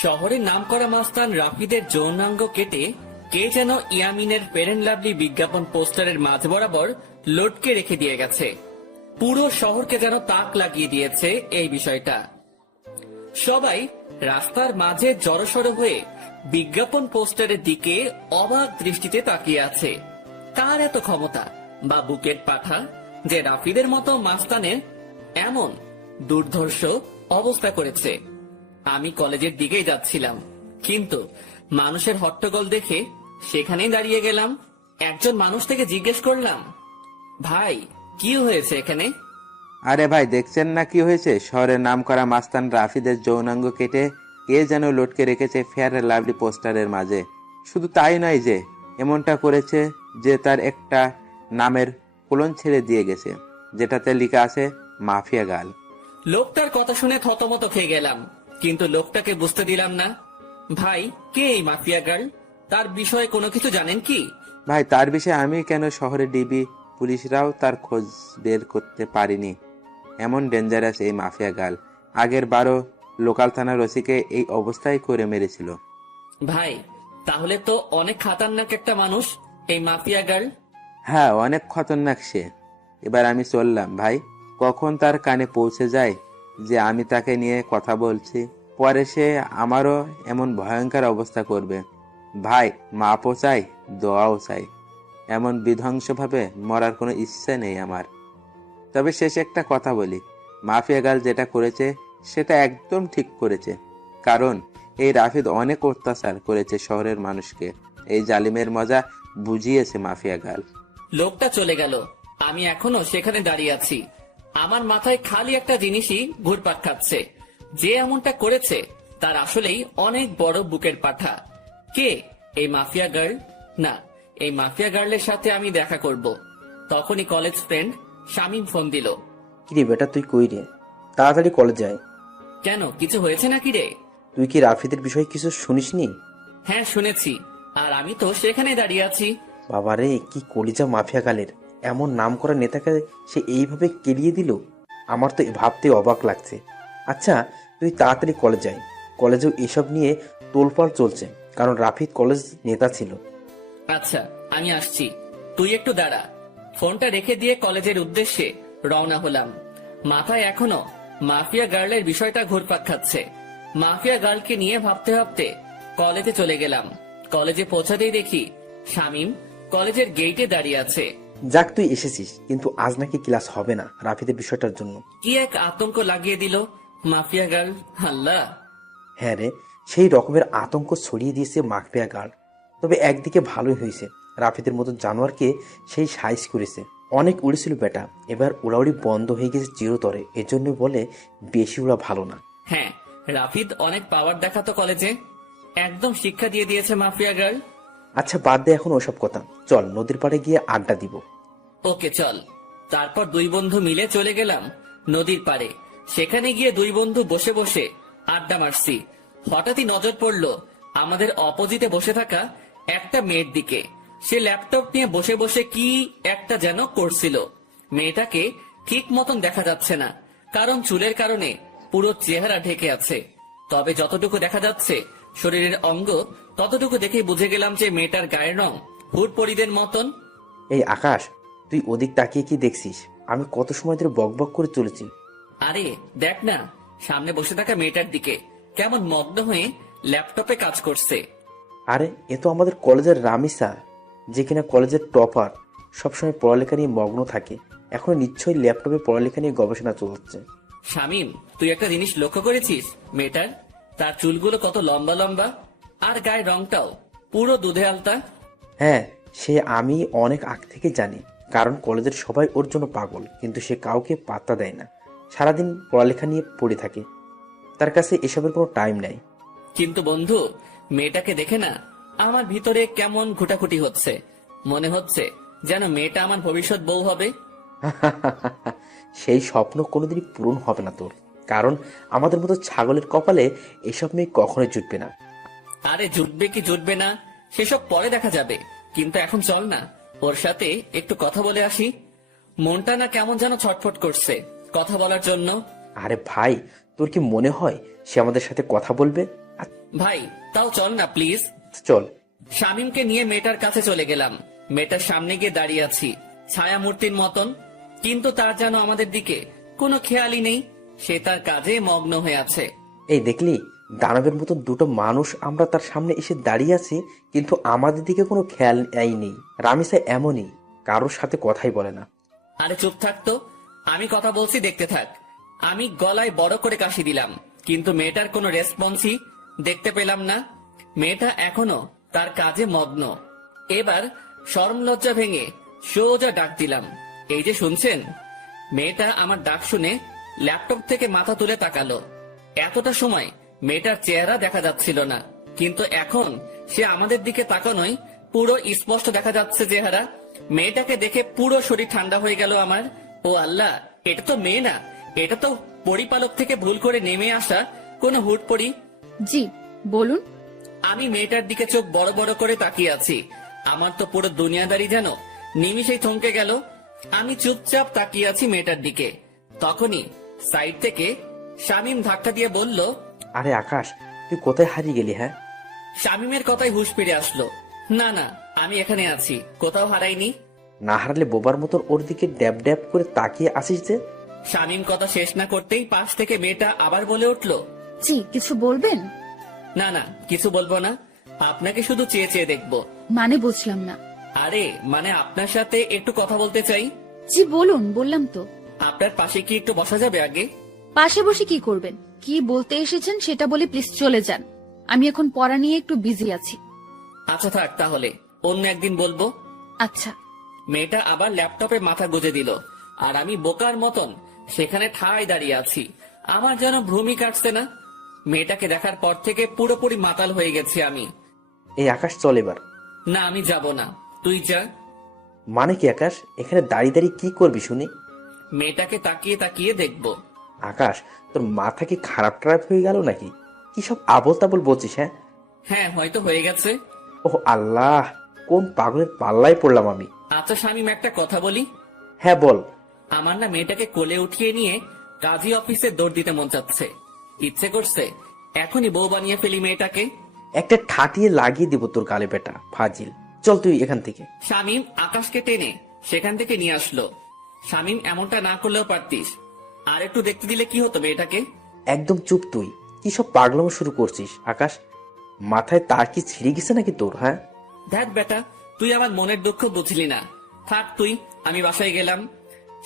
শহরের নামকরা মাস্তান রাফিদের যৌনাঙ্গ কেটে কে যেন ইয়ামিনের ফেয়ার অ্যান্ড লাভলি বিজ্ঞাপন পোস্টারের মাঝ বরাবর লটকে রেখে দিয়ে গেছে। পুরো শহরকে যেন তাক লাগিয়ে দিয়েছে এই বিষয়টা। সবাই রাস্তার মাঝে জড়সড় হয়ে বিজ্ঞাপন পোস্টারের দিকে অবাক দৃষ্টিতে তাকিয়ে আছে। কার এত ক্ষমতা বা বুকের পাঠা যে রাফিদের মতো মাস্তানের এমন দুর্ধর্ষ অবস্থা করেছে। আমি কলেজের দিকেই যাচ্ছিলাম, কিন্তু মানুষের হট্টগোল দেখে সেখানেই দাঁড়িয়ে গেলাম। একজন মানুষ থেকে জিজ্ঞেস করলাম, ভাই কি হয়েছে এখানে? আরে ভাই, দেখছেন না কি হয়েছে? শহরের নামকরা মাস্তান রাফিদের যৌনাঙ্গ কেটে কে যেন লটকে রেখেছে ফেয়ার অ্যান্ড লাভলি পোস্টারের মাঝে। শুধু তাই নয়, যে এমনটা করেছে যে তার একটা নামের কোলন ছেড়ে দিয়ে গেছে, যেটাতে লেখা আছে মাফিয়া গার্ল। লোকটার কথা শুনে থতমত খেয়ে গেলাম, কিন্তু লোকটাকে বুঝতে দিলাম না। ভাই, কে এই মাফিয়া গার্ল? তার বিষয়ে কোনো কিছু জানেন কি? ভাই, তার বিষয়ে আমি কেন, শহরের ডিবি পুলিশরাও তার খোঁজ বের করতে পারিনি। এমন ডেঞ্জারাস এই মাফিয়া গার্ল। আগের বারও লোকাল থানার ওসিকে এই অবস্থায় করে মেরেছিল। ভাই, তাহলে তো অনেক খাতারনাক একটা মানুষ এই মাফিয়া গার্ল। হ্যাঁ, অনেক খতরনাক সে। এবার আমি চললাম ভাই, কখন তার কানে পৌঁছে যায় যে আমি তাকে নিয়ে কথা বলছি, পরে সে আমারও এমন ভয়ঙ্কর অবস্থা করবে। ভাই, মাপও চাই, দোয়াও চাই। এমন বিধ্বংসভাবে মরার কোনো ইচ্ছে নেই আমার। তবে শেষে একটা কথা বলি, মাফিয়া গার্ল যেটা করেছে সেটা একদম ঠিক করেছে। কারণ এই রাফিদ অনেক অত্যাচার করেছে শহরের মানুষকে। এই জালিমের মজা বুঝিয়েছে মাফিয়া গার্ল। লোকটা চলে গেল, আমি এখনো সেখানে দাঁড়িয়ে আছি। আমার মাথায় খালি একটা জিনিসই ঘুরপাক খাচ্ছে, যে এমনটা করেছে তার আসলেই অনেক বড় বুকের পাঠা। কে এই মাফিয়া গার্ল? না, এই মাফিয়া গার্লের সাথে আমি দেখা করব। তখনই কলেজ ফ্রেন্ড শামীম ফোন দিল। কিরে বেটা, তুই কই রে? তাড়াতাড়ি কলেজ যায়। কেন, কিছু হয়েছে নাকি রে? তুই কি রাফিদের বিষয়ে কিছু শুনিসনি? হ্যাঁ, শুনেছি, আর আমি তো সেখানে দাঁড়িয়ে আছি। বাবারে, কি কলিজা মাফিয়া গালের! এমন নাম করা নেতাকে সে এইভাবে কেলিয়ে দিল, আমার তো ভাবতে অবাক লাগছে। আচ্ছা, তুই তাড়াতাড়ি কলেজ যাই। কলেজেও এসব নিয়ে তোলপাড় চলছে, কারণ রাফিদ কলেজ নেতা ছিল। আচ্ছা, আমি আসছি, তুই একটু দাঁড়া। ফোনটা রেখে দিয়ে কলেজের উদ্দেশ্যে রওনা হলাম। মাথায় এখনো মাফিয়া গার্লের বিষয়টা ঘুরপাক খাচ্ছে। মাফিয়া গার্লকে নিয়ে ভাবতে ভাবতে কলেজে চলে গেলাম। কলেজে পৌঁছাতেই দেখি শামীম কলেজের গেইটে দাঁড়িয়ে আছে। যাক, তুই এসেছিস, কিন্তু আজ নাকি ক্লাস হবে না রাফিদের বিষয়টার জন্য। কি এক আতঙ্ক লাগিয়ে দিল মাফিয়া গার্ল! আল্লাহ! হ্যাঁ রে, সেই রকমের আতঙ্ক ছড়িয়ে দিয়েছে মাফিয়া গার্ড। তবে একদিকে ভালোই হয়েছে, রাফিদের মতো জানোয়ারকে সেই সাইজ করেছে। অনেক উড়েছিল বেটা, এবার উড়াউড়ি বন্ধ হয়ে গেছে চিরতরে। এজন্য বলে বেশি উড়া ভালো না। হ্যাঁ, রাফিদ অনেক পাওয়ার দেখাতো কলেজে, একদম শিক্ষা দিয়ে দিয়েছে মাফিয়া গার্ল। আচ্ছা, বাদ দে এখন ওসব কথা, চল নদীর পাড়ে গিয়ে আড্ডা দিব। ওকে, চল। তারপর দুই বন্ধু মিলে চলে গেলাম নদীর পাড়ে। সেখানে গিয়ে দুই বন্ধু বসে বসে আড্ডা মারছি। হঠাৎই নজর পড়লো আমাদের অপোজিটে বসে থাকা একটা মেয়ের দিকে। সে ল্যাপটপ নিয়ে বসে বসে কি একটা যেন করছিল। মেয়েটাকে ঠিক মতন দেখা যাচ্ছে না, কারণ চুলের কারণে পুরো চেহারা ঢেকে আছে। তবে যতটুকু দেখা যাচ্ছে শরীরের অঙ্গ, ততটুকু দেখে বুঝে গেলাম যে মেয়েটার গায়ের রং হুট পরিদের মতন। এই আকাশ, তুই ওদিক তাকিয়ে কি দেখছিস? আমি কত সময় ধরে বক বক করে চলেছি। আরে দেখ না, সামনে বসে থাকা মেয়েটার দিকে কেমন মগ্ন হয়ে ল্যাপটপে কাজ করছে। আরে, এ তো আমাদের কলেজের রামিসা, যে কিনা কলেজের টপার, সবসময় পড়ালেখা নিয়ে মগ্ন থাকে। এখন নিশ্চয়ই ল্যাপটপে পড়ালেখা নিয়ে গবেষণা চলছে। শামীম, তুই একটা জিনিস লক্ষ্য করেছিস? মেয়েটার তার চুলগুলো কত লম্বা লম্বা, আর গায়ের রংটাও পুরো দুধে আলতা। হ্যাঁ, সে আমি অনেক আগ থেকে জানি, কারণ কলেজের সবাই ওর জন্য পাগল, কিন্তু সে কাউকে পাত্তা দেয় না। সারাদিন পড়ালেখা নিয়ে পড়ে থাকে, তার কাছে এসবের কোনো টাইম নাই। কিন্তু বন্ধু, মেয়েটাকে দেখে না আমার ভিতরে কেমন ঘুটাঘুটি হচ্ছে। মনে হচ্ছে যেন মেয়েটা আমার ভবিষ্যৎ বউ হবে। সেই স্বপ্ন কোনোদিনই পূরণ হবে না তোর, কারণ আমাদের মতো ছাগলের কপালে এসব মেয়ে কখনোই জুটবে না। আরে জুটবে কি জুটবে না সেসব পরে দেখা যাবে, কিন্তু এখন চল না, ওর সাথে একটু কথা বলে আসি। মনটা না কেমন যেন ছটফট করছে কথা বলার জন্য। আরে ভাই, তোর কি মনে হয় সে আমাদের সাথে কথা বলবে? ভাই তাও চল না প্লিজ। চল। শামীমকে নিয়ে মেয়েটার কাছে চলে গেলাম। মেয়েটার সামনে গিয়ে দাঁড়িয়ে আছি ছায়া মূর্তির মতন, কিন্তু তার যেন আমাদের দিকে কোনো খেয়ালই নেই। সে তার কাজে মগ্ন হয়ে আছে। এই দেখলি, দানবের মতো দুটো মানুষ আমরা তার সামনে এসে দাঁড়িয়ে আছি, কিন্তু আমাদের দিকে কোনো খেয়াল নেই। রামিসা এমনই, কারোর সাথে কথাই বলে না। আরে চুপ থাকতো, আমি কথা বলছি, দেখতে থাক। আমি গলায় বড় করে কাশি দিলাম, কিন্তু মেয়েটার কোনো রেসপন্সই দেখতে পেলাম না। মেয়েটা এখনো তার কাজে মগ্ন। এবার শরম লজ্জা ভেঙে সোজা ডাক দিলাম, এই যে শুনছেন। মেয়েটা আমার ডাক শুনে ল্যাপটপ থেকে মাথা তুলে তাকালো। এতটা সময় মেয়েটার চেহারা দেখা যাচ্ছিল না, কিন্তু এখন সে আমাদের দিকে তাকানোই পুরো স্পষ্ট দেখা যাচ্ছে চেহারা। মেয়েটাকে দেখে পুরো শরীর ঠান্ডা হয়ে গেল আমার। ও আল্লাহ, এটা তো মেয়ে না, এটা তো পরিপালক থেকে ভুল করে নেমে আসা কোনো হুটপড়ি। জি বলুন। আমি মেয়েটার দিকে চোখ বড় বড় করে তাকিয়ে আছি। আমার তো পুরো দুনিয়াদারি যেন নিমিষেই থমকে গেল। আমি চুপচাপ তাকিয়ে আছি মেয়েটার দিকে। তখনই সাইড থেকে শামীম ধাক্কা দিয়ে বলল, আরে আকাশ, তুই কোথায় হারিয়ে গেলি? হ্যাঁ, শামীমের কথায় হুঁশ ফিরে আসলো। না না, আমি এখানে আছি, কোথাও হারাইনি। না হারালে বোবার মতন ওর দিকে ড্যাব ড্যাব করে তাকিয়ে আসিস যে। শামীম কথা শেষ না করতেই পাশ থেকে মেয়েটা আবার বলে উঠলো, জি কিছু বলবেন? না না, কিছু বলবো না, আপনাকে শুধু চেয়ে চেয়ে দেখবো। মানে বুঝলাম না। আরে মানে আপনার সাথে একটু কথা বলতে চাই। জি বলুন, বললাম তো। আপনার পাশে কি একটু বসা যাবে আগে? পাশে বসে কি করবেন? কি বলতে এসেছেন সেটা বলে প্লিজ চলে যান। আমি এখন পড়া নিয়ে একটু বিজি আছি। আচ্ছা থাক, তাহলে অন্য একদিন বলবো। আচ্ছা। মেয়েটা আবার ল্যাপটপে মাথা গুজে দিল, আর আমি বোকার মতন সেখানে ঠায় দাঁড়িয়ে আছি। আমার যেন ভ্রুমি কাটছে না। মেয়েটাকে দেখার পর থেকে পুরোপুরি মাতাল হয়ে গেছি আমি। এই আকাশ, চল এবার। না, আমি যাব না, তুই যা। মানে কি আকাশ, এখানে দাঁড়িয়ে দাঁড়িয়ে কি করবি শুনি? মেয়েটাকে তাকিয়ে তাকিয়ে দেখবো। আকাশ, তোর মাথা কি খারাপ টারাপ হয়ে গেল নাকি? কি সব আবোল তাবোল বলছিস? হ্যাঁ হ্যাঁ, হয়তো হয়ে গেছে। ওহ আল্লাহ, কোন পাগলের পাল্লায় পড়লাম আমি। আচ্ছা শামীম, একটা কথা বলি। হ্যাঁ বল। আমার না মেয়েটাকে কোলে উঠিয়ে নিয়ে কাজী অফিসে দৌড় দিতে মন চাচ্ছে। ইচ্ছে করছে এখনই বউ বানিয়ে ফেলি মেয়েটাকে। একটা ঠাটিয়ে লাগিয়ে দিব তোর গালে বেটা ফাজিল। চল তুই এখান থেকে। শামীম আকাশকে টেনে সেখান থেকে নিয়ে আসলো। শামীম, এমনটা না করলেও পারতিস, আর একটু দেখতে দিলে কি হতো মেয়েটাকে। একদম চুপ তুই। কি সব পাগলামো শুরু করছিস আকাশ? মাথায় তার কি ছিঁড়ে গেছে নাকি তোর? হ্যাঁ, দেখ বেটা, তুই আমার মনের দুঃখ বুঝলি না। থাক তুই, আমি বাসায় গেলাম।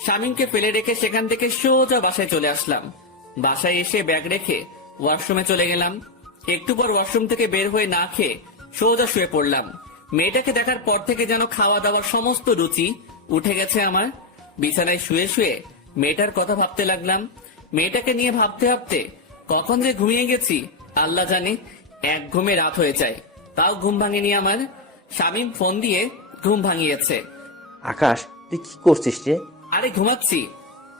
শামীমকে ফেলে রেখে সেখান থেকে সোজা বাসায় চলে আসলাম। বাসায় এসে ব্যাগ রেখে ওয়াশরুমে চলে গেলাম। একটু পর ওয়াশরুম থেকে বের হয়ে না খেয়ে সোজা শুয়ে পড়লাম। মেয়েটাকে দেখার পর থেকে যেন খাওয়া দাওয়ার সমস্ত রুচি উঠে গেছে আমার। বিছানায় শুয়ে শুয়ে মেয়েটার কথা ভাবতে লাগলাম। মেয়েটাকে নিয়ে ভাবতে ভাবতে কখন যে ঘুমিয়ে গেছি আল্লাহ জানে। এক ঘুমে রাত হয়ে যায়, তাও ঘুম ভাঙেনি আমার। শামীম ফোন দিয়ে ঘুম ভাঙিয়েছে। আকাশ তুই কি করছিস রে? আরে ঘুমাচ্ছি।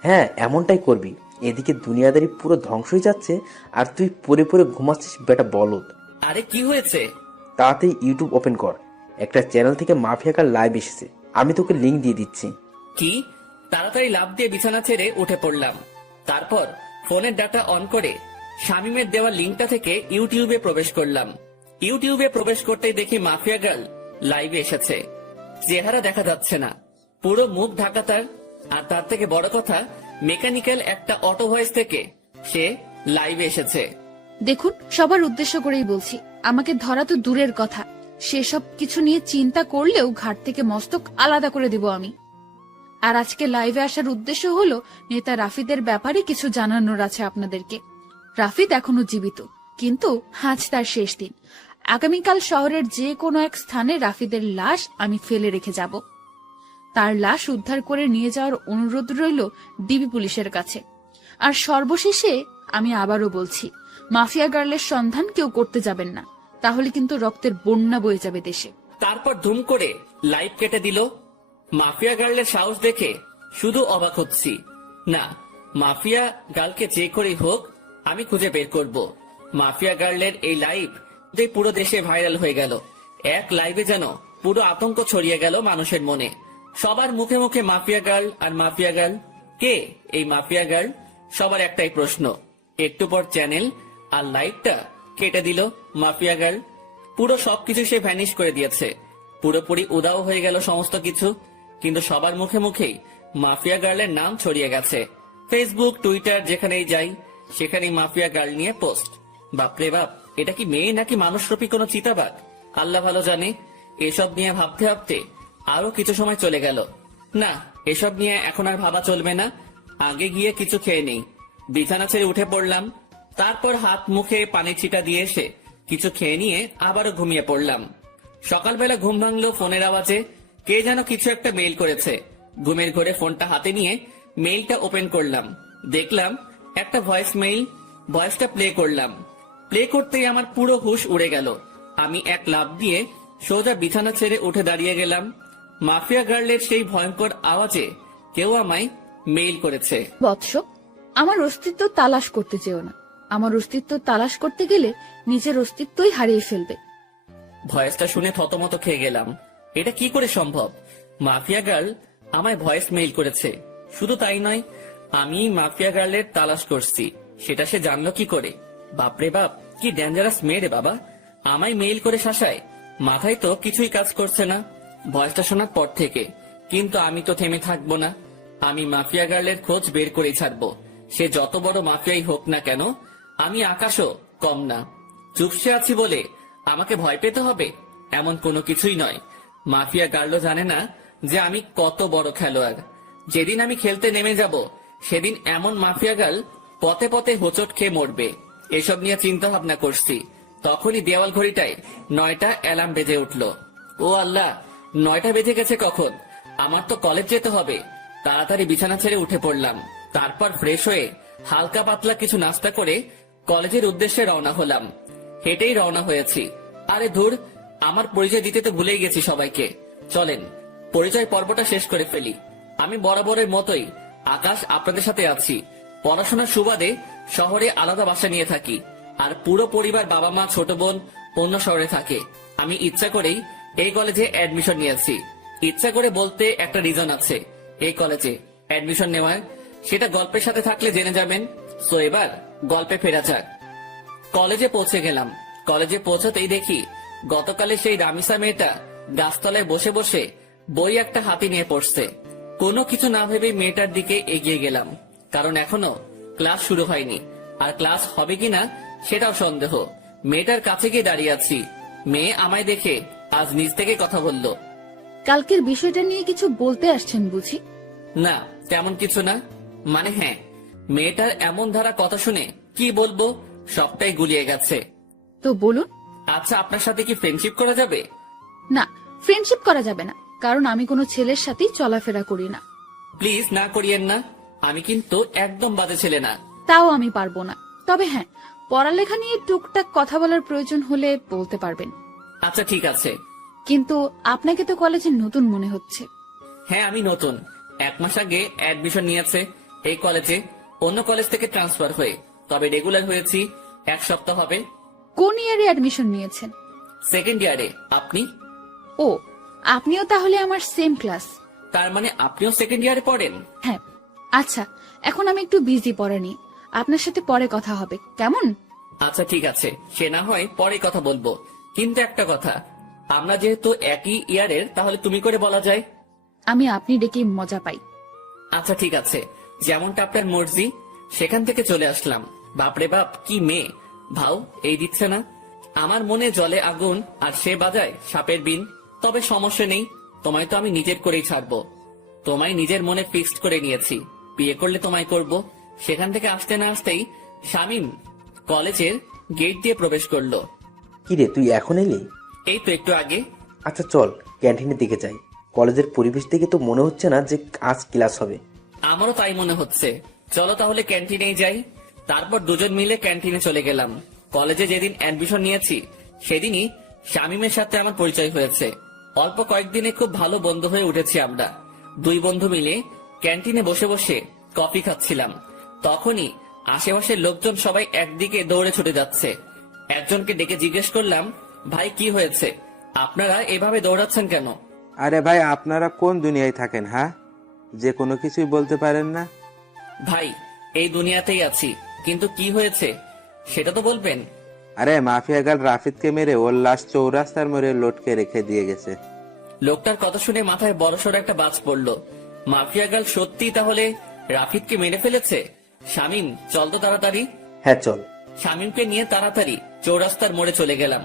হ্যাঁ, এমনটাই করবি। এদিকে দুনিয়াদারি পুরো ধ্বংস হয়ে যাচ্ছে, আর তুই পরে পরে ঘুমাচ্ছিস বেটা বলদ। আরে কি হয়েছে? তাড়াতাড়ি ইউটিউব ওপেন কর। একটা চ্যানেল থেকে মাফিয়াকার লাইভ এসেছে, আমি তোকে লিংক দিয়ে দিচ্ছি। কি? তাড়াতাড়ি লাফ দিয়ে বিছানা ছেড়ে উঠে পড়লাম। তারপর ফোনের ডাটা অন করে শামীমের দেওয়া লিঙ্কটা থেকে ইউটিউবে প্রবেশ করলাম। ইউটিউবে প্রবেশ করতেই দেখি মাফিয়া গার্ল লাইভে এসেছে। চেহারা দেখা যাচ্ছে না, পুরো মুখ ঢাকা তার। আর তার থেকে বড় কথা, মেকানিক্যাল একটা অটো ভয়েস থেকে সে লাইভে এসেছে। দেখুন, সবার উদ্দেশ্য করেই বলছি, আমাকে ধরা তো দূরের কথা, সেসব কিছু নিয়ে চিন্তা করলেও ঘাট থেকে মস্তক আলাদা করে দিব আমি। আর আজকে লাইভে আসার উদ্দেশ্য হলো নেতা রাফিদের ব্যাপারে কিছু জানানোর আছে আপনাদেরকে। রাফিদ এখনো জীবিত, কিন্তু আজ তার শেষ দিন। আগামীকাল শহরের যে কোনো এক স্থানে রাফিদের লাশ আমি ফেলে রেখে যাব। তার লাশ উদ্ধার করে নিয়ে যাওয়ার অনুরোধ রইল ডিবি পুলিশের কাছে। আর সর্বশেষে আমি আবারও বলছি, মাফিয়া গার্লের সন্ধান কেউ করতে যাবেন না, তাহলে কিন্তু রক্তের বন্যা বয়ে যাবে দেশে। তারপর ধুম করে লাইভ কেটে দিল। মাফিয়া গার্লের সাহস দেখে শুধু অবাক হচ্ছি। না, মাফিয়া গার্লকে যে করেই হোক আমি খুঁজে বের করব। মাফিয়া গার্লের এই লাইভ পুরো দেশে ভাইরাল হয়ে গেল। এক লাইভে যেন পুরো আতঙ্ক ছড়িয়ে গেল মানুষের মনে। সবার মুখে মুখে মাফিয়া গার্ল আর মাফিয়া গার্ল। কে এই মাফিয়া গার্ল? সবার একটাই প্রশ্ন, একটু পর চ্যানেল আর লাইটটা কেটে দিল মাফিয়া গার্ল। পুরো সবকিছু সে ভ্যানিশ করে দিয়েছে। পুরোপুরি উদাও হয়ে গেল সমস্ত কিছু। কিন্তু সবার মুখে মুখেই মাফিয়া গার্লের নাম ছড়িয়ে গেছে। ফেসবুক, টুইটার, যেখানেই যাই সেখানেই মাফিয়া গার্ল নিয়ে পোস্ট। বাপরে বাপ, এটা কি মেয়ে নাকি মানুষরূপী কোনো চিতাবাঘ? আল্লাহ ভালো জানে। এসব নিয়ে ভাবতে ভাবতে আরো কিছু সময় চলে গেল। না, এসব নিয়ে এখন আর ভাবা চলবে না। আগে গিয়ে কিছু খেয়ে নেই। বিছানা ছেড়ে উঠে পড়লাম। তারপর হাত মুখে পানি ছিটা দিয়ে এসে কিছু খেয়ে নিয়ে আবারও ঘুমিয়ে পড়লাম। সকালবেলা ঘুম ভাঙলো ফোনের আওয়াজে। কে যেন কিছু একটা মেইল করেছে। ঘুমের ঘরে ফোনটা হাতে নিয়ে মেইলটা ওপেন করলাম। দেখলাম একটা ভয়েস মেইল। ভয়েসটা প্লে করলাম। প্লে করতেই আমার পুরো হুঁশ উড়ে গেল। আমি এক লাফ দিয়ে সোজা বিছানা ছেড়ে উঠে দাঁড়িয়ে গেলাম। মাফিয়া গার্লের সেই ভয়ঙ্কর আওয়াজে কেউ আমায় মেইল করেছে। বৎস, আমার অস্তিত্ব তালাশ করতে চেও না। আমার অস্তিত্ব তালাশ করতে গেলে নিজের অস্তিত্বই হারিয়ে ফেলবে। ভয়েসটা শুনে থতমত খেয়ে গেলাম। এটা কি করে সম্ভব? মাফিয়া গার্ল আমায় ভয়েস মেইল করেছে। শুধু তাই নয়, আমি মাফিয়া গার্লের তালাশ করছি, সেটা সে জানলো কি করে? বাপরে বাপ, কি ডেঞ্জারাস মেয়ে রে বাবা! আমায় মেইল করে শাসায়। মাথায় তো কিছুই কাজ করছে না ভয়েসটা শোনার পর থেকে। কিন্তু আমি তো থেমে থাকবো না। আমি মাফিয়া গার্লের খোঁজ বের করেই ছাড়বো। সে যত বড় মাফিয়াই হোক না কেন, আমি আকাশও কম না। চুপসে আছি বলে আমাকে ভয় পেতে হবে এমন কোনো কিছুই নয়। মাফিয়া গার্লও জানে না যে আমি কত বড় খেলোয়াড়। যেদিন আমি খেলতে নেমে যাব সেদিন এমন মাফিয়া গার্ল পথে পথে হোঁচট খেয়ে মরবে। এসব নিয়ে চিন্তা ভাবনা করছি। তখনই দেওয়াল ঘড়িটায় 9টা অ্যালার্ম বেজে উঠল। ও আল্লাহ, 9টা বেজে গেছে কখন? আমার তো কলেজ যেতে হবে। তাড়াতাড়ি বিছানা ছেড়ে উঠে পড়লাম। তারপর ফ্রেশ হয়ে হালকা পাতলা কিছু নাস্তা করে কলেজের উদ্দেশ্যে রওনা হলাম। হেঁটেই রওনা হয়েছি। আরে ধুর, আমার পরিচয় দিতে তো ভুলেই গেছি সবাইকে। চলেন পরিচয় পর্বটা শেষ করে ফেলি। আমি বরাবরের মতোই আকাশ, আপনাদের সাথে আছি। পড়াশোনার সুবাদে শহরে আলাদা বাসা নিয়ে থাকি। আর পুরো পরিবার, বাবা মা, ছোট বোন অন্য শহরে থাকে। আমি ইচ্ছা করেই এই কলেজে অ্যাডমিশন নিয়েছি। ইচ্ছা করে বলতে একটা রিজন আছে এই কলেজে অ্যাডমিশন নেওয়ার, সেটা গল্পের সাথে থাকলে জেনে যাবেন। সো এবার গল্পে ফেরা যাক। কলেজে পৌঁছে গেলাম। কলেজে পৌঁছাতেই দেখি গতকালে সেই রামিসা মেয়েটা গাছতলায় বসে বসে বই একটা হাতে নিয়ে পড়ছে। কোনো কিছু না ভেবে মেয়েটার দিকে এগিয়ে গেলাম, কারণ এখনো ক্লাস শুরু হয়নি। আর ক্লাস হবে কিনা সেটাও সন্দেহ। মেয়েটার কাছে গিয়ে দাঁড়িয়ে আছি। মেয়ে আমায় দেখে আজ নিজ থেকে কথা বলল। কালকের বিষয়টা নিয়ে কিছু বলতে আসছেন বুঝি? না, তেমন কিছু না। মানে হ্যাঁ, মেয়েটার এমন ধারা কথা শুনে কি বলবো, সবটাই গুলিয়ে গেছে। তো বলুন। আচ্ছা, আপনার সাথে কি ফ্রেন্ডশিপ করা যাবে? না, ফ্রেন্ডশিপ করা যাবে না, কারণ আমি কোনো ছেলের সাথেই চলাফেরা করি না। প্লিজ না করিয়েন না। আমি কিন্তু একদম বাজে ছেলে না। তাও আমি পারবো না। তবে হ্যাঁ, পড়ালেখা নিয়ে টুকটাক কথা বলার প্রয়োজন হলে বলতে পারবেন। আচ্ছা ঠিক আছে। কিন্তু আপনাকে তো কলেজে নতুন মনে হচ্ছে। হ্যাঁ, আমি নতুন। 1 মাস আগে অ্যাডমিশন নিয়েছে এই কলেজে, অন্য কলেজ থেকে ট্রান্সফার হয়ে। তবে রেগুলার হয়েছি 1 সপ্তাহ হবে। কোন ইয়ারে অ্যাডমিশন নিয়েছেন? সেকেন্ড ইয়ারে। আপনি? ও, আপনিও তাহলে আমার সেম ক্লাস। তার মানে আপনিও সেকেন্ড ইয়ারে পড়েন? হ্যাঁ। আচ্ছা, এখন আমি একটু বিজি পড়া নিয়ে। আপনার সাথে পরে কথা হবে, কেমন? আচ্ছা ঠিক আছে, সে না হয় পরে কথা বলবো। কিন্তু একটা কথা, আমরা যেহেতু একই ইয়ারের, তাহলে তুমি করে বলা যায়। আমি আপনি ডেকে মজা পাই। আচ্ছা ঠিক আছে, যেমনটা আপনার মর্জি। সেখান থেকে চলে আসলাম। বাপরে বাপ, কি মেয়ে! ভাও এই দিচ্ছে না। আমার মনে জলে আগুন, আর সে বাজায় সাপের বিন। তবে সমস্যা নেই, তোমায় তো আমি নিজের করেই ছাড়বো। তোমায় নিজের মনে ফিক্সড করে নিয়েছি, বিয়ে করলে তোমায় করব। সেখান থেকে আসতে না আসতেই শামীম কলেজের গেট দিয়ে প্রবেশ করলো। কিরে, তুই এখন এলি? এই তো একটু আগে। আচ্ছা চল ক্যান্টিনের দিকে যাই। কলেজের পরিবেশ দেখে তো মনে হচ্ছে না যে আজ ক্লাস হবে। আমারও তাই মনে হচ্ছে। চলো তাহলে ক্যান্টিনেই যাই। তারপর দুজন মিলে ক্যান্টিনে চলে গেলাম। কলেজে যেদিন অ্যাডমিশন নিয়েছি সেদিনই শামীমের সাথে আমার পরিচয় হয়েছে। অল্প কয়েকদিনে খুব ভালো বন্ধু হয়ে উঠেছি আমরা। 2 বন্ধু মিলে ক্যান্টিনে বসে বসে কফি খাচ্ছিলাম। তখনই আশেপাশের লোকজন সবাই একদিকে দৌড়ে ছুটে যাচ্ছে। একজনকে ডেকে জিজ্ঞেস করলাম, ভাই কি হয়েছে? আপনারা এভাবে দৌড়াচ্ছেন কেন? আরে ভাই, আপনারা কোন দুনিয়ায় থাকেন? হ্যাঁ, যে কোনো কিছুই বলতে পারেন না? ভাই, এই দুনিয়াতেই আছি, কিন্তু কি হয়েছে সেটা তো বলবেন। আরে মাফিয়া গার্ল রাফিদকে মেরে ওর লাশ চৌরাস্তার মোড়ে লটকে রেখে দিয়ে গেছে। লোকটার কথা শুনে মাথায় বড়সড় একটা বাজ পড়লো। মাফিয়া গার্ল সত্যি তাহলে রাফিদকে মেরে ফেলেছে। শামিম, চল তো তাড়াতাড়ি। হ্যাঁ চল। শামিমকে নিয়ে তাড়াতাড়ি চৌরাস্তার মোড়ে চলে গেলাম।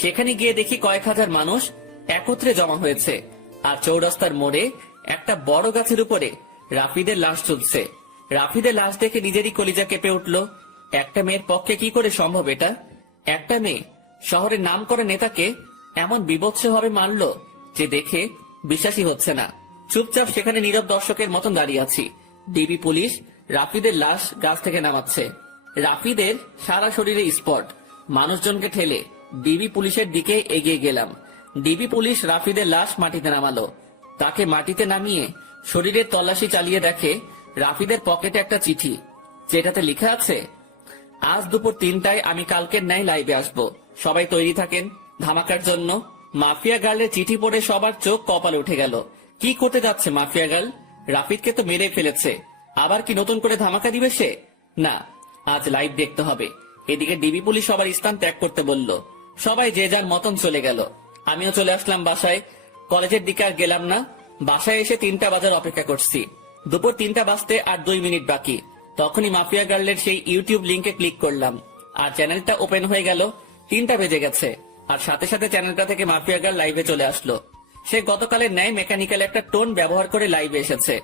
সেখানে গিয়ে দেখি কয়েক হাজার মানুষ একত্রে জমা হয়েছে, আর চৌরাস্তার মোড়ে একটা বড় গাছের উপরে রাফিদের লাশ ঝুলছে। রাফিদের লাশ দেখে নিজেরই কলিজা কেঁপে উঠল। একটা মেয়ের পক্ষে কি করে সম্ভব এটা? একটা মেয়ে শহরের নামকরা নেতাকে এমন বিভৎসভাবে মারল যে দেখে বিশ্বাসই হচ্ছে না। চুপচাপ সেখানে নীরব দর্শকের মতন দাঁড়িয়ে আছি। ডিবি পুলিশ রাফিদের লাশ গাছ থেকে নামাচ্ছে। রাফিদের সারা শরীরে স্পট। মানুষজনকে ঠেলে ডিবি পুলিশের দিকে এগিয়ে গেলাম। ডিবি পুলিশ রাফিদের লাশ মাটিতে নামালো। তাকে মাটিতে নামিয়ে শরীরের তল্লাশি চালিয়ে দেখে রাফিদের পকেটে একটা চিঠি, যেটাতে লেখা আছে, আজ দুপুর 3টায় আমি কালকের ন্যায় লাইভে আসবো, সবাই তৈরি থাকেন ধামাকার জন্য। মাফিয়া গার্লের চিঠি পড়ে সবার চোখ কপালে উঠে গেল। কি করতে যাচ্ছে মাফিয়া গার্ল? রাফিদকে তো মেরে ফেলেছে, আবার কি নতুন করে ধামাকা দিবে সে? না, আজ লাইভ দেখতে হবে। এদিকে ডিবি পুলিশ সবার স্থান ত্যাগ করতে বলল। সবাই যে যার মতন চলে গেল। আমিও চলে আসলাম বাসায়। কলেজের দিকে আর গেলাম না। বাসায় এসে 3টা বাজার অপেক্ষা করছি। দুপুর 3টা বাজতে আর 2 মিনিট বাকি। তখনই মাফিয়া গার্লের সেই ইউটিউব লিংকে ক্লিক করলাম, আর চ্যানেলটা ওপেন হয়ে গেল। 3টা বেজে গেছে, আর সাথে সাথে চ্যানেলটা থেকে মাফিয়া গার্ল লাইভে চলে আসলো। সে গতকালের ন্যায় মেকানিক্যাল একটা টোন ব্যবহার করে লাইভে এসেছে।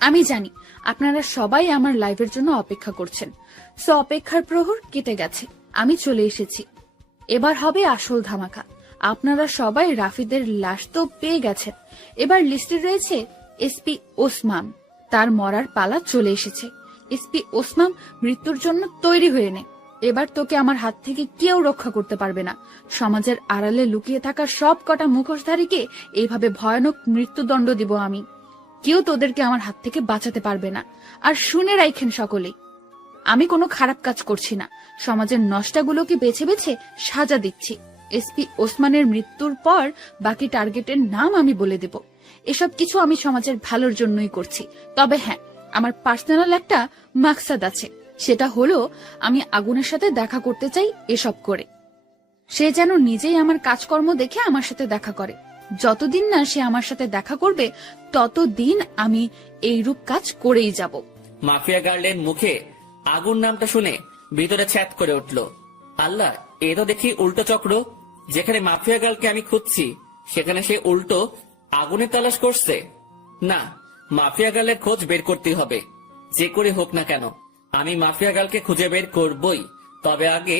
আমি জানি আপনারা সবাই আমার লাইভের জন্য অপেক্ষা করছেন, সো অপেক্ষার প্রহর কেটে গেছে, আমি চলে এসেছি। এবার হবে আসল ধামাকা। আপনারা সবাই রাফিদের লাশ তো পেয়ে গেছেন, এবার লিস্টে রয়েছে এসপি ওসমান। তার মরার পালা চলে এসেছে। এসপি ওসমান, মৃত্যুর জন্য তৈরি হয়ে নে। এবার তোকে আমার হাত থেকে কেউ রক্ষা করতে পারবে না। সমাজের আড়ালে লুকিয়ে থাকা সব কটা মুখোশধারীকে এইভাবে ভয়ানক মৃত্যুদণ্ড দিব আমি। কেউ তোদেরকে আমার হাত থেকে বাঁচাতে পারবে না। আর শুনে রাখেন সকলেই, আমি কোনো খারাপ কাজ করছি না, সমাজের নষ্টাগুলোকে বেছে বেছে সাজা দিচ্ছি। এসপি ওসমানের মৃত্যুর পর বাকি টার্গেটের নাম আমি বলে দেব। এসব কিছু আমি সমাজের ভালোর জন্যই করছি। তবে হ্যাঁ, আমার পার্সোনাল একটা মাকসাদ আছে, সেটা হলো আমি আগুনের সাথে দেখা করতে চাই এসব করে। সে যেন নিজেই আমার কাজকর্ম দেখে আমার সাথে দেখা করে। যতদিন না সে আমার সাথে দেখা করবে ততদিন আমি এইরূপ কাজ করেই যাব। মাফিয়া গার্লের মুখে আগুন নামটা শুনে ভিতরে ছ্যাত করে উঠল। আল্লাহ, এ তো দেখি উল্টো চক্র। যেখানে মাফিয়া গার্লকে আমি খুঁজছি সেখানে সে উল্টো আগুনের তালাশ করছে। না, মাফিয়া গার্লের খোঁজ বের করতেই হবে, যে করে হোক না কেন। আমি মাফিয়া গার্লকে খুঁজে বের করবই। তবে আগে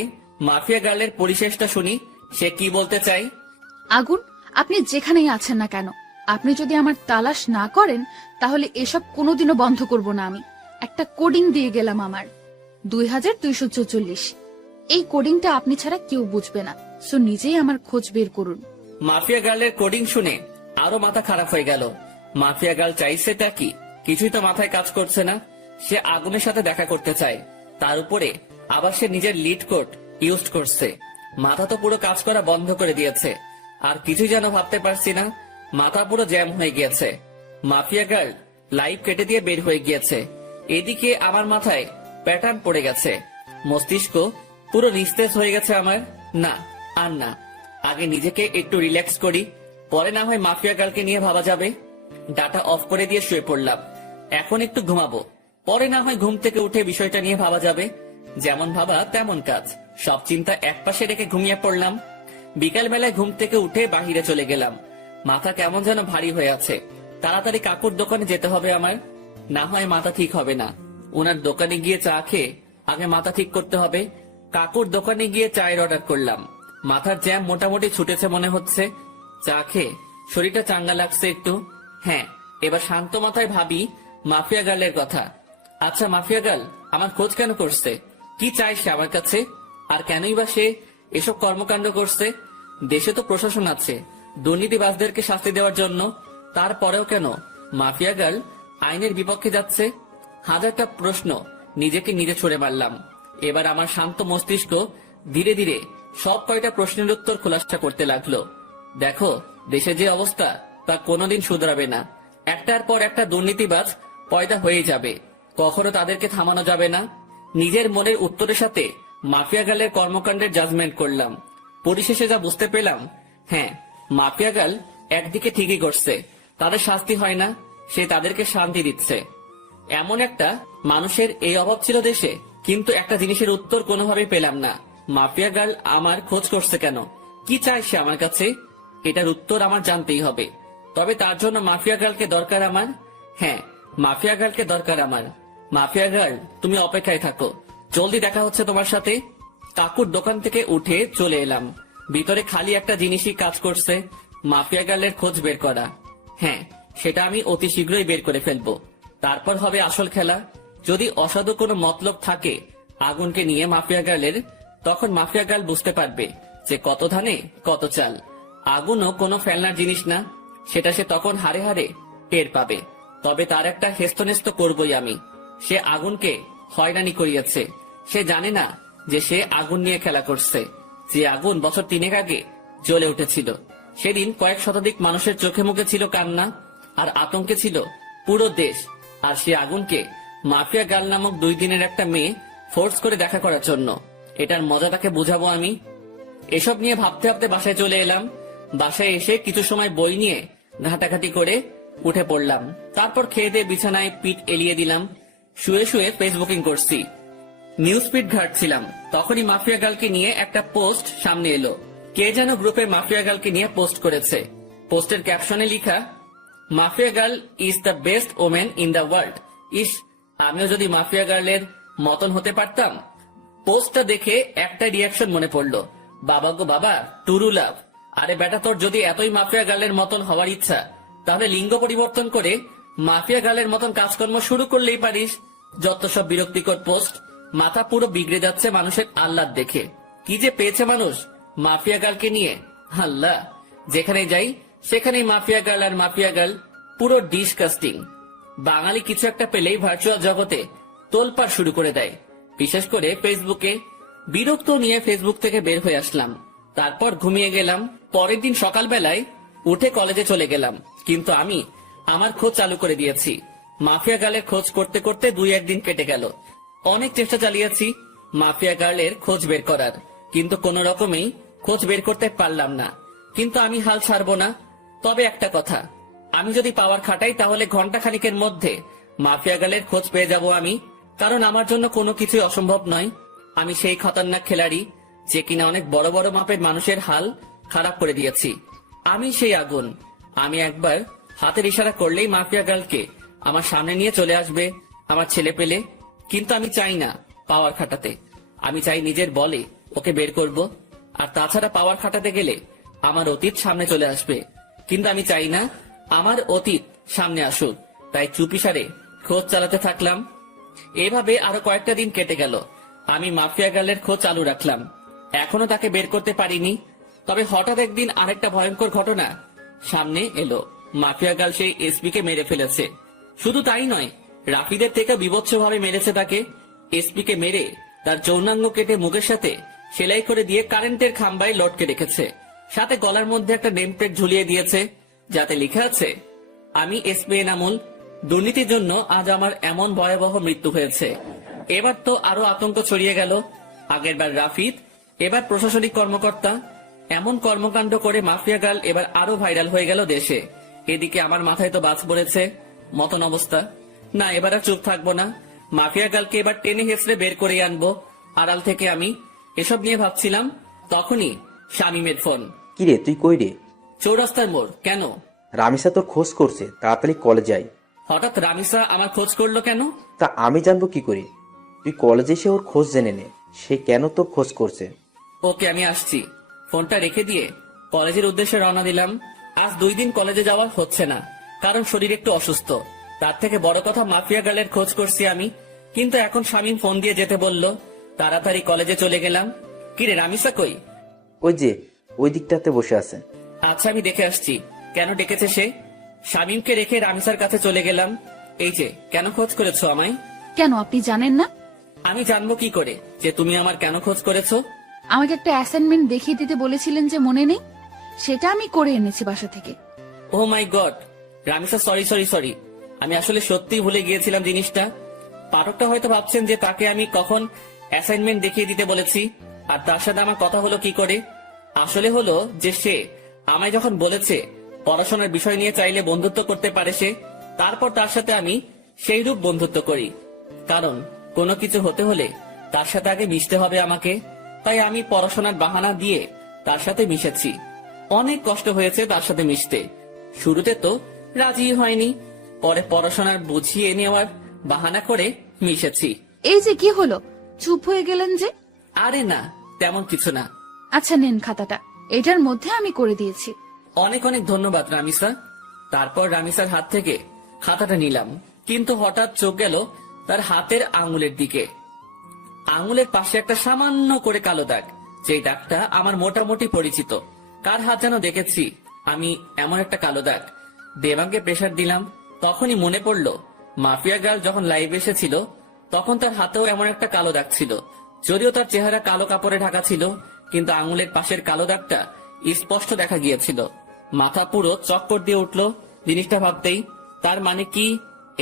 মাফিয়া গার্লের পরিশেষটা শুনি, সে কি বলতে চাই। আগুন, আপনি যেখানেই আছেন না কেন, আপনি যদি আমার তালাশ না করেন তাহলে এসব কোনোদিনও বন্ধ করব না আমি। একটা কোডিং দিয়ে গেলাম আমার 2244। এই কোডিংটা আপনি ছাড়া কেউ বুঝবে না, সো নিজেই আমার খোঁজ বের করুন। মাফিয়া গার্লের কোডিং শুনে আরো মাথা খারাপ হয়ে গেল। মাফিয়া গার্ল চাইছেটা কি? কিছুই তো মাথায় কাজ করছে না। সে আগুনের সাথে দেখা করতে চায়, তার উপরে আবার সে নিজের লিড কোড ইউজ করছে। মাথা তো পুরো কাজ করা বন্ধ করে দিয়েছে, আর কিছুই যেন ভাবতে পারছি না। মাথা পুরো জ্যাম হয়ে গিয়েছে। মাফিয়া গার্ল লাইভ কেটে দিয়ে বের হয়ে গিয়েছে। এদিকে আমার মাথায় প্যাটার্ন পড়ে গেছে, মস্তিষ্ক পুরো নিস্তেজ হয়ে গেছে আমার। না, আর না, আগে নিজেকে একটু রিল্যাক্স করি, পরে না হয় মাফিয়া গার্লকে নিয়ে ভাবা যাবে। ডাটা অফ করে দিয়ে শুয়ে পড়লাম। এখন একটু ঘুমাবো, পরে না হয় ঘুম থেকে উঠে বিষয়টা নিয়ে ভাবা যাবে। যেমন ভাবা তেমন কাজ, সব চিন্তা একপাশে রেখে ঘুমিয়ে পড়লাম। বিকাল বেলায় ঘুম থেকে উঠে বাহিরে চলে গেলাম। মাথা কেমন যেন ভারী হয়ে আছে। তাড়াতাড়ি কাকুর দোকানে যেতে হবে আমার, না হয় মাথা ঠিক হবে না। ওনার দোকানে গিয়ে চা খেয়ে আগে মাথা ঠিক করতে হবে। কাকুর দোকানে গিয়ে চায়ের অর্ডার করলাম। মাথার জ্যাম মোটামুটি ছুটেছে মনে হচ্ছে। চা খেয়ে শরীরটা চাঙ্গা লাগছে একটু। হ্যাঁ, এবার শান্ত মাথায় ভাবি মাফিয়া গার্লের কথা। আচ্ছা, মাফিয়া গার্ল আমার খোঁজ কেন করছে? কি চাই সে আমার কাছে? আর কেনই বা সে এসব কর্মকাণ্ড করছে? দেশে তো প্রশাসন আছে দুর্নীতিবাজদেরকে শাস্তি দেওয়ার জন্য, তারপরেও কেন মাফিয়া গার্ল আইনের বিপক্ষে যাচ্ছে? হাজারটা প্রশ্ন নিজেকে নিজে ছুড়ে মারলাম। এবার আমার শান্ত মস্তিষ্ক ধীরে ধীরে সব কয়টা প্রশ্নের উত্তর খোলাসা করতে লাগলো। দেখো, দেশে যে অবস্থা তা কোনোদিন শুধরাবে না। একটার পর একটা দুর্নীতিবাজ পয়দা হয়ে যাবে, কখনো তাদেরকে থামানো যাবে না। নিজের মনের উত্তরের সাথে মাফিয়া গালের কর্মকাণ্ডের জাজমেন্ট করলাম। পরিশেষে যা বুঝতে পেলাম, হ্যাঁ, মাফিয়া গাল একদিকে ঠিকই করছে, তাদের শাস্তি হয় না, সে তাদেরকে শান্তি দিচ্ছে। এমন একটা মানুষের এই অভাব ছিল দেশে, কিন্তু একটা জিনিসের উত্তর কোনোভাবেই পেলাম না। মাফিয়া গার্ল আমার খোঁজ করছে কেন, কি চায় সে আমার কাছে, এটার উত্তর আমার জানতেই হবে। তবে তার জন্য মাফিয়া গার্লকে দরকার আমার। হ্যাঁ, মাফিয়া গার্লকে দরকার আমার। মাফিয়া গার্ল, তুমি অপেক্ষায় থাকো, জলদি দেখা হচ্ছে তোমার সাথে। কাকুর দোকান থেকে উঠে চলে এলাম। ভিতরে খালি একটা জিনিসই কাজ করছে, মাফিয়া গার্লের খোঁজ বের করা। হ্যাঁ, সেটা আমি অতি শীঘ্রই বের করে ফেলবো। তারপর হবে আসল খেলা। যদি অসাধু কোনো মতলব থাকে আগুনকে নিয়ে মাফিয়া গার্লের, তখন মাফিয়া গার্ল বুঝতে পারবে যে কত ধানে কত চাল। আগুনও কোনো ফেলনার জিনিস না, সেটা সে তখন হারে হারে টের পাবে। তবে তার একটা হেস্তনেস্ত করবই আমি। সে আগুনকে হয়রানি করিয়েছে, সে জানে না যে সে আগুন নিয়ে খেলা করছে। যে আগুন বছর 3 আগে জ্বলে উঠেছিল, সেদিন কয়েক শতাধিক মানুষের চোখে মুখে ছিল কান্না, আর আতঙ্কে ছিল পুরো দেশ। আর সে আগুনকে মাফিয়া গার্ল নামক 2 দিনের একটা মেয়ে ফোর্স করে দেখা করার জন্য। এটার মজা তাকে বুঝাবো আমি। এসব নিয়ে ভাবতে ভাবতে বাসায় চলে এলাম। বাসায় এসে কিছু সময় বই নিয়ে ঘাটাঘাটি করে উঠে পড়লাম। তারপর খেয়ে দিয়ে বিছানায় পিঠ এলিয়ে দিলাম। শুয়ে শুয়ে ফেসবুকিং করছি, নিউজ ফিড ঘাটছিলাম। তখনই মাফিয়া গার্লকে নিয়ে একটা পোস্ট সামনে এলো। কে যেন গ্রুপে মাফিয়া গার্লকে নিয়ে পোস্ট করেছে। পোস্টের ক্যাপশনে লেখা, mafia girl is the best women in the world. ইস, আমিও যদি মাফিয়া গার্লের মতন হতে পারতাম। পোস্টটা দেখে একটা রিয়াকশন মনে পড়লো, বাবা গো বাবা, টুরু লাভ। আরে বেটা, তোর যদি এতই মাফিয়া গার্লের মতন হওয়ার ইচ্ছা, তাহলে লিঙ্গ পরিবর্তন করে মাফিয়া গার্লের মতন কাজকর্ম শুরু করলেই পারিস। যত সব বিরক্তিকর পোস্ট, মাথা পুরো বিগড়ে যাচ্ছে মানুষের আহ্লাদ দেখে। কি যে পেয়েছে মানুষ মাফিয়া গার্লকে নিয়ে, আল্লাহ। যেখানে যাই সেখানেই মাফিয়া গার্ল আর মাফিয়া গার্ল, পুরো ডিসকাস্টিং। বাঙালি কিছু একটা পেলেই ভার্চুয়াল জগতে তোলপাড় শুরু করে দেয়, বিশেষ করে ফেসবুকে। বিরক্ত নিয়ে ফেসবুক থেকে বের হয়ে আসলাম। তারপর ঘুমিয়ে গেলাম। পরের দিন সকালবেলায় উঠে কলেজে চলে গেলাম, কিন্তু আমি আমার খোঁজ চালু করে দিয়েছি। মাফিয়া গার্লের খোঁজ করতে করতে 2-1 দিন কেটে গেল। অনেক চেষ্টা চালিয়েছি মাফিয়া গার্লের খোঁজ বের করার, কিন্তু কোনো রকমেই খোঁজ বের করতে পারলাম না। কিন্তু আমি হাল ছাড়বো না। তবে একটা কথা, আমি যদি পাওয়ার খাটাই তাহলে ঘন্টা খানিকের মধ্যে মাফিয়া গার্লের খোঁজ পেয়ে যাব আমি। কারণ আমার জন্য কোনো কিছুই অসম্ভব নয়। আমি সেই খতরনাক খেলাড়ি যে কিনা অনেক বড় বড় মাপের মানুষের হাল খারাপ করে দিয়েছি। আমি সেই আগুন। আমি একবার হাতের ইশারা করলেই মাফিয়া গার্লকে আমার সামনে নিয়ে চলে আসবে আমার ছেলে পেলে। কিন্তু আমি চাই না পাওয়ার খাটাতে, আমি চাই নিজের বলে ওকে বের করব। আর তাছাড়া পাওয়ার খাটাতে গেলে আমার অতীত সামনে চলে আসবে, কিন্তু আমি চাই না আমার অতীত সামনে আসুক। তাই চুপিসারে খোঁজ চালাতে থাকলাম। এভাবে আরো কয়েকটা দিন কেটে গেল। আমি মাফিয়া গার্লের খোঁজ চালু রাখলাম, এখনো তাকে বের করতে পারিনি। তবে হঠাৎ একদিন আরেকটা ভয়ঙ্কর ঘটনা সামনে এলো। মাফিয়া গার্ল সেই এসপি কে মেরে ফেলেছে। শুধু তাই নয়, রাফিদের থেকে বিভৎসভাবে মেরেছে তাকে। এসপি কে মেরে তার যৌনাঙ্গ কেটে মুখের সাথে সেলাই করে দিয়ে কারেন্টের খাম্বায় লটকে রেখেছে। সাথে গলার মধ্যে একটা নেম প্লেট ঝুলিয়ে দিয়েছে, যাতে লেখা আছে, আমি এসপি এনামুল, দুর্নীতির জন্য আজ আমার এমন ভয়াবহ মৃত্যু হয়েছে। এবার তো আরো আতঙ্ক ছড়িয়ে গেল। আগেরবার রাফিদ, এবার প্রশাসনিক কর্মকর্তা। এমন কর্মকাণ্ড করে মাফিয়া গার্ল এবার আরো ভাইরাল হয়ে গেল দেশে। এদিকে আমার মাথায় তো বাজ পড়েছে, মতন অবস্থা। না, এবার আর চুপ থাকবো না। মাফিয়া গার্লকে এবার টেনে হেসড়ে বের করে আনবো আড়াল থেকে। আমি এসব নিয়ে ভাবছিলাম, তখনই শামীমের ফোন। কিরে, তুই কই রে? চৌরাস্তার মোড়। কেন? রামিসা তোর খোঁজ করছে, তাড়াতাড়ি কলেজে আয়। হঠাৎ রামিসা আমার খোঁজ করলো কেন? তা আমি জানবো কি করে? তুই কলেজে এসে ওর খোঁজ জেনে নে, সে কেন তোর খোঁজ করছে। ওকে, আমি আসছি। ফোনটা রেখে দিয়ে কলেজের উদ্দেশ্যে রওনা দিলাম। আজ 2 দিন কলেজে যাওয়া হচ্ছে না, কারণ শরীর একটু অসুস্থ। তার থেকে বড় কথা, মাফিয়া গার্লের খোঁজ করছি আমি। কিন্তু এখন শামীম ফোন দিয়ে যেতে বলল, তাড়াতাড়ি কলেজে চলে গেলাম। কিরে, রামিসা কই? ওই যে ওই দিকটাতে বসে আছে। আচ্ছা, আমি দেখে আসছি। কেন ডেকেছে সে? শামীমকে রেখে রামিসার কাছে চলে গেলাম। এই যে, কেন খোঁজ করেছো আমায়? কেন, আপনি জানেন না? আমি জানবো কি করে যে তুমি আমার কেন খোঁজ করেছো? আমাকে একটা অ্যাসাইনমেন্ট দেখিয়ে দিতে বলেছিলেন যে, মনে নেই? সেটা আমি করে এনেছি বাসা থেকে। Oh my god, Ramisa, sorry sorry sorry. আমি আসলে সত্যিই ভুলে গিয়েছিলাম জিনিসটা। পাঠকটা হয়তো ভাবছেন যে তাকে আমি কখন অ্যাসাইনমেন্ট দেখিয়ে দিতে বলেছি আর তার সাথে আমার কথা হলো কি করে। আসলে হলো যে সে আমায় যখন বলেছে পড়াশোনার বিষয় নিয়ে চাইলে বন্ধুত্ব করতে পারে সে, তারপর তার সাথে আমি সেই রূপ বন্ধুত্ব করি। কারণ কোনো কিছু হতে হলে তার সাথে আগে মিশতে হবে আমাকে, তাই আমি পড়াশোনার বাহানা দিয়ে তার সাথে মিশেছি। অনেক কষ্ট হয়েছে তার সাথে মিশতে। শুরুতে তো রাজি হয়নি, পরে পড়াশোনার বুঝিয়ে নেওয়ার বাহানা করে মিশেছি। এই যে কি হলো, চুপ হয়ে গেলেন যে? আরে না, তেমন কিছু না। আচ্ছা নেন খাতাটা, এটার মধ্যে আমি করে দিয়েছি। অনেক অনেক ধন্যবাদ রামিসা। তারপর রামিসার হাত থেকে খাতাটা নিলাম, কিন্তু হঠাৎ চোখ গেল তার হাতের আঙুলের দিকে। আঙুলের পাশে একটা সামান্য করে কালো দাগ, যেই দাগটা আমার মোটামুটি পরিচিত। কার হাত যেন দেখেছি আমি এমন একটা কালো দাগ। দেবাঙ্গে প্রেসার দিলাম, তখনই মনে পড়লো মাফিয়া গার্ল যখন লাইভ এসেছিল তখন তার হাতেও এমন একটা কালো দাগ ছিল। যদিও তার চেহারা কালো কাপড়ে ঢাকা ছিল, কিন্তু আঙুলের পাশের কালো দাগটা স্পষ্ট দেখা গিয়েছিল। মাথা পুরো চক্কর দিয়ে উঠলো জিনিসটা ভাবতেই। তার মানে কি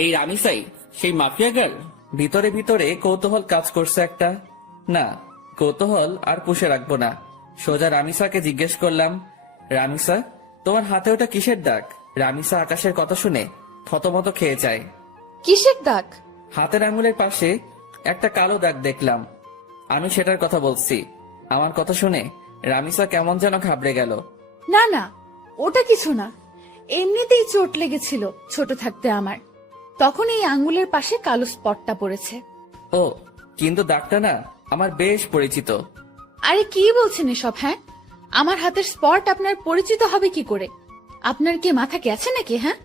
এই রামিসাই সেই মাফিয়া গার্ল? ভিতরে ভিতরে কৌতূহল কাজ করছে একটা। না, কৌতূহল আর পুষে রাখবো না। সোজা রামিসাকে জিজ্ঞেস করলাম, রামিসা তোমার হাতে ওটা কিসের দাগ? রামিসা আকাশের কথা শুনে থতমত খেয়ে যায়। কিসের দাগ? হাতের আঙুলের পাশে একটা কালো দাগ দেখলাম। আমি সেটার কথা বলছি। আমার কথা শুনে রামিসা কেমন যেন ঘাবড়ে গেল। না না, ওটা কিছু না, এমনিতেই চোট লেগেছিল ছোট থাকতে আমার, তখন এই আঙ্গুলের পাশে কালো স্পটটা পড়েছে। ও, কিন্তু দাগটা না আমার বেশ পরিচিত। আরে কি বলছেন এসব? হ্যাঁ, আমার হাতের স্পট আপনার পরিচিত হবে কি করে? আপনার কি মাথা গেছে নাকি? হ্যাঁ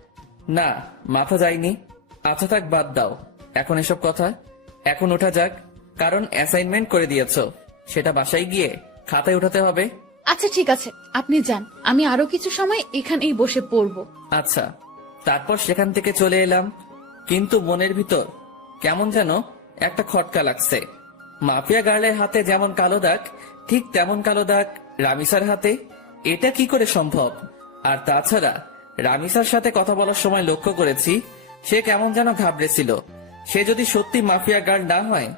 না, মাথা যায়নি। আচ্ছা থাক, বাদ দাও এখন এসব কথা। এখন ওঠা যাক, কারণ অ্যাসাইনমেন্ট করে দিয়েছো, সেটা বাসায় গিয়ে খাতায় উঠাতে হবে। আচ্ছা ঠিক আছে, আপনি যান, আমি আরো কিছু সময় এখানেই বসে পড়বো। আচ্ছা। তারপর সেখান থেকে চলে এলাম, কিন্তু মনের ভিতর কেমন যেন একটা খটকা লাগছে। মাফিয়া গার্লের হাতে যেমন কালো দাগ, ঠিক তেমন কালো দাগ রামিসার হাতে। এটা কি করে সম্ভব? আর তাছাড়া রামিসার সাথে কথা বলার সময় লক্ষ্য করেছি সে কেমন যেন ঘাবড়েছিল। সে যদি সত্যি মাফিয়া গার্ল না হয়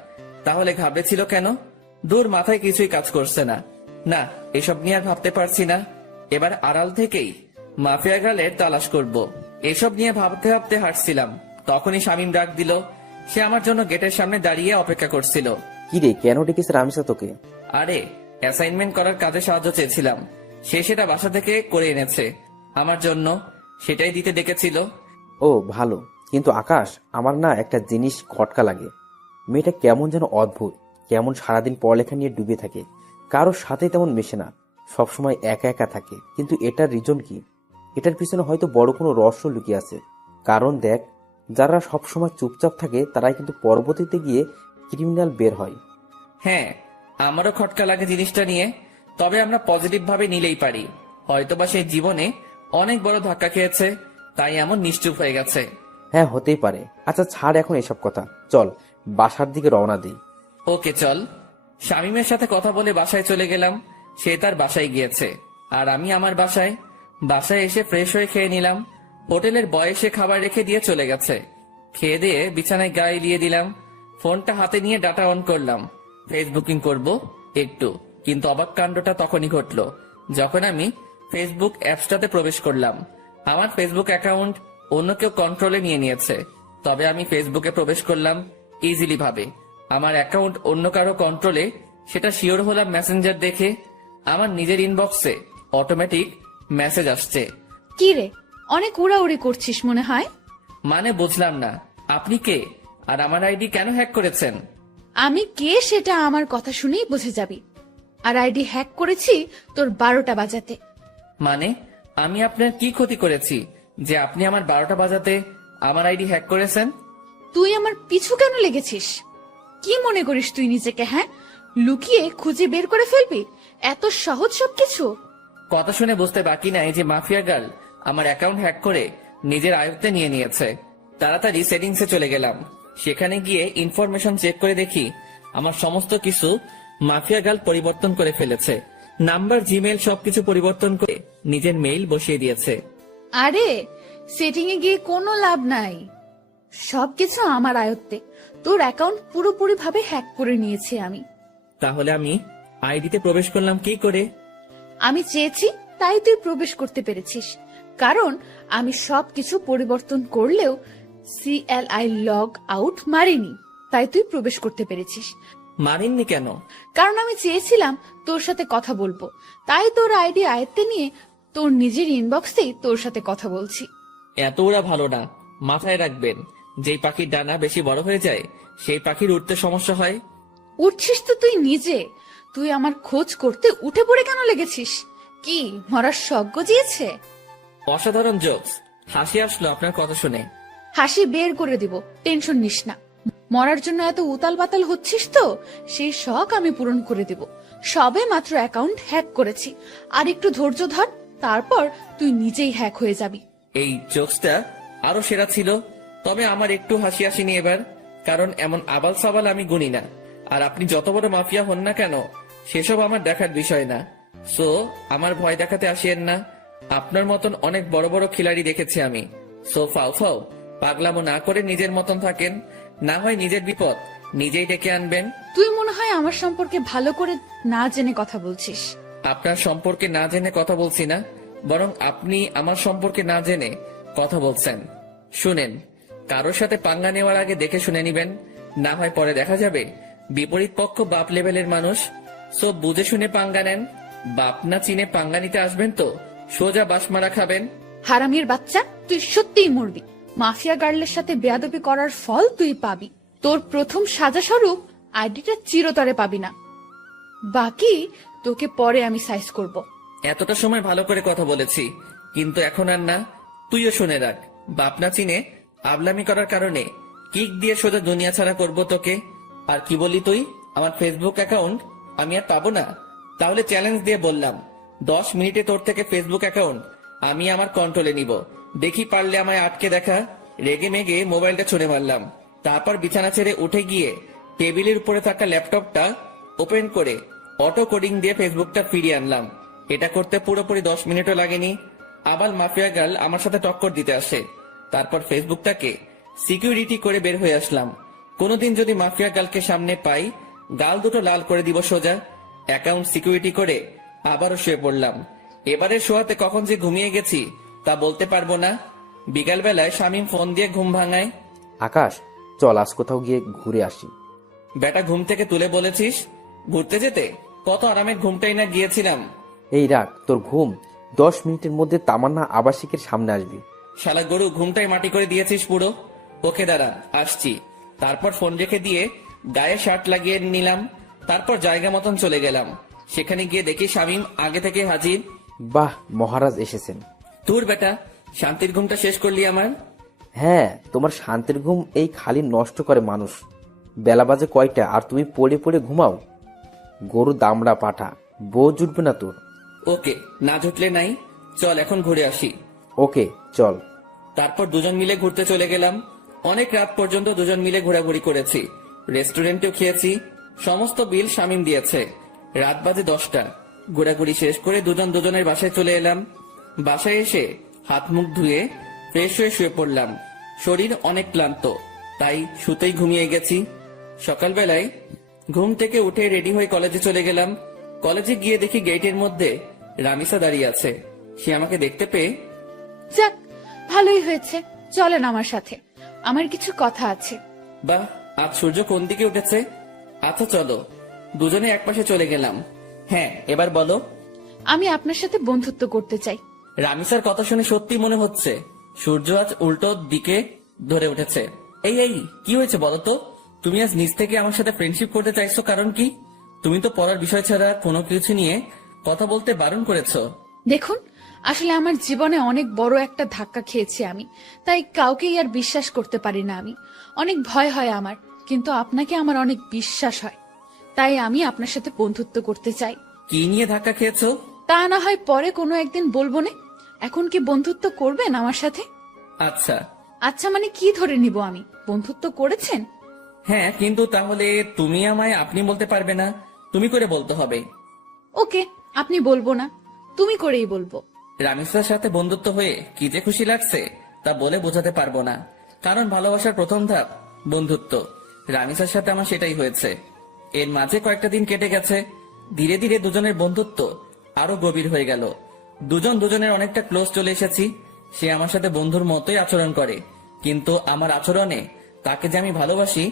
তাহলে ঘাবড়েছিল কেন? দূর, মাথায় কিছুই কাজ করছে না। না, এসব নিয়ে আর ভাবতে পারছি না। এবার আড়াল থেকেই মাফিয়া গার্লের তালাশ করব। এসব নিয়ে ভাবতে ভাবতে হাঁটছিলাম, তখনই শামীম ডাক দিল। সে আমার জন্য গেটের সামনে দাঁড়িয়ে অপেক্ষা করছিল। কি রে, কেন ডেকেছে রামিসা তোকে? আরে, অ্যাসাইনমেন্ট করার কাজে সাহায্য চেয়েছিলাম, সে সেটা বাসা থেকে করে এনেছে আমার জন্য, সেটাই দিতে ডেকেছিল। ও ভালো, কিন্তু আকাশ, আমার না একটা জিনিস খটকা লাগে। মেয়েটা কেমন যেন অদ্ভুত, কেমন সারাদিন পড়ালেখা নিয়ে ডুবে থাকে, কারোর সাথে তেমন মেশে না, সবসময় একা একা থাকে। কিন্তু এটার রিজন কি? এটার পিছনে হয়তো বড় কোনো রহস্য লুকিয়ে আছে। কারণ দেখ, যারা সবসময় চুপচাপ থাকে তারাই কিন্তু পরবর্তীতে গিয়ে ক্রিমিনাল বের হয়। হ্যাঁ, আমারও খটকা লাগে জিনিসটা নিয়ে, তবে আমরা পজিটিভ ভাবে নিলেই পারি। হয়তোবা সেই জীবনে অনেক বড় ধাক্কা খেয়েছে, তাই এমন নিশ্চুপ হয়ে গেছে। হ্যাঁ, হতেই পারে। আচ্ছা ছাড় এখন এসব কথা, চল বাসার দিকে রওনা দিই। ওকে চল। শামীমের সাথে কথা বলে বাসায় চলে গেলাম। সে তার বাসায় গিয়েছে, আর আমি আমার বাসায়। বাসায় এসে ফ্রেশ হয়ে খেয়ে নিলাম। হোটেলের বয় এসে খাবার রেখে দিয়ে চলে গেছে। খেয়ে দিয়ে বিছানায় গায়ে দিয়ে দিলাম। ফোনটা হাতে নিয়ে ডাটা অন করলাম, ফেসবুকিং করব একটু। কিন্তু অবাক কাণ্ডটা তখনই ঘটলো যখন আমি ফেসবুক অ্যাপসটাতে প্রবেশ করলাম। আমার ফেসবুক অ্যাকাউন্ট অন্য কেউ কন্ট্রোলে নিয়ে নিয়েছে, তবে আমি ফেসবুকে প্রবেশ করলাম ইজিলি ভাবে। আমার অ্যাকাউন্ট অন্য কারো কন্ট্রোলে, সেটা শিওর হলাম মেসেঞ্জার দেখে। আমার নিজের ইনবক্সে অটোমেটিক মেসেজ আসছে। কি রে, অনেক উড়াউড়ি করছিস মনে হয়। মানে বুঝলাম না, আপনি কে আর আমার আইডি কেন হ্যাক করেছেন? আমি কে সেটা আমার কথা শুনেই বুঝে যাবি। আর আইডি হ্যাক করেছি তোর 12টা বাজাতে। মানে আমি আপনার কি ক্ষতি করেছি যে আপনি আমার 12টা বাজাতে আমার আইডি হ্যাক করেছেন? তুই আমার পিছু কেন লেগেছিস? কি মনে করিস তুই নিজেকে? হ্যাঁ, লুকিয়ে খুঁজে বের করে ফেলবি? এত সহজ সবকিছু? কথা শুনে বুঝতে বাকি নাই যে মাফিয়া গার্ল আমার অ্যাকাউন্ট হ্যাক করে নিজের আয়ত্তে নিয়ে নিয়েছে। তাড়াতাড়ি সেটিংসে চলে গেলাম। সেখানে গিয়ে ইনফরমেশন চেক করে দেখি আমার সমস্ত কিছু মাফিয়া গার্ল পরিবর্তন করে ফেলেছে। নাম্বার, জিমেল সবকিছু পরিবর্তন করে নিজের মেইল বসিয়ে দিয়েছে। আরে সেটিং এ গিয়ে কোনো লাভ নাই, সবকিছু আমার আয়ত্তে। তোর অ্যাকাউন্ট পুরোপুরি ভাবে হ্যাক করে নিয়েছি আমি। তাহলে আমি আইডিতে প্রবেশ করলাম কি করে? আমি চেয়েছি তাই তুই প্রবেশ করতে পেরেছিস, কারণ আমি সবকিছু পরিবর্তন করলেও CLI লগ আউট মারিনি, তাই তুই প্রবেশ করতে পেরেছিস। মানেননি কেন? কারণ আমি চেয়েছিলাম তোর সাথে কথা বলবো, তাই তোর আইডি আয়ত্তে নিয়ে তোর নিজের ইনবক্সেই তোর সাথে কথা বলছি। এত ওরা ভালো না, মাথায় রাখবেন। যেই পাখির ডানা বেশি বড় হয়ে যায় সেই পাখির উঠতে সমস্যা হয়। উঠছিস তো তুই নিজে, তুই আমার খোঁজ করতে উঠে পড়ে কেন লেগেছিস? কি মরার শখ গজিয়েছে? অসাধারণ জোকস, হাসি আসলো আপনার কথা শুনে। হাসি বের করে দিব, টেনশন নিস না। মরার জন্য এত উতাল পাতাল হচ্ছিস তো, সেই শখ আমি পূরণ করে দেব। সবে মাত্র অ্যাকাউন্ট হ্যাক করেছি, আর একটু ধৈর্য ধর, তারপর তুই নিজেই হ্যাক হয়ে যাবি। এই জোকসটা আরো সেরা ছিল, তবে আমার একটু হাসি আসেনি এবার, কারণ এমন আবাল সাবাল আমি গুনি না। আর আপনি যত বড় মাফিয়া হন না কেন, সেসব আমার দেখার বিষয় না। সো আমার ভয় দেখাতে আসিয়েন না। আপনার মতন অনেক বড় বড় খিলাড়ি দেখেছি আমি। সো ফাও ফাও পাগলামো না করে নিজের মতন থাকেন, না হয় নিজের বিপদ নিজেই ডেকে আনবেন। তুই মনে হয় আমার সম্পর্কে ভালো করে না জেনে কথা বলছিস। আপনার সম্পর্কে না জেনে কথা বলছি না, বরং আপনি আমার সম্পর্কে না জেনে কথা বলছেন। শুনেন, কারোর সাথে পাঙ্গা নেওয়ার আগে দেখে শুনে নিবেন, না হয় পরে দেখা যাবে বিপরীত পক্ষ বাপ লেভেলের মানুষ। সো বুঝে শুনে পাঙ্গা নেন। বাপ না চিনে পাঙ্গা নিতে আসবেন তো সোজা বাসমারা খাবেন। হারামির বাচ্চা, তুই সত্যিই মরবি। মাফিয়া গার্লের সাথে বেয়াদবি করার ফল তুই পাবি। তোর প্রথম সাজা স্বরূপ আইডিটা চিরতরে পাবি না, বাকি তোকে পরে আমি সাইজ করব। এতটা সময় ভালো করে কথা বলেছি, কিন্তু এখন আর না। তুইও শুনে রাখ, বাপ না চিনে আবলামি করার কারণে কিক দিয়ে সোজা দুনিয়া ছাড়া করব তোকে। আর কি বলি তুই, আমার ফেসবুক অ্যাকাউন্ট আমি আর পাবো না? তাহলে চ্যালেঞ্জ দিয়ে বললাম, 10 মিনিটে তোর থেকে ফেসবুক অ্যাকাউন্ট আমি আমার কন্ট্রোলে নিব। দেখি পারলে আমায় আটকে দেখা। রেগে মেগে মোবাইলটা ছুঁড়ে মারলাম। তারপর বিছানা ছেড়ে উঠে গিয়ে টেবিলের উপরে থাকা ল্যাপটপটা ওপেন করে অটো কোডিং দিয়ে ফেসবুকটা ফিরিয়ে আনলাম। এটা করতে পুরোপুরি 10 মিনিটও লাগেনি। আবার মাফিয়া গার্ল আমার সাথে টক্কর দিতে আসে। তারপর ফেসবুকটাকে সিকিউরিটি করে বের হয়ে আসলাম। কোনোদিন যদি মাফিয়া গার্লকে সামনে পাই, গাল দুটো লাল করে দিব সোজা। অ্যাকাউন্ট সিকিউরিটি করে আবারও শুয়ে পড়লাম। এবারে শোয়াতে কখন যে ঘুমিয়ে গেছি তা বলতে পারবো না। বিকাল বেলায় শামীম ফোন দিয়ে ঘুম ভাঙায়। আকাশ, চল আজ কোথাও গিয়ে ঘুরে আসি। বেটা ঘুম থেকে তুলে বলেছিস ঘুরতে যেতে? কত আরামের ঘুমটাই না গিয়েছিলাম। এই রাখ তোর ঘুম, 10 মিনিটের মধ্যে তামান্না আবাসিকের সামনে আসবি। শালা গরু, ঘুমটাই মাটি করে দিয়েছিস পুরো। ওকে দাঁড়া, আসছি। তারপর ফোন রেখে দিয়ে গায়ে শার্ট লাগিয়ে নিলাম। তারপর জায়গা মতন চলে গেলাম। সেখানে গিয়ে দেখি শামীম আগে থেকে হাজির। বাহ, মহারাজ এসেছেন। তোর বেটা, শান্তির ঘুমটা শেষ করলি আমার। হ্যাঁ, তোমার শান্তির ঘুম এই খালি নষ্ট করে মানুষ। বেলা বাজে কয়টা আর তুমি পড়ে পড়ে ঘুমাও? গরু দামড়া পাঠা, বউ জুটবে না তোর। ওকে, না জুটলে নাই, চল এখন ঘুরে আসি। ওকে চল। তারপর দুজন মিলে ঘুরতে চলে গেলাম। অনেক রাত পর্যন্ত দুজন মিলে ঘোরাঘুরি করেছি। রেস্টুরেন্টেও খেয়েছি। সমস্ত বিল শামীম দিয়েছে। রাত বাজে 10টা। ঘোরাঘুরি শেষ করে দুজন দুজনের বাসায় চলে এলাম। বাসায় এসে হাত মুখ ধুয়ে ফ্রেশ হয়ে শুয়ে পড়লাম। শরীর অনেক ক্লান্ত, তাই শুতেই ঘুমিয়ে গেছি। সকালবেলায় ঘুম থেকে উঠে রেডি হয়ে কলেজে চলে গেলাম। কলেজে গিয়ে দেখি গেটের মধ্যে রামিসা দাঁড়িয়ে আছে। সে আমাকে দেখতে পেয়ে, যাক, ভালোই হয়েছে, চলেন আমার সাথে, আমার কিছু কথা আছে। বাহ, আজ সূর্য কোন দিকে উঠেছে। আচ্ছা চলো। দুজনে একপাশে চলে গেলাম। হ্যাঁ, এবার বলো। আমি আপনার সাথে বন্ধুত্ব করতে চাই। রামিসার কথা শুনে সত্যি মনে হচ্ছে সূর্য আজ উল্টো দিকে ধরে উঠেছে। এই এই কি হয়েছে বলো তো? তুমি আজ নিজ থেকে আমার সাথে ফ্রেন্ডশিপ করতে চাইছো, কারণ কি? তুমি তো পড়ার বিষয় ছাড়া কোনো কিছু নিয়ে কথা বলতে বারণ করেছো। দেখুন, আসলে আমার জীবনে অনেক বড় একটা ধাক্কা খেয়েছি আমি, তাই কাউকেই আর বিশ্বাস করতে পারি না আমি। অনেক ভয় হয় আমার, কিন্তু আপনাকে আমার অনেক বিশ্বাস হয়, তাই আমি আপনার সাথে বন্ধুত্ব করতে চাই। কি নিয়ে ধাক্কা খেয়েছো? তা না হয় পরে কোনো একদিন বলবো না। এখন কি বন্ধুত্ব করবেন আমার সাথে? আচ্ছা। আচ্ছা মানে কি ধরে নিব আমি? বন্ধুত্ব করেছেন? হ্যাঁ, কিন্তু তাহলে তুমি আমায় আপনি বলতে পারবে না, তুমি করে বলতে হবে। ওকে, আপনি বলবো না, তুমি করেই বলবো। রামিসার সাথে বন্ধুত্ব হয়ে কি যে খুশি লাগছে তা বলে বোঝাতে পারবো না, কারণ ভালোবাসার প্রথম ধাপ বন্ধুত্ব। রামিসার সাথে আমার সেটাই হয়েছে। এর মাঝে কয়েকটা দিন কেটে গেছে। ধীরে ধীরে দুজনের বন্ধুত্ব আরো গভীর হয়ে গেল। দুজন দুজনের অনেকটা ক্লোজ চলে এসেছি। সে আমার সাথে বন্ধুর মতোই আচরণ করে, কিন্তু আমার আচরণে তাকে যে আমি ভালোবাসি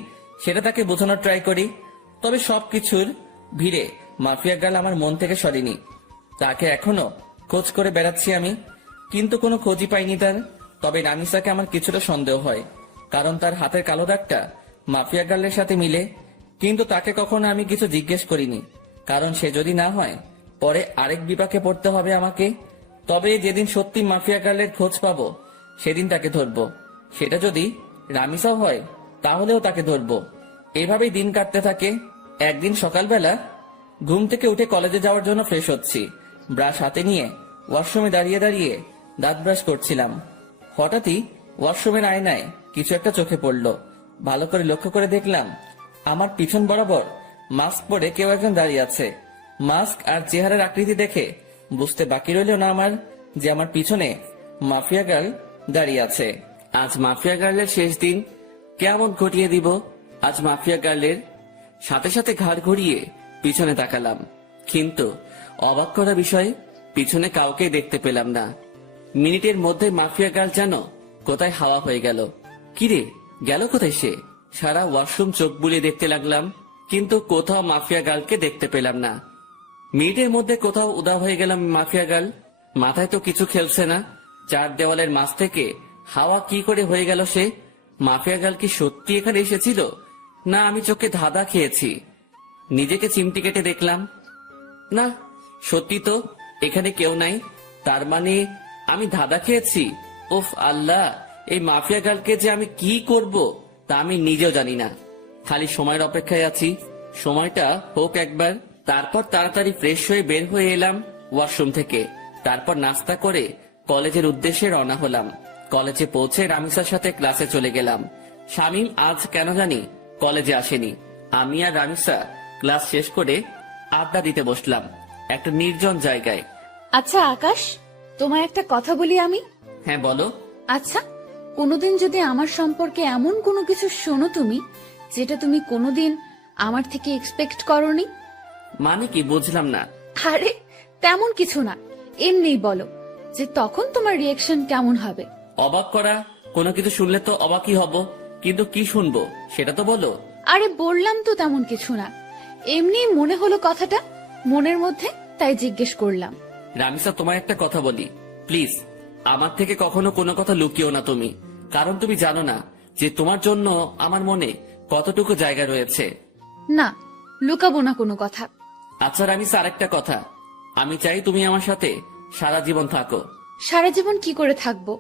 সেটা তাকে বোঝানোর ট্রাই করি। তবে সবকিছুর ভিড়ে মাফিয়া গার্ল আমার মন থেকে সরেনি। তাকে এখনো খোঁজ করে বেড়াচ্ছি আমি, কিন্তু কোনো খোঁজই পাইনি তার। তবে রামিসাকে আমার কিছুটা সন্দেহ হয়, কারণ তার হাতের কালো দাগটা মাফিয়া গার্লের সাথে মিলে। কিন্তু তাকে কখনো আমি কিছু জিজ্ঞেস করিনি, কারণ সে যদি না হয় পরে আরেক বিপাকে পড়তে হবে আমাকে। তবে যেদিন সত্যি মাফিয়া গার্লের খোঁজ পাবো সেদিন তাকে ধরবো। সেটা যদি রামিসাও হয় তাহলেও তাকে ধরবো। এভাবেই দিন কাটতে থাকে। একদিন সকালবেলা ঘুম থেকে উঠে কলেজে যাওয়ার জন্য ফ্রেশ হচ্ছি। ব্রাশ হাতে নিয়ে ওয়াশরুমে দাঁড়িয়ে দাঁড়িয়ে দাঁত ব্রাশ করছিলাম। হঠাৎই ওয়াশরুমের আয়নায় কিছু একটা চোখে পড়লো। ভালো করে লক্ষ্য করে দেখলাম আমার পিছন বরাবর মাস্ক পরে কেউ একজন দাঁড়িয়ে আছে। মাস্ক আর চেহারার আকৃতি দেখে বুঝতে বাকি রইল না আমার যে আমার পিছনে মাফিয়া গার্ল দাঁড়িয়ে আছে। আজ মাফিয়া গার্লের শেষ দিন, কেমন ঘটিয়ে দিব। আজ মাফিয়া গার্লের সাথে সাথে ঘাড় ঘুরিয়ে পিছনে তাকালাম, কিন্তু অবাক করা বিষয়, পিছনে কাউকে দেখতে পেলাম না। মিনিটের মধ্যে মাফিয়া গার্ল যেন কোথায় হাওয়া হয়ে গেল। কিরে, গেল কোথায় সে? সারা ওয়াশরুম চোখ বুলিয়ে দেখতে লাগলাম, কিন্তু কোথাও মাফিয়া গার্লকে দেখতে পেলাম না। মিনিটের মধ্যে কোথাও উদা হয়ে গেলাম মাফিয়া গার্ল। মাথায় তো কিছু খেলছে না। চার দেওয়ালের মাঝ থেকে হাওয়া কি করে হয়ে গেল সে? মাফিয়া গার্ল কি সত্যি এখানে এসেছিল, না আমি চোখে ধাঁধা খেয়েছি? নিজেকে চিমটি কেটে দেখলাম, না সত্যি তো এখানে কেউ নাই। তার মানে আমি ধাঁধা খেয়েছি। উফ আল্লাহ, এই মাফিয়া গার্লকে যে আমি কি করব তা আমি নিজেও জানি না। খালি সময়ের অপেক্ষায় আছি, সময়টা হোক একবার। তারপর তাড়াতাড়ি ফ্রেশ হয়ে বের হয়ে এলাম ওয়াশরুম থেকে। তারপর নাস্তা করে কলেজের উদ্দেশ্যে রওনা হলাম। কলেজে পৌঁছে রামিসার সাথে ক্লাসে চলে গেলাম। শামীম আজ কেন জানি কলেজে আসেনি। আমি আর রামিসা ক্লাস শেষ করে আড্ডা দিতে বসলাম একটা নির্জন জায়গায়। আচ্ছা আকাশ, তোমায় একটা কথা বলি আমি। হ্যাঁ বলো। আচ্ছা, কোনোদিন যদি আমার সম্পর্কে এমন কোনো কিছু শোনো তুমি, যেটা তুমি কোনোদিন আমার থেকে এক্সপেক্ট করনি। মানে কি, বুঝলাম না। আরে তেমন কিছু না, এমনিই বলো যে তখন তোমার রিয়েকশন কেমন হবে। অবাক করা কোনো কিছু শুনলে তো অবাকই হব, কিন্তু কি শুনবো সেটা তো বলো। আরে বললাম তো তেমন কিছু না, এমনি মনে হলো কথাটা মনের মধ্যে, তাই জিজ্ঞেস করলাম। রামিসা, তোমার একটা কথা বলি প্লিজ, আমার থেকে কখনো কোনো কথা লুকিও না তুমি, কারণ তুমি জানো না যে তোমার জন্য আমার মনে কতটুকু জায়গা রয়েছে। না, লুকাবো না কোনো কথা। আচ্ছা রামিসা, আরেকটা কথা, আমি চাই তুমি আমার সাথে সারা জীবন থাকো। সারা জীবন কি করে থাকবো?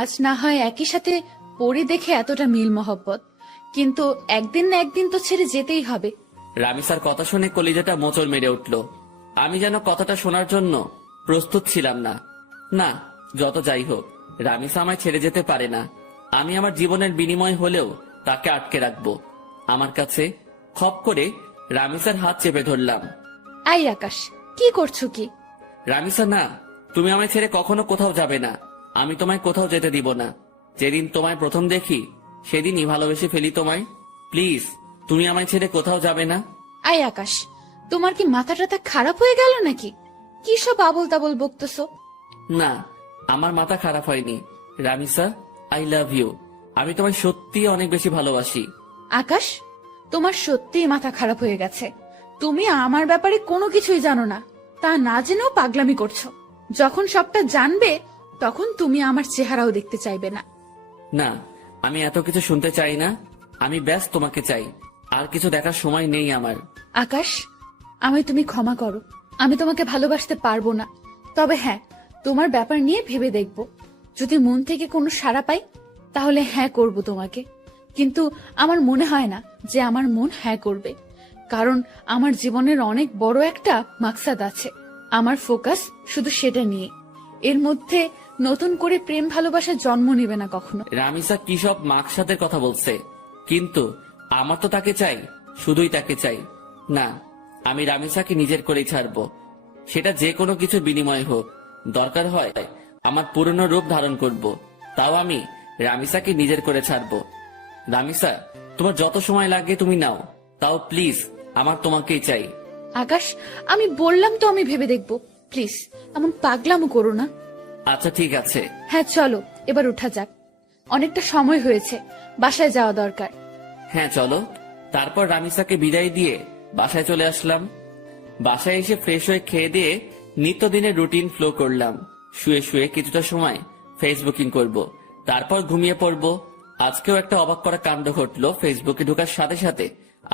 আজ না হয় একই সাথে পড়ে দেখে এতটা মিল মহব্বত, কিন্তু একদিন না একদিন তো ছেড়ে যেতেই হবে। রামিসার কথা শুনে কলিজাটা মোচড় মেরে উঠল। আমি যেন কথাটা শোনার জন্য প্রস্তুত ছিলাম না। না, যত যাই হোক, রামিসা আমায় ছেড়ে যেতে পারে না। আমি আমার জীবনের বিনিময় হলেও তাকে আটকে রাখবো আমার কাছে। খপ করে রামিসার হাত চেপে ধরলাম। আই আকাশ, কি করছো কি? রামিসা, না, তুমি আমায় ছেড়ে কখনো কোথাও যাবে না। আমি তোমায় কোথাও যেতে দিব না। যেদিন তোমায় প্রথম দেখি সেদিনই ভালোবেসে ফেলি তোমায়। প্লিজ, তুমি আমায় ছেড়ে কোথাও যাবে না। আই আকাশ, তোমার কি মাথা টাথা খারাপ হয়ে গেল নাকি? কি সব আবল তাবল বকতেছো? না, আমার মাথা খারাপ হয়নি। Ramisa, I love you. আমি তোমায় সত্যি অনেক বেশি ভালোবাসি। আকাশ, তোমার সত্যিই মাথা খারাপ হয়ে গেছে। তুমি আমার ব্যাপারে কোনো কিছুই জানো না, তা না জেনেও পাগলামি করছো। যখন সবটা জানবে তখন তুমি আমার চেহারাও দেখতে চাইবে না। না, আমি এত কিছু শুনতে চাই না। আমি ব্যাস তোমাকে চাই, আর কিছু দেখার সময় নেই আমার। আকাশ, আমি তুমি ক্ষমা করো, আমি তোমাকে ভালোবাসতে পারবো না। তবে হ্যাঁ, তোমার ব্যাপার নিয়ে ভেবে দেখব। যদি মন থেকে কোনো সাড়া পাই তাহলে হ্যাঁ করব তোমাকে, কিন্তু আমার মনে হয় না যে আমার মন হ্যাঁ করবে, কারণ আমার জীবনের অনেক বড় একটা মাকসাদ আছে। আমার ফোকাস শুধু সেটা নিয়ে। এর মধ্যে নতুন করে প্রেম ভালোবাসা জন্ম নেবে না কখনো। রামিসা কি সব মাকসাদের কথা বলছে, কিন্তু আমার তো তাকে চাই, শুধুই তাকে চাই। না, আমি রামিসাকে নিজের করেই ছাড়বো, সেটা যে কোনো কিছুর বিনিময় হোক। দরকার হয় আমার পুরনো রূপ ধারণ করব, তাও আমি রামিসাকে নিজের করে ছাড়বো। রামিসা, তোমার যত সময় লাগে তুমি নাও, তাও প্লিজ আমার তোমাকেই চাই। আকাশ, আমি বললাম তো আমি ভেবে দেখবো। প্লিজ এমন পাগলামো করো না। আচ্ছা ঠিক আছে। হ্যাঁ চলো, এবার উঠা যাক, অনেকটা সময় হয়েছে, বাসায় যাওয়া দরকার। হ্যাঁ চলো। তারপর রামিসাকে বিদায় দিয়ে বাসায় চলে আসলাম। বাসায় এসে ফ্রেশ হয়ে খেয়ে দিয়ে নিত্যদিনের রুটিন ফ্লো করলাম। শুয়ে শুয়ে কিছুটা সময় ফেসবুকিং করব, তারপর ঘুমিয়ে পড়ব। আজকেও একটা অবাক করা কাণ্ড ঘটলো ফেসবুকে ঢোকার সাথে সাথে।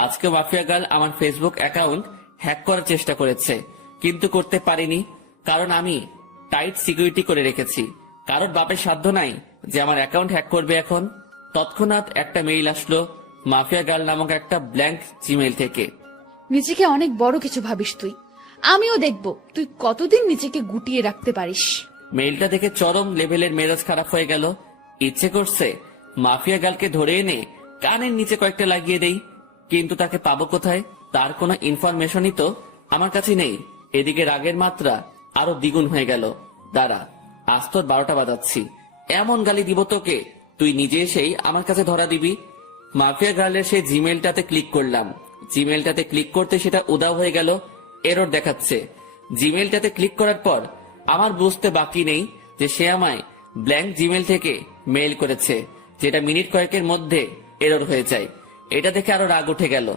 আজকে মাফিয়া গার্ল আমার ফেসবুক অ্যাকাউন্ট হ্যাক করার চেষ্টা করেছে, কিন্তু করতে পারিনি, কারণ আমি টাইট সিকিউরিটি করে রেখেছি। কারোর বাপের সাধ্য নাই যে আমার অ্যাকাউন্ট হ্যাক করবে এখন। তৎক্ষণাৎ একটা মেইল আসলো মাফিয়া গার্ল নামক একটা ব্ল্যাঙ্ক জিমেইল থেকে। নিজেকে অনেক বড় কিছু ভাবিস তুই, আমিও দেখবো তুই কতদিন নিজেকে গুটিয়ে রাখতে পারিস। মেইলটা দেখে চরম লেভেলের মেজাজ খারাপ হয়ে গেল। ইচ্ছে করছে মাফিয়া গার্লকে ধরে এনে কানের নিচে কয়েকটা লাগিয়ে দেই, কিন্তু তাকে পাবো কোথায়? তার কোনো ইনফরমেশনই তো আমার কাছে নেই। এদিকে রাগের মাত্রা আরো দ্বিগুণ হয়ে গেল। দাঁড়া, আজ তোর 12টা বাজাচ্ছি, এমন গালি দিব তোকে তুই নিজে এসেই আমার কাছে ধরা দিবি। মাফিয়া গার্লের সেই জিমেলটাতে ক্লিক করলাম। জিমেলটাতে ক্লিক করতে সেটা উদাও হয়ে গেল, এরর দেখাচ্ছে। জিমেলটাতে ক্লিক করার পর আমার বুঝতে বাকি নেই যে সে আমায় ব্ল্যাঙ্ক জিমেল থেকে মেইল করেছে, যেটা মিনিট কয়েকের মধ্যে এরর হয়ে যায়। এটা দেখে আরো রাগ উঠে গেল।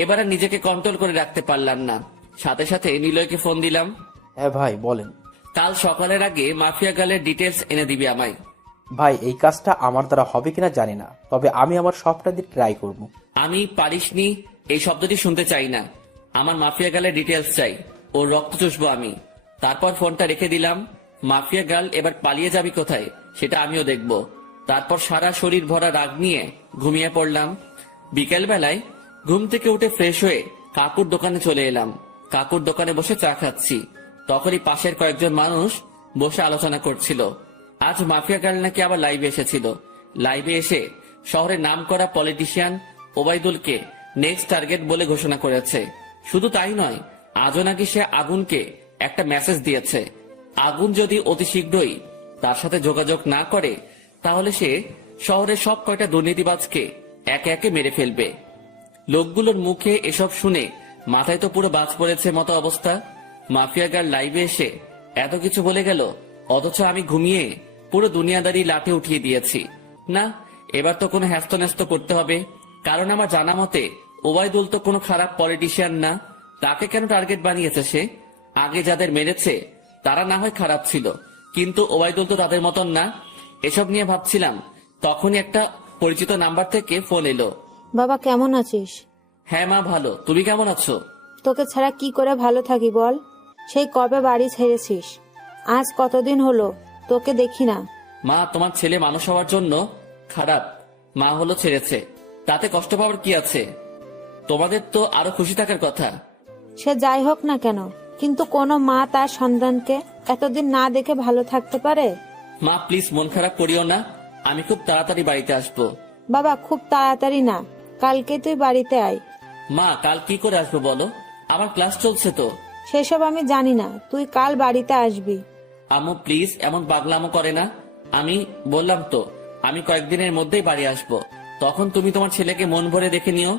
এবার আর নিজেকে কন্ট্রোল করে রাখতে পারলাম না, সাথে সাথে নিলয়কে ফোন দিলাম। হ্যাঁ ভাই বলেন। কাল সকালের আগে মাফিয়া গার্লের ডিটেলস এনে দিবি আমায়। ভাই এই কাজটা আমার দ্বারা হবে কিনা জানি না, তবে আমি আমার সবটা দিয়ে ট্রাই করব। আমি পারিসনি এই শব্দটি শুনতে চাই না, আমার মাফিয়া গার্লের ডিটেলস চাই, ওর রক্ত চুষবো আমি। তারপর ফোনটা রেখে দিলাম। মাফিয়া গার্ল এবার পালিয়ে যাবি কোথায় সেটা আমিও দেখব। তারপর সারা শরীর ভরা রাগ নিয়ে ঘুমিয়ে পড়লাম। বিকেল বেলায় ঘুম থেকে উঠে ফ্রেশ হয়ে কাকুর দোকানে চলে এলাম। কাকুর দোকানে বসে চা খাচ্ছি, তখনই পাশের কয়েকজন মানুষ বসে আলোচনা করছিল। আজ মাফিয়া গার্ল নাকি আবার লাইভে এসেছিল। লাইভে এসে শহরের নামকরা পলিটিশিয়ান ওবায়দুলকে নেক্সট টার্গেট বলে ঘোষণা করেছে। শুধু তাই নয়, আজও নাকি সে আগুনকে একটা মেসেজ দিয়েছে। আগুন যদি অতি শীঘ্রই তার সাথে যোগাযোগ না করে, তাহলে সে শহরের সব কয়টা দুর্নীতিবাজকে একে একে মেরে ফেলবে। লোকগুলোর মুখে এসব শুনে মাথায় তো পুরো বাজ পড়েছে মতো অবস্থা। মাফিয়া গার্ল লাইভে এসে এত কিছু বলে গেল, অথচ আমি ঘুমিয়ে পুরো দুনিয়াদারি লাঠে উঠিয়ে দিয়েছি। না, এবার তো কোনো হ্যাস্ত করতে হবে, কারণ আমার জানা মতে ওবায়দুল তো কোনো খারাপ পলিটিশিয়ান না। তাকে কেন টার্গেট বানিয়েছে সে? আগে যাদের মেরেছে তারা না হয় খারাপ ছিল, কিন্তু ওবায়দুল তো তাদের মতন না। এসব নিয়ে ভাবছিলাম, তখনই একটা পরিচিত নাম্বার থেকে ফোন এলো। বাবা কেমন আছিস? হ্যাঁ মা ভালো, তুমি কেমন আছো? তোকে ছাড়া কি করে ভালো থাকি বল? সেই কবে বাড়ি ছেড়েছিস? আজ কতদিন হলো তোকে দেখি না। মা, তোমার ছেলে মানুষ হওয়ার জন্য খারাপ, মা হলো ছেড়েছে, তাতে কষ্ট পাওয়ার কি আছে? তোমাদের তো আরো খুশি থাকার কথা। সে যাই হোক না কেন, কিন্তু কোনো মা তার সন্তানকে এতদিন না দেখে ভালো থাকতে পারে? মা প্লিজ মন খারাপ করিও না, আমি খুব তাড়াতাড়ি বাড়িতে আসবো। বাবা খুব তাড়াতাড়ি না, কালকে তুই বাড়িতে আয়। মা কাল কি করে আসবো বলো, আমার ক্লাস চলছে তো। সেসব আমি জানি না, তুই কাল বাড়িতে আসবি। আম্মু প্লিজ এমন পাগলামো করে না। আমি বললাম তো আমি কয়েকদিনের মধ্যেই বাড়ি আসবো, তখন তুমি তোমার ছেলেকে মন ভরে দেখে নিও।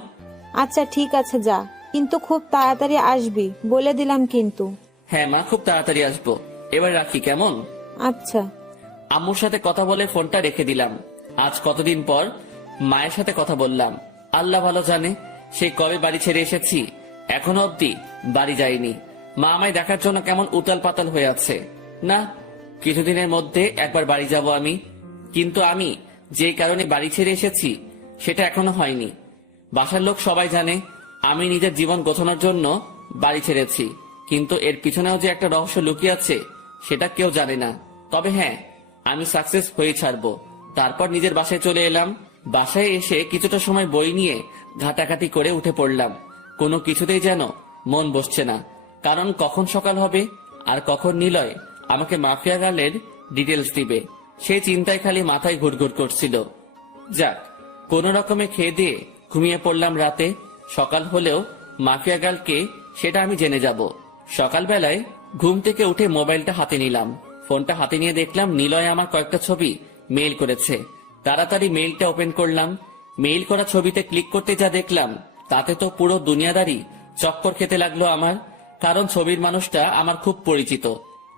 আচ্ছা ঠিক আছে যা, কিন্তু খুব তাড়াতাড়ি আসবি বলে দিলাম কিন্তু। হ্যাঁ মা, খুব তাড়াতাড়ি আসবো। এবার রাখি কেমন? আচ্ছা। আম্মুর সাথে কথা বলে ফোনটা রেখে দিলাম। আজ কতদিন পর মায়ের সাথে কথা বললাম। আল্লাহ ভালো জানে সে কবে বাড়ি ছেড়ে এসেছি, এখনো অব্দি বাড়ি যায়নি। মা আমায় দেখার জন্য কেমন উতাল পাতাল হয়ে আছে। না, কিছুদিনের মধ্যে একবার বাড়ি যাব আমি, কিন্তু আমি যে কারণে বাড়ি ছেড়ে এসেছি সেটা এখনো হয়নি। বাসার লোক সবাই জানে আমি নিজের জীবন গোছানোর জন্য বাড়ি ছেড়েছি, কিন্তু এর পিছনেও যে একটা রহস্য লুকিয়ে আছে সেটা কেউ জানে না। তবে হ্যাঁ, আমি সাকসেস হয়ে ছাড়বো। তারপর নিজের বাসায় চলে এলাম। বাসায় এসে কিছুটা সময় বই নিয়ে ঘাটাঘাটি করে উঠে পড়লাম। কোনো কিছুতেই যেন মন বসছে না, কারণ কখন সকাল হবে আর কখন নিলয় আমাকে মাফিয়া গার্লের ডিটেলস দিবে, সেই চিন্তায় খালি মাথায় ঘুরঘুর করছিল। যাক, কোনো রকমে খেয়ে দিয়ে ঘুমিয়ে পড়লাম রাতে। সকাল হলেও মাফিয়া গার্লকে সেটা আমি জেনে যাব। সকালবেলায় ঘুম থেকে উঠে মোবাইলটা হাতে নিলাম। ফোনটা হাতে নিয়ে দেখলাম নিলয় আমার কয়েকটা ছবি মেইল করেছে। তাড়াতাড়ি মেইলটা ওপেন করলাম। মেইল করা ছবিতে ক্লিক করতে যা দেখলাম তাতে তো পুরো দুনিয়াদারি চক্কর খেতে লাগলো আমার। কারণ ছবির মানুষটা আমার খুব পরিচিত,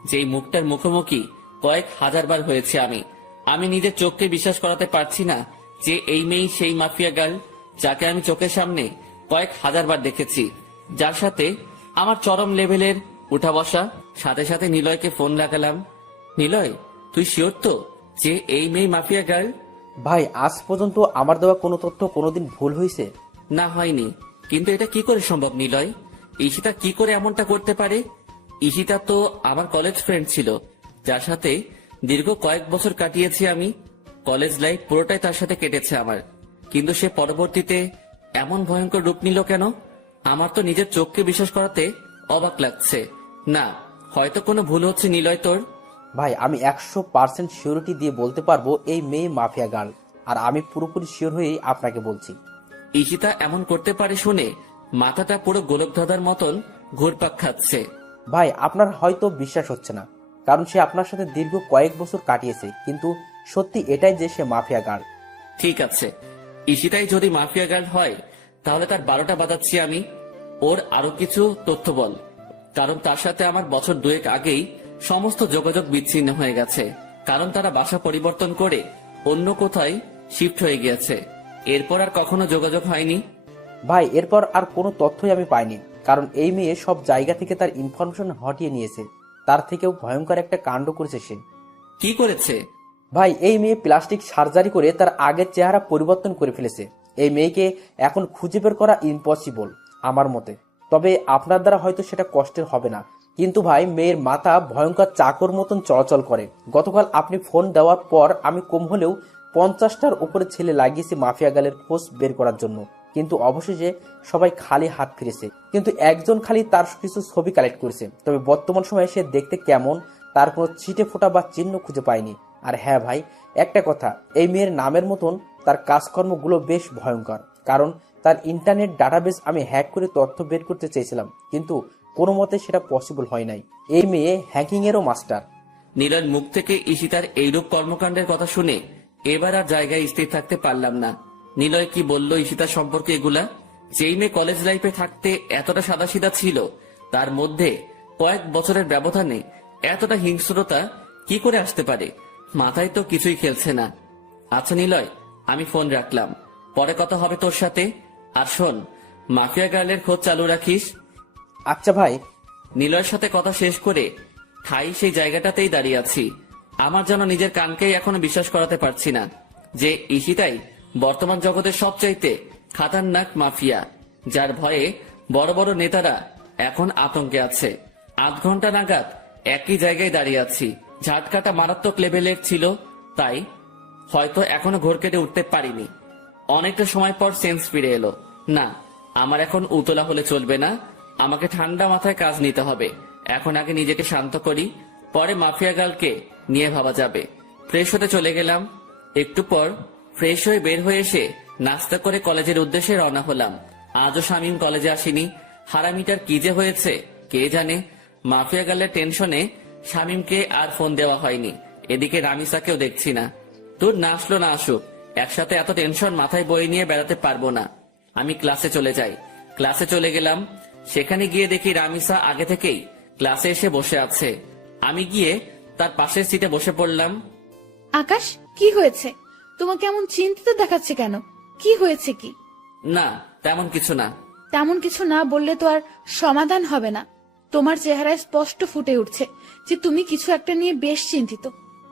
যেই মুখটার মুখোমুখি কয়েক হাজারবার হয়েছে আমি নিজের চোখকে বিশ্বাস করাতে পারছি না যে এই মেয়েই সেই মাফিয়া গার্ল যাকে আমি চোখের সামনে কয়েক হাজারবার দেখেছি, যার সাথে আমার চরম লেভেলের উঠা বসা। সাথে সাথে নিলয়কে ফোন লাগালাম। নিলয়, তুই শিওর তো যে এই মেয়ে মাফিয়া গার্ল? ভাই, আজ পর্যন্ত আমার দেওয়া কোনো তথ্য কোনোদিন ভুল হয়েছে? না, হয়নি। কিন্তু এটা কি করে সম্ভব নিলয়? ঈশিতা কি করে এমনটা করতে পারে? ঈশিতা তো আমার কলেজ ফ্রেন্ড ছিল, যার সাথে দীর্ঘ কয়েক বছর কাটিয়েছি আমি। কলেজ লাইফ পুরোটাই তার সাথে কেটেছে আমার। কিন্তু সে পরবর্তীতে এমন ভয়ঙ্কর রূপ নিল কেন? আমার তো নিজের চোখকে বিশ্বাস করাতে অবাক লাগছে। না, হয়তো কোনো ভুল হচ্ছে নিলয় তোর। ভাই, আমি 100% সিউরিটি দিয়ে বলতে পারবো এই মেয়ে মাফিয়া গার্ল, আর আমি পুরোপুরি শিওর হয়েই আপনাকে বলছি। ঈশিতা এমন করতে পারে শুনে মাথাটা পুরো গোলক ধাঁধার মতন ঘুরপাক খাচ্ছে। ভাই, আপনার হয়তো বিশ্বাস হচ্ছে না, কারণ সে আপনার সাথে দীর্ঘ কয়েক বছর কাটিয়েছে, কিন্তু সত্যি এটাই যে সে মাফিয়া গার্ল। ঠিক আছে, ঈশিতাই যদি মাফিয়া গার্ল হয় তাহলে তার 12টা বাজাচ্ছি আমি। ওর আরো কিছু তথ্য বল, কারণ তার সাথে আমার বছর 2 আগেই সমস্ত যোগাযোগ বিচ্ছিন্ন হয়ে গেছে। কারণ তারা বাসা পরিবর্তন করে অন্য কোথায় শিফট হয়ে গিয়েছে। এরপর আর কখনো যোগাযোগ হয়নি। ভাই, এরপর আর কোনো তথ্যই আমি পাইনি, কারণ এই মেয়ে সব জায়গা থেকে তার ইনফরমেশন হটিয়ে নিয়েছে। তার থেকেও ভয়ঙ্কর একটা কাণ্ড করেছে সে। কি করেছে? ভাই, এই মেয়ে প্লাস্টিক সার্জারি করে তার আগের চেহারা পরিবর্তন করে ফেলেছে। এই মেয়েকে এখন খুঁজে বের করা ইম্পসিবল আমার মতে। তবে আপনার দ্বারা হয়তো সেটা কষ্টের হবে না, কিন্তু ভাই, মেয়ের মাথা ভয়ঙ্কর চাকর মতন চলাচল করে। গতকাল আপনি ফোন দেওয়ার পর আমি কম হলেও 50টার উপরে ছেলে লাগিয়েছি মাফিয়া গালের খোঁজ বের করার জন্য, কিন্তু অবশেষে সবাই খালি হাত ফিরেছে। কিন্তু একজন খালি তার কিছু ছবি কালেক্ট করেছে। তবে বর্তমান সময়ে সে দেখতে কেমন তার কোনো ছিটে ফোঁটা বা চিহ্ন খুঁজে পায়নি। আর হ্যাঁ ভাই, একটা কথা, এই মেয়ের নামের মতন তার কাজকর্মগুলো বেশ ভয়ঙ্কর। কারণ তার ইন্টারনেট ডাটাবেস আমি হ্যাক করে তথ্য বের করতে চেয়েছিলাম, কিন্তু কোনো মতে সেটা পসিবল হয় নাই। এই মেয়ে হ্যাকিং এরও মাস্টার। নীলার মুখ থেকে ঈশিতার এইরূপ কর্মকাণ্ডের কথা শুনে এবার আর জায়গায় স্থির থাকতে পারলাম না। নিলয় কি বলল ঈশিতার সম্পর্কে এগুলা? যেই মেয়ে কলেজ লাইফে থাকতে এতটা সাদাসিধা ছিল, তার মধ্যে কয়েক বছরের ব্যবধানে এতটা হিংস্রতা কি করে আসতে পারে? মাথায় তো কিছুই খেলছে না। আচ্ছা নিলয়, আমি ফোন রাখলাম, পরে কথা হবে তোর সাথে। আর শোন, মাফিয়া গার্লের খোঁজ চালু রাখিস। আচ্ছা ভাই। নিলয়ের সাথে কথা শেষ করে ঠাই সেই জায়গাটাতেই দাঁড়িয়ে আছি। আমার যেন নিজের কানকেই এখনো বিশ্বাস করাতে পারছি না যে ঈশিতাই বর্তমান জগতের সবচাইতে খাতারনাক মাফিয়া, যার ভয়ে বড় বড় নেতারা এখন আতঙ্কে আছে। 8 ঘন্টা নাগাদ একই জায়গায় দাঁড়িয়ে আছি। ঝাটকাটা মারাত্মক লেভেলের ছিল, তাই হয়তো এখনো ঘোর কেটে উঠতে পারিনি। অনেকটা সময় পর সেন্স ফিরে এলো। না, আমার এখন উতলা হলে চলবে না, আমাকে ঠান্ডা মাথায় কাজ নিতে হবে। এখন আগে নিজেকে শান্ত করি, পরে মাফিয়া গার্লকে নিয়ে ভাবা যাবে। ফ্রেশ হতে চলে গেলাম। একটু পর ফ্রেশ হয়ে বের হয়ে এসে নাস্তা করে কলেজের উদ্দেশ্যে রওনা হলাম। আজও শামীম কলেজে আসেনি। হারামিটার কি যে হয়েছে কে জানে। মাফিয়া গার্লের টেনশনে শামীমকে আর ফোন দেওয়া হয়নি। এদিকে রামিসাকেও দেখছি না। তোর না আসলো না আসুক, একসাথে এত টেনশন মাথায় বয়ে নিয়ে বেড়াতে পারবো না। আমি ক্লাসে চলে যাই। ক্লাসে চলে গেলাম। সেখানে গিয়ে দেখি রামিসা আগে থেকেই ক্লাসে এসে বসে আছে। আমি গিয়ে তার পাশের সিটে বসে পড়লাম। আকাশ, কি হয়েছে? তোমাকে এমন চিন্তিত দেখাচ্ছে কেন? কি হয়েছে কি? না, তেমন কিছু না। তেমন কিছু না বললে তো আর সমাধান হবে না। তোমার চেহারায় স্পষ্ট ফুটে উঠছে যে তুমি কিছু একটা নিয়ে বেশ চিন্তিত।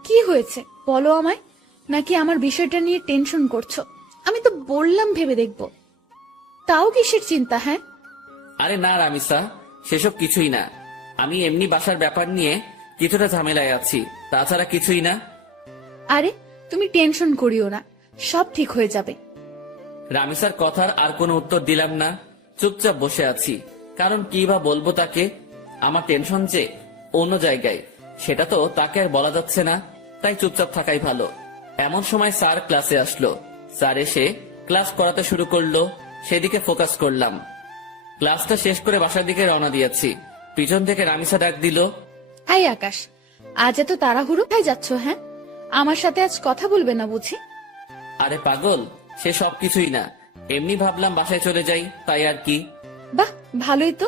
কি হয়েছে বলো আমায়? নাকি আমার বিষয়টা নিয়ে টেনশন করছো? আমি তো বললাম ভেবে দেখব। তাও কিসের চিন্তা? হ্যাঁ, আরে না রামিসা, সেসব কিছুই না। আমি এমনি বাসার ব্যাপার নিয়ে কিছুটা ঝামেলায় আছি, তাছাড়া কিছুই না। আরে তুমি টেনশন করিও না, সব ঠিক হয়ে যাবে। রামিসার কথার আর কোনো উত্তর দিলাম না, চুপচাপ বসে আছি। কারণ কি বা বলবো তাকে? আমার টেনশন যে অন্য জায়গায়, সেটা তো তাকে আর বলা যাচ্ছে না, তাই চুপচাপ থাকাই ভালো। এমন সময় স্যার ক্লাসে আসলো। স্যার এসে ক্লাস করাতে শুরু করলো, সেদিকে ফোকাস করলাম। ক্লাসটা শেষ করে বাসার দিকে রওনা দিয়েছি। পিছন থেকে রামিসা ডাক দিল, এই আকাশ, আজ এত তাড়াহুড়ো খাই যাচ্ছ? হ্যাঁ, আমার সাথে আজ কথা বলবে না বুঝি? আরে পাগল, সে সবকিছুই না, এমনি ভাবলাম বাসায় চলে যাই, তাই আর কি। বাহ, ভালোই তো।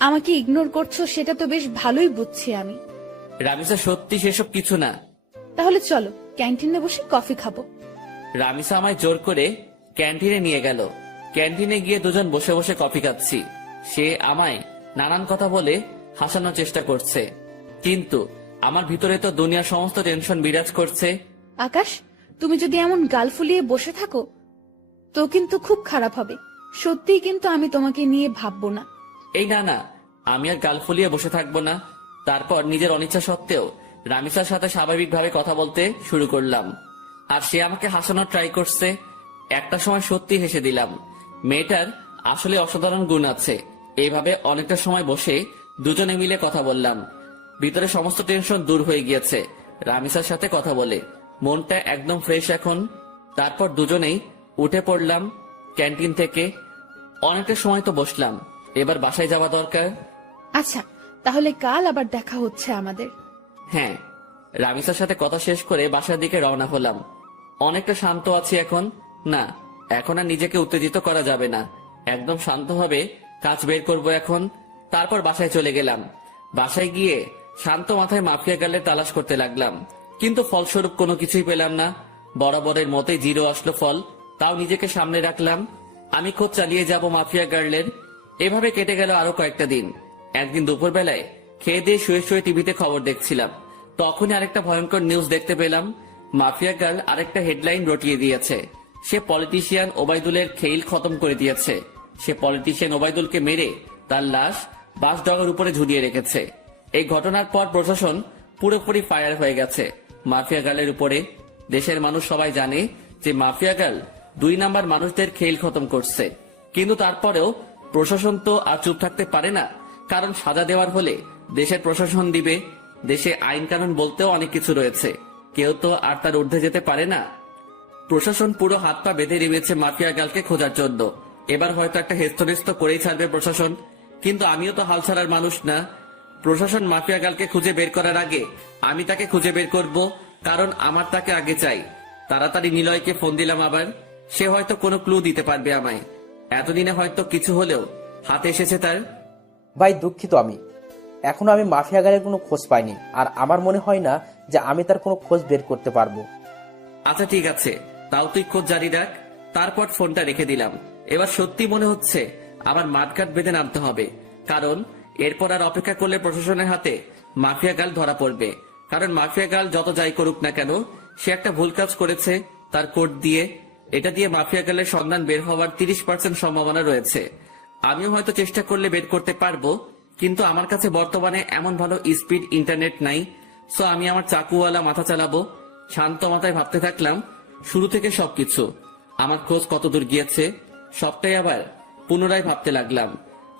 আমাকে ইগনোর করছো সেটা তো বেশ ভালোই বুঝছি আমি। রামিসা সত্যি সেসব কিছু না। তাহলে চলো ক্যান্টিনে বসে কফি খাবো। রামিসা আমায় জোর করে ক্যান্টিনে নিয়ে গেল। ক্যান্টিনে গিয়ে দুজন বসে বসে কফি খাচ্ছি। সে আমায় নানান কথা বলে হাসানোর চেষ্টা করছে, কিন্তু আমার ভিতরে তো দুনিয়ার সমস্ত টেনশন বিরাজ করছে। আকাশ, তুমি যদি এমন গাল ফুলিয়ে বসে থাকো তো কিন্তু খুব খারাপ হবে। সত্যিই কিন্তু আমি তোমাকে নিয়ে ভাববো না। এই না না, আমি আর গাল ফুলিয়ে বসে থাকবো না। তারপর নিজের অনিচ্ছা সত্ত্বেও রামিসার সাথে স্বাভাবিকভাবে কথা বলতে শুরু করলাম, আর সে আমাকে হাসানোর ট্রাই করছে। একটা সময় সত্যি হেসে দিলাম। মেয়েটার আসলে অসাধারণ গুণ আছে। এইভাবে অনেকটা সময় বসে দুজনে মিলে কথা বললাম। ভিতরে সমস্ত টেনশন দূর হয়ে গিয়েছে রামিসার সাথে কথা বলে। মনটা একদম ফ্রেশ এখন। তারপর দুজনেই উঠে পড়লাম ক্যান্টিন থেকে। অনেকটা সময় তো বসলাম, এবার বাসায় যাওয়া দরকার। আচ্ছা, তাহলে কাল আবার দেখা হচ্ছে আমাদের। হ্যাঁ। রামিসার সাথে কথা শেষ করে বাসার দিকে রওনা হলাম। অনেকটা শান্ত আছি এখন। না, এখন আর নিজেকে উত্তেজিত করা যাবে না। একদম শান্তভাবে কাজ বের করব এখন। তারপর বাসায় চলে গেলাম। বাসায় গিয়ে শান্ত মাথায় মাফিয়া গার্লের তালাশ করতে লাগলাম, কিন্তু ফলস্বরূপ কোনো কিছুই পেলাম না। বরাবরের মতোই জিরো আসলো ফল। তাও নিজেকে সামনে রাখলাম, আমি খোঁজ চালিয়ে যাব মাফিয়া গার্লের। এভাবে কেটে গেল আরো কয়েকটা দিন। একদিন দুপুর বেলায় খেয়ে দিয়ে শুয়ে শুয়ে টিভিতে খবর দেখছিলাম, তখনই আরেকটা ভয়ঙ্কর নিউজ দেখতে পেলাম। মাফিয়া গার্ল আরেকটা হেডলাইন রটিয়ে দিয়েছে। সে পলিটিশিয়ান ওবায়দুলের খেইল খতম করে দিয়েছে। সে পলিটিশিয়ান ওবায়দুলকে মেরে তার লাশ বাসডগার উপরে ঝুলিয়ে রেখেছে। এই ঘটনার পর প্রশাসন পুরোপুরি ফায়ার হয়ে গেছে মাফিয়া গার্লের উপরে। দেশের মানুষ সবাই জানে যে মাফিয়া গার্ল 2 নাম্বার মানুষদের খেইল খতম করছে, কিন্তু তারপরেও প্রশাসন তো আর চুপ থাকতে পারে না। কারণ সাজা দেওয়ার হলে দেশের প্রশাসন দিবে। দেশে আইন কানুন বলতেও অনেক কিছু রয়েছে, কেউ তো আর তার ঊর্ধ্বে যেতে পারে না। প্রশাসন পুরো হাত পা বেঁধে নেমেছে মাফিয়া গার্লকে খোঁজার জন্য। এবার হয়তো একটা হেস্তনেস্ত করেই ছাড়বে প্রশাসন, কিন্তু আমিও তো হাল ছাড়ার মানুষ না। প্রশাসন মাফিয়া গার্লকে খুঁজে বের করার আগে আমি তাকে খুঁজে বের করব, কারণ আমার তাকে আগে চাই। তাড়াতাড়ি নিলয়কে ফোন দিলাম আবার। সে হয়তো কোনো ক্লু দিতে পারবে আমায়। এতদিনে হয়তো কিছু হলেও হাতে এসেছে তার। ভাই দুঃখিত, এখনো আমি মাফিয়া গাড়ির কোনো খোঁজ পাইনি, আর আমার মনে হয় না যে আমি তার কোনো খোঁজ বের করতে পারবো। আচ্ছা ঠিক আছে, তাও তুই খোঁজ জারি রাখ। তারপর ফোনটা রেখে দিলাম। এবার সত্যি মনে হচ্ছে আমার মাঠঘাট বেঁধে নামতে হবে, কারণ এরপর আর অপেক্ষা করলে প্রশাসনের হাতে মাফিয়া গার্ল ধরা পড়বে। কারণ মাফিয়া গার্ল যত যাই করুক না কেন, সে একটা ভুল কাজ করেছে তার কোড দিয়ে। এটা দিয়ে মাফিয়া গার্লের সন্ধান বের হওয়ার 30% সম্ভাবনা রয়েছে। আমিও হয়তো চেষ্টা করলে বের করতে পারবো, কিন্তু আমার কাছে বর্তমানে এমন ভালো স্পিড ইন্টারনেট নাই। সো আমি আমার চাকুওয়ালা মাথা চালাবো। শান্ত মাথায় ভাবতে থাকলাম শুরু থেকে সবকিছু। আমার খোঁজ কতদূর গিয়েছে সবটাই আবার পুনরায় ভাবতে লাগলাম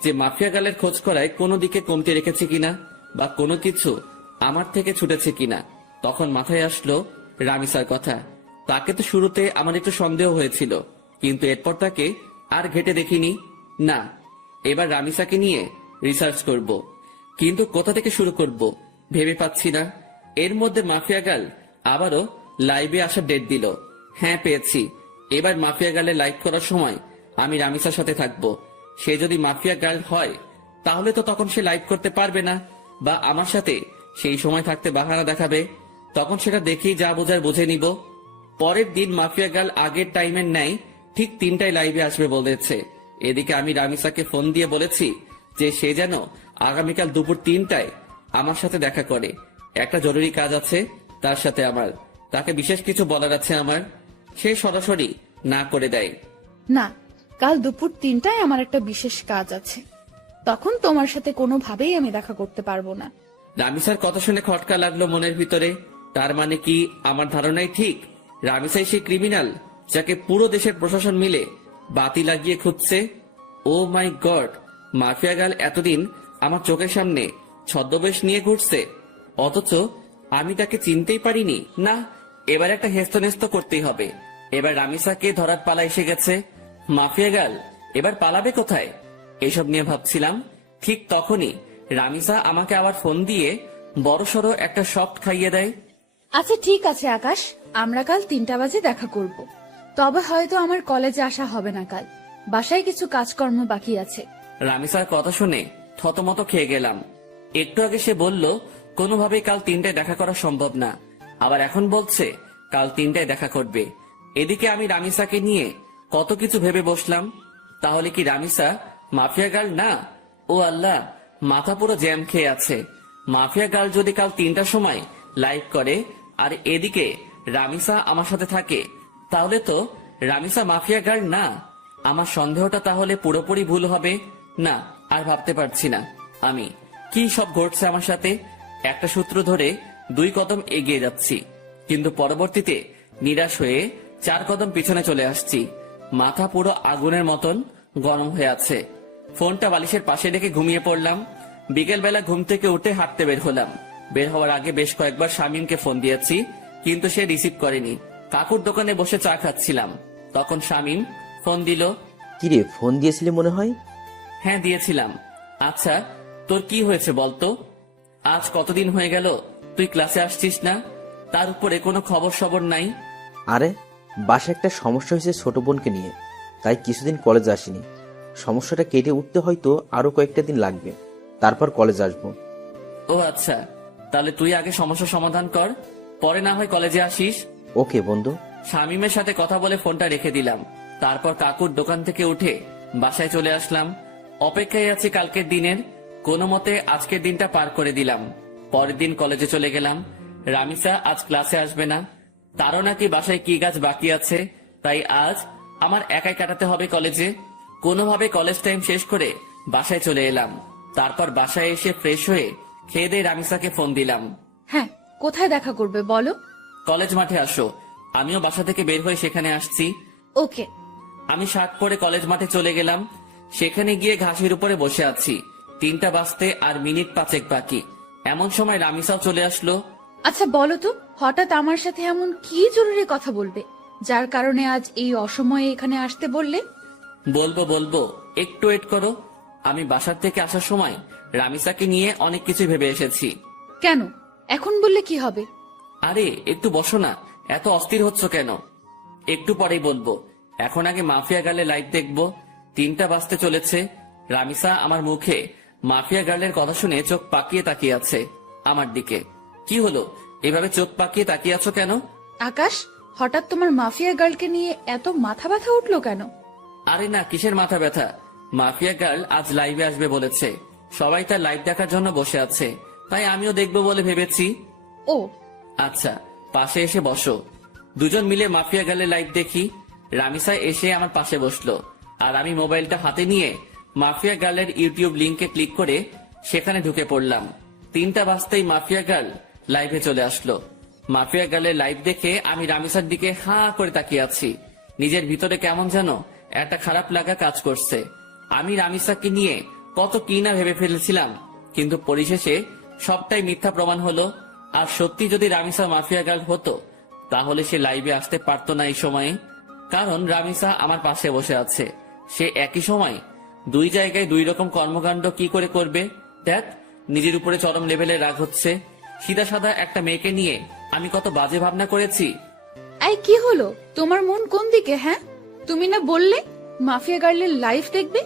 যে মাফিয়া গার্লের খোঁজ করায় কোনো দিকে কমতি রেখেছে কিনা, বা কোনো কিছু আমার থেকে ছুটেছে কিনা। তখন মাথায় আসলো রামিসার কথা। তাকে তো শুরুতে আমার একটু সন্দেহ হয়েছিল, কিন্তু এরপর তাকে আর ঘেটে দেখিনি। না, এবার রামিসাকে নিয়ে রিসার্চ করব, কিন্তু কোথা থেকে শুরু করব ভেবে পাচ্ছি না। এর মধ্যে মাফিয়া গার্ল আবারও লাইভে আসার ডেট দিল। হ্যাঁ পেয়েছি। এবার মাফিয়া গার্লে লাইভ করার সময় আমি রামিসার সাথে থাকব। সে যদি মাফিয়া গার্ল হয় তাহলে তো তখন সে লাইভ করতে পারবে না, বা আমার সাথে সেই সময় থাকতে বাহানা দেখাবে। তখন সেটা দেখেই যা বোঝার বুঝে নিব। পরের দিন মাফিয়া গার্ল আগের টাইমের ন্যায় ঠিক 3টায় লাইভে আসবে বলেছে। এদিকে আমি রামিসাকে ফোন দিয়ে বলেছি যে সে যেন আগামীকাল দুপুর 3টায় আমার সাথে দেখা করে। একটা জরুরি কাজ আছে তার সাথে আমার, তাকে বিশেষ কিছু বলার আছে আমার। সে সরাসরি না করে দেয়। না, কাল দুপুর 3টায় আমার একটা বিশেষ কাজ আছে, তখন তোমার সাথে কোনোভাবেই আমি দেখা করতে পারবো না। রামিসার কথা শুনে খটকা লাগলো মনের ভিতরে। তার মানে কি আমার ধারণাই ঠিক? রামিসাই সেই ক্রিমিনাল যাকে পুরো দেশের প্রশাসন মিলে বাতি লাগিয়ে খুঁজছে। ও মাই গড, মাফিয়া গার্ল এতদিন আমার চোখের সামনে ছদ্মবেশ নিয়ে ঘুরছে, অথচ আমি তাকে চিনতেই পারিনি। না, এবার একটা হেস্তনেস্ত করতেই হবে। এবার রামিসাকে ধরার পালা এসে গেছে। মাফিয়া গার্ল এবার পালাবে কোথায় এসব নিয়ে ভাবছিলাম। ঠিক তখনই রামিসা আমাকে আবার ফোন দিয়ে বড়সড় একটা শক খাইয়ে দেয়। আচ্ছা ঠিক আছে আকাশ, আমরা কাল 3টা বাজে দেখা করব। তবে হয়তো আমার কলেজে আসা হবে না কাল, বাসায় কিছু কাজকর্ম বাকি আছে। রামিসার কথা শুনে থতমত খেয়ে গেলাম। একটু আগে সে বলল কোনোভাবেই কাল 3টায় দেখা করা সম্ভব না, আবার এখন বলছে কাল 3টায় দেখা করবে। এদিকে আমি রামিসাকে নিয়ে কত কিছু ভেবে বসলাম। তাহলে কি রামিসা মাফিয়া গার্ল না? ও আল্লাহ, মাথা পুরো জ্যাম খেয়ে আছে। মাফিয়া গার্ল যদি কাল 3টার সময় লাইভ করে আর এদিকে রামিসা আমার সাথে থাকে, তাহলে তো রামিসা মাফিয়া গার্ল না। আমার সন্দেহটা তাহলে পুরোপুরি ভুল হবে না। আর ভাবতে পারছি না আমি কি সব ঘটছে আমার সাথে। একটা সূত্র ধরে 2 কদম এগিয়ে যাচ্ছি, কিন্তু পরবর্তীতে নিরাশ হয়ে 4 কদম পিছনে চলে আসছি। মাথা পুরো আগুনের মতন গরম হয়ে আছে। ফোনটা বালিশের পাশে রেখে ঘুমিয়ে পড়লাম। বিকেল বেলা ঘুম থেকে উঠে হাঁটতে বের হলাম। বের হওয়ার আগে বেশ কয়েকবার শামীমকে ফোন দিয়েছি, কিন্তু সে রিসিভ করেনি। কাকুর দোকানে বসে চা খাচ্ছিলাম, তখন শামীম ফোন দিল। কিরে, ফোন দিয়েছিলি মনে হয়? হ্যাঁ দিয়েছিলাম। আচ্ছা তোর কি হয়েছে বলতো? আজ কতদিন হয়ে গেল তুই ক্লাসে আসছিস না, তার উপরে কোনো খবর সবর নাই। আরে বাসায় একটা সমস্যা হয়েছে ছোট বোনকে নিয়ে, তাই কিছুদিন কলেজ আসিনি। সমস্যাটা কেটে উঠতে হয়তো আরো কয়েকটা দিন লাগবে, তারপর কলেজ আসবো। ও আচ্ছা, তাহলে তুই আগে সমস্যার সমাধান কর, পরে না হয় কলেজে আসিস। ওকে বন্ধু। শামীমের সাথে কথা বলে ফোনটা রেখে দিলাম। তারপর কাকুর দোকান থেকে উঠে বাসায় চলে আসলাম। অপেক্ষায় আছি কালকের দিনের। কোনো মতে আজকের দিনটা পার করে দিলাম। পরের দিন কলেজে চলে গেলাম। রামিসা আজ ক্লাসে আসবে না, তারও নাকি বাসায় কি কাজ বাকি আছে, তাই আজ আমার একাই কাটাতে হবে কলেজে। কোনোভাবে কলেজ টাইম শেষ করে বাসায় চলে এলাম। তারপর বাসায় এসে ফ্রেশ হয়ে খেয়ে দিয়ে রামিসাকে ফোন দিলাম। হ্যাঁ, কোথায় দেখা করবে বলো? কলেজ মাঠে আসো। আমিও বাসা থেকে বের হয়ে সেখানে আসছি। ওকে। আমি শার্ট পরে কলেজ মাঠে চলে গেলাম। সেখানে গিয়ে ঘাসের উপরে বসে আছি। 3টা বাজতে আর মিনিট 5 বাকি। এমন সময় রামিসাও চলে আসলো। আচ্ছা বলো তো, হঠাৎ আমার সাথে এমন কি জরুরি কথা বলবে যার কারণে আজ এই অসময়ে এখানে আসতে বললে? বলবো, একটু ওয়েট করো। আমি বাসার থেকে আসার সময় রামিসাকে নিয়ে অনেক কিছু ভেবে এসেছি। কেন এখন বললে কি হবে? আরে একটু বসো না, এত অস্থির হচ্ছ কেন? একটু পরেই বলবো। এখন আগে মাফিয়া গার্লের লাইভ দেখবো। 3টা বাজতে চলেছে। রামিসা আমার মুখে মাফিয়া গার্লের কথা শুনে চোখ পাকিয়ে তাকিয়ে আছে আমার দিকে। কি হলো, এভাবে চোখ পাকিয়ে তাকিয়ে আছো কেন? আকাশ, হঠাৎ তোমার মাফিয়া গার্লকে নিয়ে এত মাথা ব্যথা উঠলো কেন? আরে না, কিসের মাথা ব্যথা। মাফিয়া গার্ল আজ লাইভে আসবে বলেছে। সবাই তার লাইভ দেখার জন্য বসে আছে, তাই আমিও দেখবো বলে ভেবেছি। ও আচ্ছা, পাশে এসে বসো। দুজন মিলে মাফিয়া গার্লের লাইভ দেখি। রামিসা এসে আমার পাশে বসলো, আর আমি মোবাইলটা হাতে নিয়ে মাফিয়া গার্লের ইউটিউব লিংকে ক্লিক করে সেখানে ঢুকে পড়লাম। 3টা বাজতেই মাফিয়া গার্ল লাইভে চলে আসলো। মাফিয়া গার্লের লাইভ দেখে আমি রামিসার দিকে হাঁ করে তাকিয়ে আছি। নিজের ভিতরে কেমন যেন একটা খারাপ লাগা কাজ করছে। আমি রামিসাকে নিয়ে কত কি না ভেবে ফেলেছিলাম, কিন্তু পরিশেষে সবটাই মিথ্যা প্রমাণ হলো। আর সত্যি যদি রামিসা মাফিয়া গার্ল হতো, তাহলে সে লাইভে আসতে পারতো না এই সময়ে। কারণ রামিসা আমার পাশে বসে আছে। সে একই সময় 2 জায়গায় 2 রকম কর্মকাণ্ড কি করে করবে? দেখ, নিজের উপরে চরম লেভেলের রাগ হচ্ছে। সিধা সাদা একটা মেয়েকে নিয়ে আমি কত বাজে ভাবনা করেছি। এই কি হলো, তোমার মন কোন দিকে? হ্যাঁ, তুমি না বললে মাফিয়া গার্লের লাইভ দেখবে?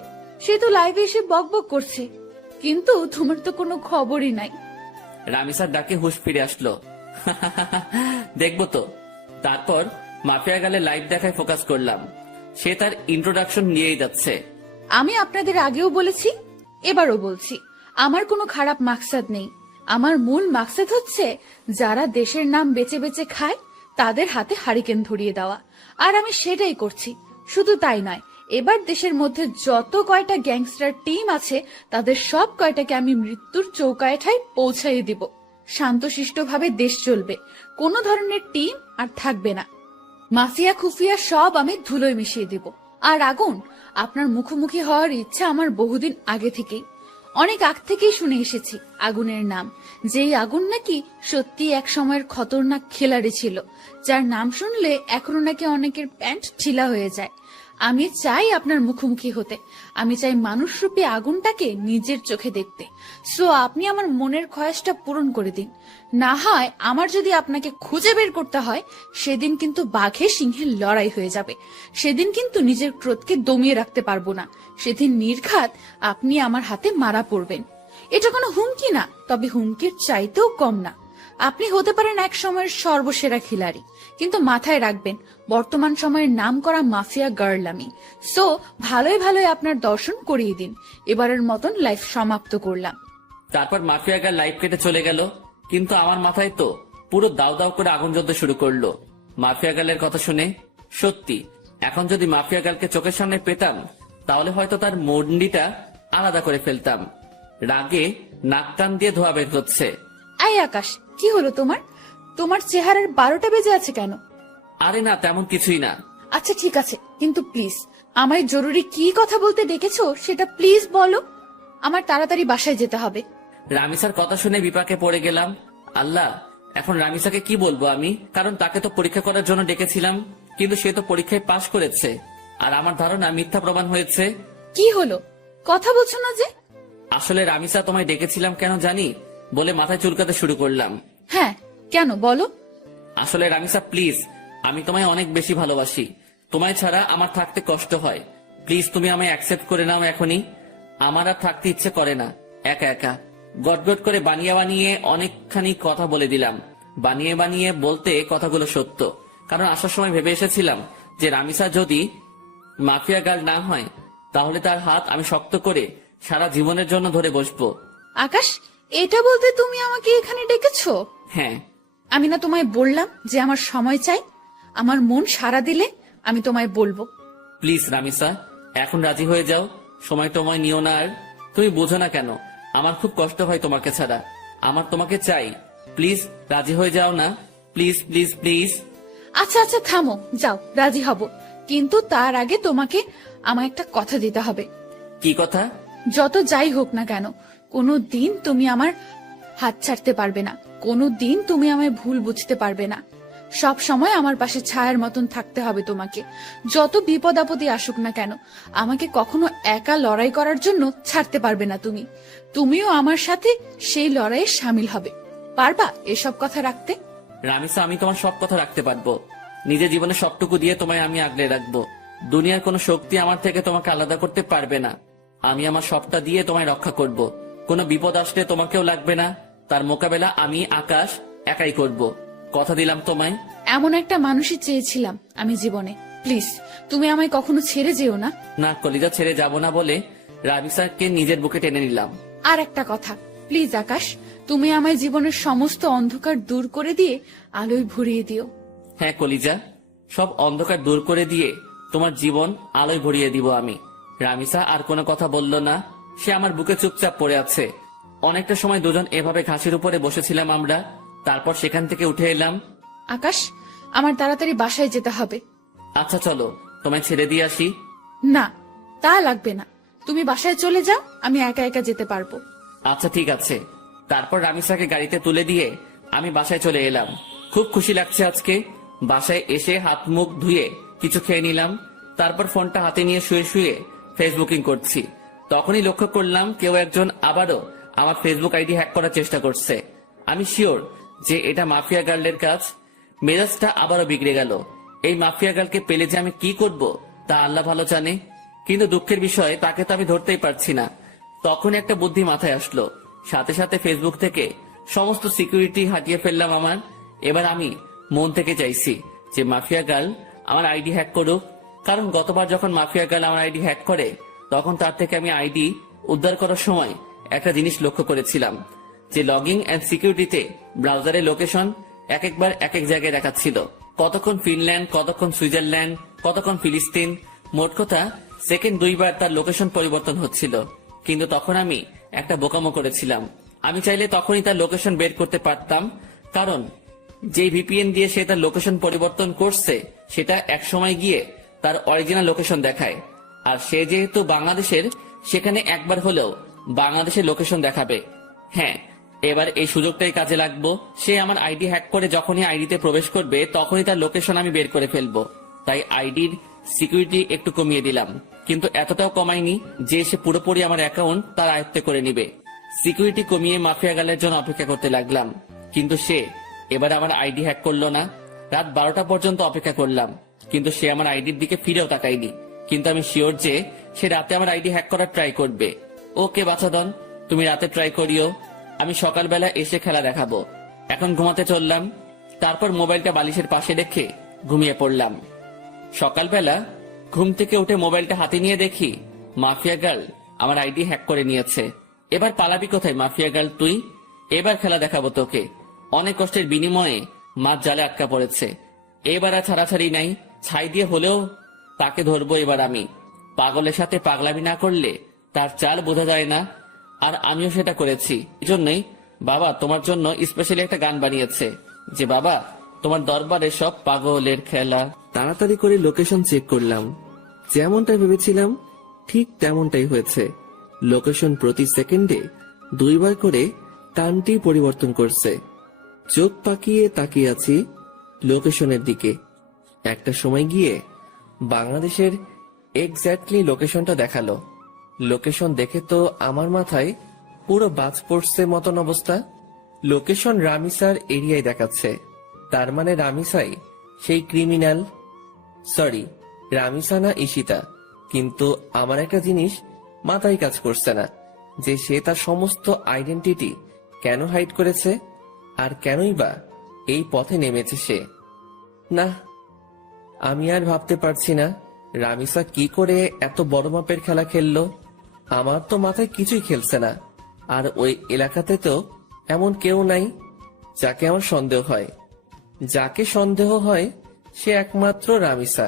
সে তো লাইভে এসে বকবক করছে, কিন্তু তোমার তো কোনো খবরই নাই। রামিসার ডাকে হুঁশ ফিরে আসলো। দেখবো তো। তারপর মাফিয়া গার্লের লাইভ দেখায় ফোকাস করলাম। সে তার ইন্ট্রোডাকশন নিয়েই যাচ্ছে। আমি আপনাদের আগেও বলেছি, এবারও বলছি, আমার কোনো খারাপ মাকসাদ নেই। আমার মূল মাকসাদ হচ্ছে যারা দেশের নাম বেচে বেচে খায় তাদের হাতে হারিকেন ধরিয়ে দেওয়া, আর আমি সেটাই করছি। শুধু তাই নয়, এবার দেশের মধ্যে যত কয়টা গ্যাংস্টার টিম আছে তাদের সব কয়টাকে আমি মৃত্যুর চৌকাঠে পৌঁছাইয়ে দিব। শান্তশিষ্টভাবে দেশ চলবে, কোনো ধরনের টিম আর থাকবে না। মাফিয়া খুফিয়া সব আমি ধুলোয় মিশিয়ে দিব। আর আগুন, আপনার মুখোমুখি হওয়ার ইচ্ছা আমার বহুদিন আগে থেকেই, অনেক আগ থেকেই শুনে এসেছি আগুনের নাম। যেই আগুন নাকি সত্যি এক সময়ের খতরনাক খেলাড়ি ছিল, যার নাম শুনলে এখনো নাকি অনেকের প্যান্ট ঢিলা হয়ে যায়। আমি চাই আপনার মুখোমুখি হতে, আমি চাই মানুষরূপী আগুনটাকে নিজের চোখে দেখতে। সো আপনি আমার মনের খয়াসটা পূরণ করে দিন। না হয় আমার যদি আপনাকে খুঁজে বের করতে হয়, সেদিন কিন্তু বাঘে সিংহের লড়াই হয়ে যাবে। সেদিন কিন্তু নিজের ক্রোধকে দমিয়ে রাখতে পারবো না। সেদিন নির্ঘাত আপনি আমার হাতে মারা পড়বেন। এটা কোনো হুমকি না, তবে হুমকির চাইতেও কম না। আপনি হতে পারেন এক সময়ের সর্বসেরা খিলাড়ি, কিন্তু মাথায় রাখবেন বর্তমান সময়ের নাম করা মাফিয়া গার্ল আমি। সো ভালোই ভালোই আপনার দর্শন করিয়ে দিন। এবারের মতন লাইফ সমাপ্ত করলাম। তারপর মাফিয়া গার্ল লাইফ কেটে চলে গেল, কিন্তু আমার মাথায় তো পুরো দাউ দাউ করে আগুন জ্বলতে শুরু করলো মাফিয়া গার্লের কথা শুনে। সত্যি এখন যদি মাফিয়া গার্লকে চোখের সামনে পেতাম, তাহলে হয়তো তার মন্ডিটা আলাদা করে ফেলতাম। রাগে নাক কান দিয়ে ধোয়া বের হচ্ছে। আই আকাশ, কি হলো তোমার? তোমার চেহারার 12টা বেজে আছে কেন? আরে না, তেমন কিছুই না। আচ্ছা ঠিক আছে, কিন্তু প্লিজ আমায় জরুরি কি কথা বলতে ডেকেছো সেটা প্লিজ বলো। আমার তাড়াতাড়ি বাসায় যেতে হবে। রামিসার কথা শুনে বিপাকে পড়ে গেলাম। আল্লাহ, এখন রামিসাকে কি বলবো আমি? কারণ তাকে তো পরীক্ষা করার জন্য ডেকেছিলাম, কিন্তু সে তো পরীক্ষায় পাশ করেছে, আর আমার ধারণা মিথ্যা প্রমাণ হয়েছে। কি হলো, কথা বলছো না যে? আসলে রামিসা, তোমায় ডেকেছিলাম কেন জানি বলে মাথায় চুলকাতে শুরু করলাম। হ্যাঁ, কেন বলো? আসলে রামিসা প্লিজ, আমি তোমায় অনেক বেশি ভালোবাসি। তোমায় ছাড়া আমার থাকতে কষ্ট হয়। প্লিজ তুমি আমায় অ্যাকসেপ্ট করে নাও এখনই। আমার আর থাকতে ইচ্ছে করে না একা একা। গটগট করে বানিয়ে বানিয়ে অনেকখানি কথা বলে দিলাম। বানিয়ে বানিয়ে বলতে কথাগুলো সত্য, কারণ আসার সময় ভেবে এসেছিলাম যে রামিসা যদি মাফিয়া গার্ল না হয়, তাহলে তার হাত আমি শক্ত করে সারা জীবনের জন্য ধরে বসবো। আকাশ, এটা বলতে তুমি আমাকে এখানে ডেকেছো? হ্যাঁ। আমি না তোমায় বললাম যে আমার সময় চাই? আমার মন সাড়া দিলে আমি তোমায় বলবো। প্লিজ রামিসা, এখন রাজি হয়ে যাও। সময় টময় নিও না আর। তুমি বোঝো না কেন আমার খুব কষ্ট হয় তোমাকে ছাড়া। আমার তোমাকে চাই। প্লিজ রাজি হয়ে যাও না। Please please please. আচ্ছা আচ্ছা থামো, যাও, রাজি হব, কিন্তু তার আগে তোমাকে আমায় একটা কথা দিতে হবে। কি কথা? যত যাই হোক না কেন, কোনো দিন তুমি আমার হাত ছাড়তে পারবে না। কোনো দিন তুমি আমায় ভুল বুঝতে পারবে না। সব সময় আমার পাশে ছায়ার মতন থাকতে হবে তোমাকে। যত বিপদ আপদে আসুক না কেন, আমাকে কখনো একা লড়াই করার জন্য ছাড়তে পারবে না তুমি। তুমিও আমার সাথে সেই লড়াইয়ে সামিল হবে। পারবা এসব কথা রাখতে? রামিসা, আমি তোমার সব কথা রাখতে পারবো। নিজের জীবনে সবটুকু দিয়ে তোমায় আমি আগলে রাখবো। দুনিয়ার কোনো শক্তি আমার থেকে তোমাকে আলাদা করতে পারবে না। আমি আমার সবটা দিয়ে তোমায় রক্ষা করব। কোনো বিপদ আসলে তোমাকেও লাগবে না। তার মোকাবেলা আমি আকাশ একাই করব। কথা দিলাম তোমায়। এমন একটা মানুষই চেয়েছিলাম আমি জীবনে। প্লিজ তুমি আমায় কখনো ছেড়ে যেও না। না, কলিজা ছেড়ে যাব না বলে রামিসাকে নিজের বুকে টেনে নিলাম। আর একটা কথা, প্লিজ আকাশ, তুমি আমায় জীবনের সমস্ত অন্ধকার দূর করে দিয়ে আলোয় ভরিয়ে দিও। হ্যাঁ কলিজা, সব অন্ধকার দূর করে দিয়ে তোমার জীবন আলোয় ভরিয়ে দিব আমি। রামিসা আর কোনো কথা বলল না। সে আমার বুকে চুপচাপ পড়ে আছে। অনেকটা সময় দুজন এভাবে ঘাসের উপরে বসেছিলাম আমরা। তারপর সেখান থেকে উঠে এলাম। আকাশ, আমার তাড়াতাড়ি বাসায় যেতে হবে। আচ্ছা চলো, তোমায় ছেড়ে দিয়ে আসি। না, তা লাগবে না, তুমি বাসায় চলে যাও, আমি একা একা যেতে পারবো। আচ্ছা ঠিক আছে। তারপর রামিসাকে গাড়িতে তুলে দিয়ে আমি বাসায় চলে এলাম। খুব খুশি লাগছে আজকে। বাসায় এসে হাত মুখ ধুয়ে কিছু খেয়ে নিলাম। তারপর ফোনটা হাতে নিয়ে শুয়ে শুয়ে ফেসবুকিং করছি। তখনই লক্ষ্য করলাম কেউ একজন আবারও আমার ফেসবুক আইডি হ্যাক করার চেষ্টা করছে। আমি শিওর যে এটা মাফিয়া গার্লের কাজ। মেজাজটা আবারও বিগড়ে গেল। এই মাফিয়া গার্লকে পেলে যে আমি কি করব তা আল্লাহ ভালো জানে। কিন্তু দুঃখের বিষয়, তাকে তো আমি ধরতেই পারছি না। তখন একটা বুদ্ধি মাথায় আসলো। সাথে সাথে ফেসবুক থেকে সমস্ত সিকিউরিটি হাটিয়ে ফেললাম আমার। এবার আমি মন থেকে চাইছি যে মাফিয়া গার্ল আমার আইডি হ্যাক করুক। কারণ গতবার যখন মাফিয়া গার্ল আমার আইডি হ্যাক করে, তখন তার থেকে আমি আইডি উদ্ধার করার সময় একটা জিনিস লক্ষ্য করেছিলাম, যে লগিং এন্ড সিকিউরিটিতে ব্রাউজারের লোকেশন একবার এক এক জায়গায় দেখাচ্ছিল। কতক্ষণ ফিনল্যান্ড, কতক্ষণ সুইজারল্যান্ড, কতক্ষণ ফিলিস্তিন। মোট কথা সেকেন্ড 2 বার তার লোকেশন পরিবর্তন হচ্ছিল। কিন্তু তখন আমি একটা বোকামো করেছিলাম। আমি চাইলে তখনই তার লোকেশন বের করতে পারতাম, কারণ যে ভিপিএন দিয়ে সে তার লোকেশন পরিবর্তন করছে সেটা এক সময় গিয়ে তার অরিজিনাল লোকেশন দেখায়। আর সে যেহেতু বাংলাদেশের, সেখানে একবার হলেও বাংলাদেশের লোকেশন দেখাবে। হ্যাঁ, এবার এই সুযোগটাই কাজে লাগবো। সে আমার আইডি হ্যাক করে যখনই আইডিতে প্রবেশ করবে, তখনই তার লোকেশন আমি বের করে ফেলবো। তাই আইডির সিকিউরিটি একটু কমিয়ে দিলাম, কিন্তু এতটাও কমাইনি যে সে পুরোপুরি আমার অ্যাকাউন্ট তার আয়ত্তে করে নিবে। সিকিউরিটি কমিয়ে মাফিয়া গালের জন্য অপেক্ষা করতে লাগলাম, কিন্তু সে এবার আমার আইডি হ্যাক করলো না। রাত 12টা পর্যন্ত অপেক্ষা করলাম, কিন্তু সে আমার আইডির দিকে ফিরেও তাকায়নি। কিন্তু আমি শিওর যে সে রাতে আমার আইডি হ্যাক করার ট্রাই করবে। ওকে বাছাধন, তুমি রাতে ট্রাই করিও, আমি সকালবেলা এসে খেলা দেখাবো। এখন ঘুমাতে চললাম, তারপর মোবাইলটা বালিশের পাশে রেখে ঘুমিয়ে পড়লাম। সকালবেলা ঘুম থেকে উঠে মোবাইলটা হাতে নিয়ে দেখি মাফিয়া গার্ল আমার আইডি হ্যাক করে নিয়েছে। এবার পালাবি কোথায় মাফিয়া গার্ল তুই? এবার খেলা দেখাবো তোকে। অনেক কষ্টের বিনিময়ে মাছ জালে আটকা পড়েছে, এবার আর ছাড়াছাড়ি নাই। ছাই দিয়ে হলেও তাকে ধরবো এবার আমি। পাগলের সাথে পাগলামি না করলে তার চাল বোঝা যায় না, আর আমিও সেটা করেছি। এজন্যই বাবা তোমার জন্য স্পেশালি একটা গান বানিয়েছে যে বাবা তোমার দরবারে সব পাগলের খেলা। তাড়াতাড়ি করে লোকেশন চেক করলাম, যেমনটা ভেবেছিলাম ঠিক তেমনটাই হয়েছে। লোকেশন প্রতি সেকেন্ডে 2 বার করে টানটি পরিবর্তন করছে। চোখ পাকিয়ে তাকিয়ে আছি লোকেশনের দিকে। একটা সময় গিয়ে বাংলাদেশের এক্স্যাক্টলি লোকেশনটা দেখালো। লোকেশন দেখে তো আমার মাথায় পুরো বাজ পড়ছে মতন অবস্থা। লোকেশন রামিসার এরিয়ায় দেখাচ্ছে, তার মানে রামিসাই সেই ক্রিমিনাল। সরি, রামিসা না ঈশিতা। কিন্তু আমার একটা জিনিস মাথায় কাজ করছে না, যে সে তার সমস্ত আইডেন্টিটি কেন হাইড করেছে, আর কেনই বা এই পথে নেমেছে সে। না, আমি আর ভাবতে পারছি না রামিসা কি করে এত বড় মাপের খেলা খেললো। আমার তো মাথায় কিছুই খেলছে না। আর ওই এলাকাতে তো এমন কেউ নাই যাকে আমার সন্দেহ হয়। যাকে সন্দেহ হয় সে একমাত্র রামিসা।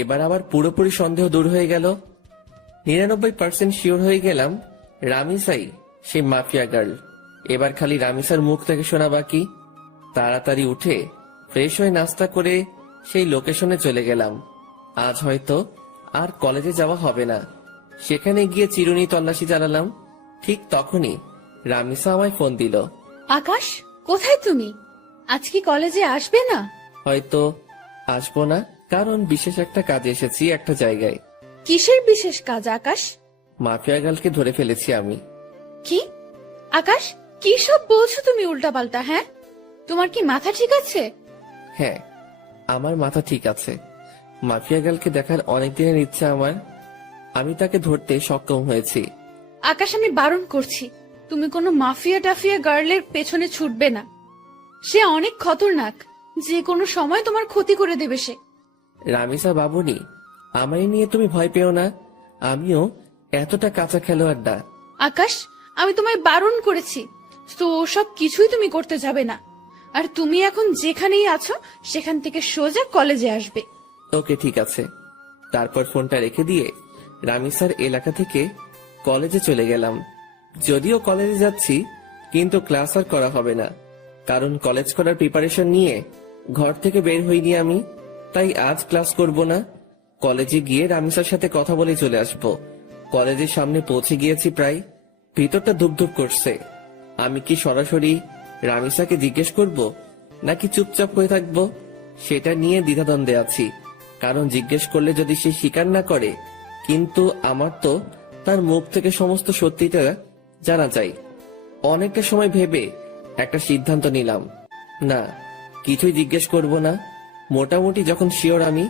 এবার আবার পুরোপুরি সন্দেহ দূর হয়ে গেল। 99% শিওর হয়ে গেলাম রামিসাই সে মাফিয়া গার্ল। এবার খালি রামিসার মুখ থেকে শোনা বাকি। তাড়াতাড়ি উঠে ফ্রেশ হয়ে নাস্তা করে সেই লোকেশনে চলে গেলাম। আজ হয়তো আর কলেজে যাওয়া হবে না। সেখানে গিয়ে চিরুনি তল্লাশি চালালাম। ঠিক তখনই রামিসা আমায় ফোন দিল। আকাশ, কোথায় তুমি? আজ কি কলেজে আসবে না? হয়তো আসবো না, কারণ বিশেষ একটা কাজে এসেছি একটা জায়গায়। কিসের বিশেষ কাজ আকাশ? মাফিয়া গার্লকে ধরে ফেলেছি আমি। কি আকাশ, কি সব বলছো তুমি উল্টাপাল্টা? হ্যাঁ, তোমার কি মাথা ঠিক আছে? হ্যাঁ, আমার মাথা ঠিক আছে। মাফিয়া গার্লকে দেখার অনেক দিনের ইচ্ছা আমার। আমি তাকে ধরতে সক্ষম হয়েছি। আকাশ, আমি বারণ করছি, তুমি কোনো মাফিয়া টাফিয়া গার্লের পেছনে ছুটবে না। সে অনেক খতরনাক, যে কোনো সময় তোমার ক্ষতি করে দেবে সে। রামিসা বাবুনি, আমায় নিয়ে তুমি ভয় পেও না। আমিও এতটা কাঁচা খেলোয়াড় না। আকাশ, আমি তোমায় বারণ করেছি, তো সব কিছুই তুমি করতে যাবে না। আর তুমি এখন যেখানেই আছো সেখান থেকে সোজা কলেজে আসবে। ওকে, ঠিক আছে। তারপর ফোনটা রেখে দিয়ে রামিসার এলাকা থেকে কলেজে চলে গেলাম। যদিও কলেজে যাচ্ছি, কিন্তু ক্লাস আর করা হবে না, কারণ কলেজ করার প্রিপারেশন নিয়ে ঘর থেকে বের হইনি আমি। তাই আজ ক্লাস করব না। কলেজে গিয়ে রামিসার সাথে কথা বলে চলে আসব। কলেজের সামনে পৌঁছে গিয়েছি প্রায়। ভিতরটা ধুপধুপ করছে। আমি কি সরাসরি রামিসাকে জিজ্ঞেস করব নাকি চুপচাপ হয়ে থাকবো, সেটা নিয়ে দ্বিধাদ্বন্দ্বে আছি। কারণ জিজ্ঞেস করলে যদি সে স্বীকার না করে, কিন্তু আমার তো তার মুখ থেকে সমস্ত সত্যিটা জানা চাই। অনেকটা সময় ভেবে একটা সিদ্ধান্ত নিলাম, না, কিছুই জিজ্ঞেস করব না। মোটামুটি যখন শিওর আমি,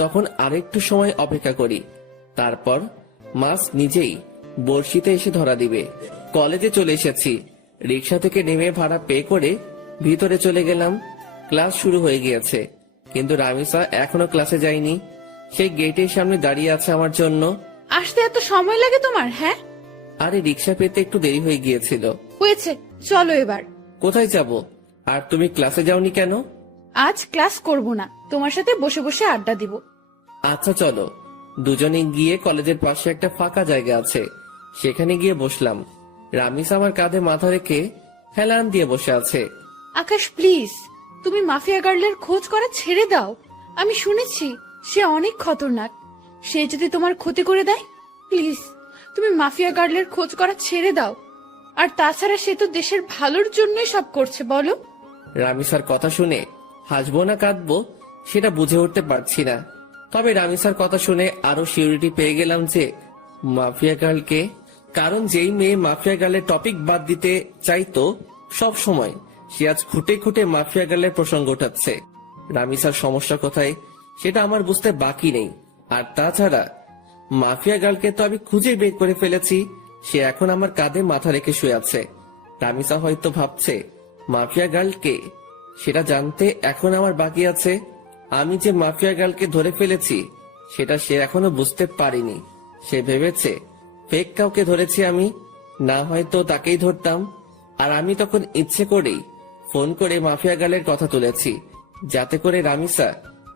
তখন আরেকটু সময় অপেক্ষা করি। তারপর মাস নিজেই বড়শিতে এসে ধরা দিবে। কলেজে চলে এসেছি। রিক্সা থেকে নেমে ভাড়া পে করে ভিতরে চলে গেলাম। ক্লাস শুরু হয়ে গিয়েছে, কিন্তু রামিসা এখনো ক্লাসে যায়নি। সেই গেটের সামনে দাঁড়িয়ে আছে আমার জন্য। আসতে এত সময় লাগে তোমার? হ্যাঁ, আরে রিক্সা পেতে একটু দেরি হয়ে গিয়েছিল। হয়েছে, চলো এবার। কোথায় যাব? আর তুমি ক্লাসে যাওনি কেন? আজ ক্লাস করব না, তোমার সাথে বসে বসে আড্ডা দিব। আচ্ছা চলো। দুজনে গিয়ে কলেজের পাশে একটা ফাঁকা জায়গা আছে, সেখানে গিয়ে বসলাম। রামিসা আমার কাঁধে মাথা রেখে হেলান দিয়ে বসে আছে। আকাশ প্লিজ, তুমি মাফিয়া গার্লের খোঁজ করা ছেড়ে দাও। আমি শুনেছি সে অনেক খতরনাক। সে যদি তোমার ক্ষতি করে দেয়, প্লিজ তুমি মাফিয়া গার্লের খোঁজ করা ছেড়ে দাও। আর তাছাড়া সে তো দেশের ভালোর জন্যই সব করছে, বলো। রামিসার কথা শুনে হাসবো না কাঁদবো সেটা বুঝে উঠতে পারছি না। তবে রামিসার কথা শুনে আরো সিউরিটি পেয়ে গেলাম যে মাফিয়া গার্লকে, কারণ যেই মেয়ে মাফিয়া গার্লের টপিক বাদ দিতে চাইতো সব সময়, সে আজ খুঁটে খুঁটে মাফিয়া গার্লের প্রসঙ্গ উঠাচ্ছে। রামিসার সমস্যা কোথায় সেটা আমার বুঝতে বাকি নেই। আর তাছাড়া মাফিয়া গার্লকে তো আমি খুঁজে বের করে ফেলেছি, সে এখন আমার কাঁধে মাথা রেখে শুয়ে আছে। রামিসা হয়তো ভাবছে মাফিয়া গার্লকে, সেটা জানতে এখন আমার বাকি আছে। আমি যে মাফিয়া গার্লকে ধরে ফেলেছি সেটা সে এখনো বুঝতে পারিনি। সে ভেবেছে ফেক কাউকে ধরেছি আমি, না হয়তো তাকেই ধরতাম। আর আমি তখন ইচ্ছে করেই ফোন করে মাফিয়া গার্লের কথা তুলেছি, যাতে করে রামিসা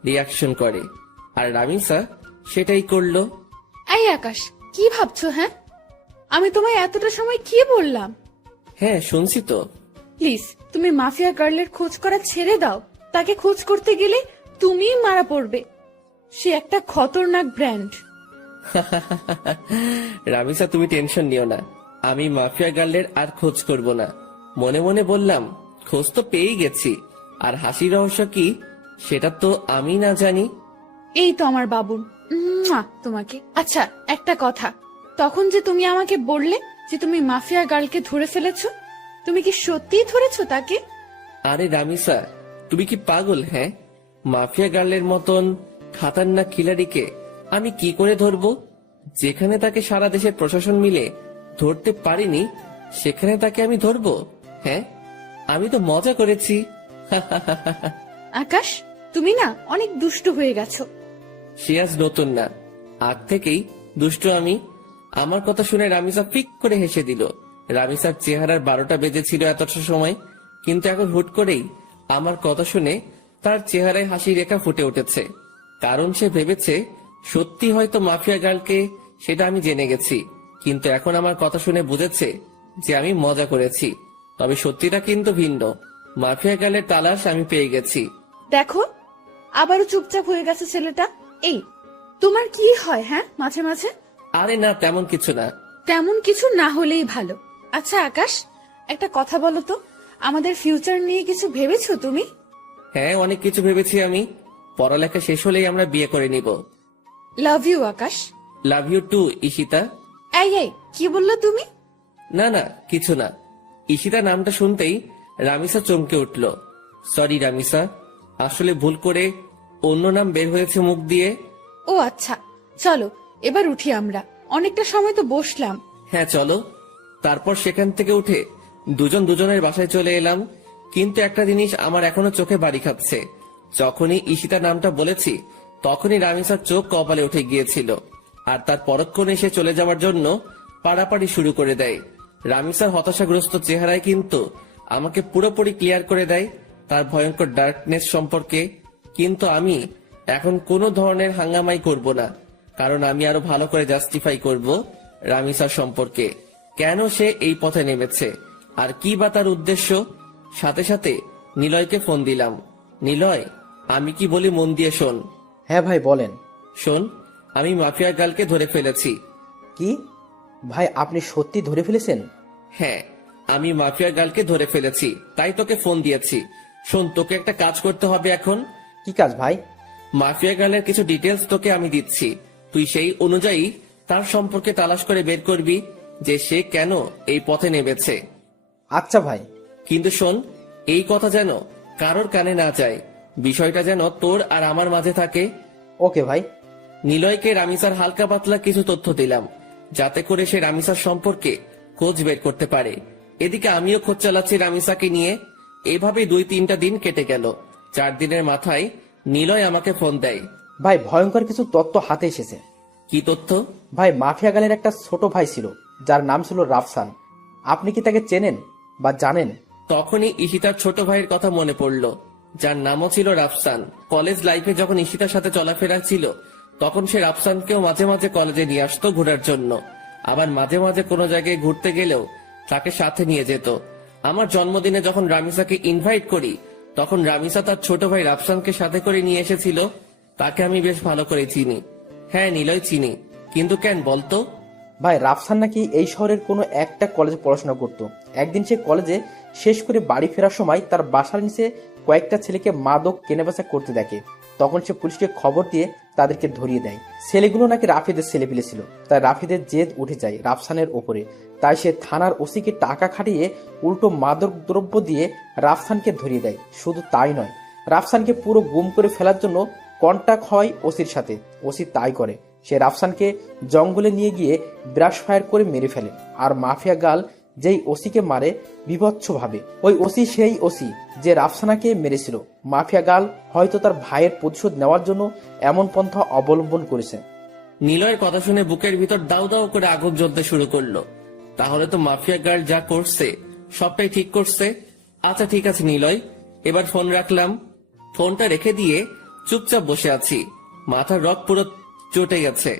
রিয়াকশন করে। আর রামিসা সেটাই করলো। এই আকাশ, কি ভাবছো? হ্যাঁ, আমি তোমায় এতটা সময় কি বললাম? হ্যাঁ শুনছি তো। প্লিজ তুমি মাফিয়া গার্লের খোঁজ করা ছেড়ে দাও। তাকে খোঁজ করতে গেলে তুমিই মারা পড়বে। সে একটা খতরনাক ব্র্যান্ড। রামিসা তুমি টেনশন নিও না, আমি মাফিয়া গার্লের আর খোঁজ করব না। মনে মনে বললাম খোঁজ তো পেয়েই গেছি, আর হাসির রহস্য কি সেটা তো আমি না জানি। এই তো আমার বাবুন, তোমাকে। আচ্ছা একটা কথা, তখন যে তুমি আমাকে বললে যে তুমি মাফিয়া গার্লকে ধরে ফেলেছো, তুমি কি সত্যিই ধরেছো তাকে? আরে রামিসা তুমি কি পাগল? হ্যাঁ, মাফিয়া গার্লের মতন খাতারনাক খিলাড়িকে আমি কি করে ধরবো? যেখানে তাকে সারা দেশের প্রশাসন মিলে ধরতে পারিনি, সেখানে তাকে আমি ধরবো? হ্যাঁ, আমি তো মজা করেছি। আকাশ, তুমি না অনেক দুষ্ট হয়ে গেছো। সে আজ নতুন না, আগ থেকেই দুষ্ট আমি। আমার কথা শুনে রামিসা ফিক করে হেসে দিল। রামিসার চেহারার 12টা বেজেছিল এতটা সময়, কিন্তু এখন হুট করেই আমার কথা শুনে তার চেহারায় হাসি রেখা ফুটে উঠেছে। কারণ সে ভেবেছে সত্যি হয়তো মাফিয়া গার্লকে, সেটা আমি জেনে গেছি। কিন্তু এখন আমার কথা শুনে বুঝেছে যে আমি মজা করেছি। তবে সত্যিটা কিন্তু ভিন্ন, মাফিয়া গার্লের তালাশ আমি পেয়ে গেছি। দেখো, আবারও চুপচাপ হয়ে গেছে ছেলেটা। এই, তোমার কি হয় হ্যাঁ মাঝে মাঝে? আরে না, তেমন কিছু না। তেমন কিছু না হলেই ভালো। আচ্ছা আকাশ, একটা কথা বলো তো, আমাদের ফিউচার নিয়ে কিছু ভেবেছো তুমি? হ্যাঁ, অনেক কিছু ভেবেছি আমি। পড়ালেখা শেষ হলেই আমরা বিয়ে করে নিব। Love you Akash. Love you too Ishita. এই এই, কি বললো তুমি? না না, কিছু না। ঈশিতা নামটা শুনতেই রামিসা চমকে উঠল। সরি রামিসা, আসলে ভুল করে অন্য নাম বের হয়েছে মুখ দিয়ে। ও আচ্ছা, চলো এবার উঠি আমরা, অনেকটা সময় তো বসলাম। হ্যাঁ চলো। তারপর সেখান থেকে উঠে দুজন দুজনের বাসায় চলে এলাম। কিন্তু একটা জিনিস আমার এখনো চোখে বাড়ি খাচ্ছে। যখনই ঈশিতা নামটা বলেছি, তখনই রামিসার চোখ কপালে উঠে গিয়েছিল, আর তার পরক্ষণে সে চলে যাওয়ার জন্য পাড়াপাড়ি শুরু করে দেয়। রামিসার হতাশাগ্রস্ত চেহারায় কিন্তু আমাকে পুরোপুরি ক্লিয়ার করে দেয় তার ভয়ঙ্কর ডার্কনেস সম্পর্কে। কিন্তু আমি এখন কোনো ধরনের হাঙ্গামাই করব না, কারণ আমি আরো ভালো করে জাস্টিফাই করব রামিসার সম্পর্কে, কেন সে এই পথে নেমেছে আর কি বা তার উদ্দেশ্য। সাথে সাথে নিলয়কে ফোন দিলাম। নিলয়, আমি কি বলি মন দিয়ে শোন। হ্যাঁ ভাই বলেন। শোন, আমি মাফিয়া গার্লকে ধরে ফেলেছি। কি ভাই, আপনি সত্যি ধরে ফেলেছেন? হ্যাঁ, আমি মাফিয়া গার্লকে ধরে ফেলেছি, তাই তোকে ফোন দিয়েছি। শোন, তোকে একটা কাজ করতে হবে এখন। কি কাজ ভাই? মাফিয়া গার্লের কিছু ডিটেলস তোকে আমি দিচ্ছি, তুই সেই অনুযায়ী তার সম্পর্কে তালাশ করে বের করবি যে সে কেন এই পথে নেমেছে। আচ্ছা ভাই। কিন্তু শোন, এই কথা যেন কারোর কানে না যায়, বিষয়টা যেন তোর আর আমার মাঝে থাকে। ওকে ভাই। নিলয়কে রামিসার হালকা পাতলা কিছু তথ্য দিলাম, যাতে করে সে রামিসার সম্পর্কে খোঁজ বের করতে পারে। এদিকে আমিও খোঁজ চালাচ্ছি রামিসাকে নিয়ে। এভাবে 2-3টা দিন কেটে গেল। 4 দিনের মাথায় নিলয় আমাকে ফোন দেয়। ভাই ভয়ঙ্কর কিছু তথ্য হাতে এসেছে। কি তথ্য? ভাই মাফিয়া গালের একটা ছোট ভাই ছিল, যার নাম ছিল রাফসান। আপনি কি তাকে চেনেন বা জানেন? তখনই ঈশিতার ছোট ভাইয়ের কথা মনে পড়ল, যার নামও ছিল রাফসান। কলেজ লাইফে যখন ঈশিতার সাথে চলাফেরা ছিল, তখন সে রাফসানকেও মাঝে মাঝে কলেজে নিয়ে আসতো ঘোরার জন্য। আবার মাঝে মাঝে কোনো জায়গায় ঘুরতে গেলেও তাকে সাথে নিয়ে যেত। আমার জন্মদিনে যখন রামিসাকে ইনভাইট করি, তখন রামিসা তার ছোট ভাই রাফসানকে সাথে করে নিয়ে এসেছিল। তাকে আমি বেশ ভালো করে চিনি। হ্যাঁ নিলয়, চিনি। কিন্তু কেন বলতো? ভাই রাফসান নাকি এই শহরের কোনো একটা কলেজে পড়াশোনা করত। একদিন সে কলেজে শেষ করে বাড়ি ফেরার সময় তার বাসার নিচে কয়েকটা ছেলেকে মাদক কেনাবেচা করতে দেখে। তখন সে পুলিশকে খবর দিয়ে তাদেরকে ধরিয়ে দেয়। ছেলেগুলো নাকি রাফিদের ছেলেপিলে ছিল, তাই রাফিদের জেদ উঠে যায় রাফসানের ওপরে। তাই সে থানার ওসিকে টাকা খাটিয়ে উল্টো মাদক দ্রব্য দিয়ে রাফসানকে ধরিয়ে দেয়। শুধু তাই নয়, রাফসানকে পুরো গুম করে ফেলার জন্য কন্টাক্ট হয় ওসির সাথে। ওসি তাই করে, সে রাফসানকে জঙ্গলে নিয়ে গিয়ে ব্রাশ ফায়ার করে মেরে ফেলে। আর মাফিয়া গাল যেই ওসিকে মারে বিভৎসভাবে, ওই ওসি সেই ওসি যে রাফসানাকে মেরেছিল। মাফিয়া গাল হয়তো তার ভাইয়ের প্রতিশোধ নেওয়ার জন্য এমন পন্থা অবলম্বন করেছে। নিলয়ের কথা শুনে বুকের ভিতর দাউ দাউ করে আগুন জ্বলতে শুরু করলো। তাহলে তো মাফিয়া গার্ল যা করছে সবটাই ঠিক করছে। আচ্ছা ঠিক আছে নিলয়, এবার ফোন রাখলাম। ফোনটা রেখে দিয়ে চুপচাপ বসে আছি। মাথার রক পুরো চটে গেছে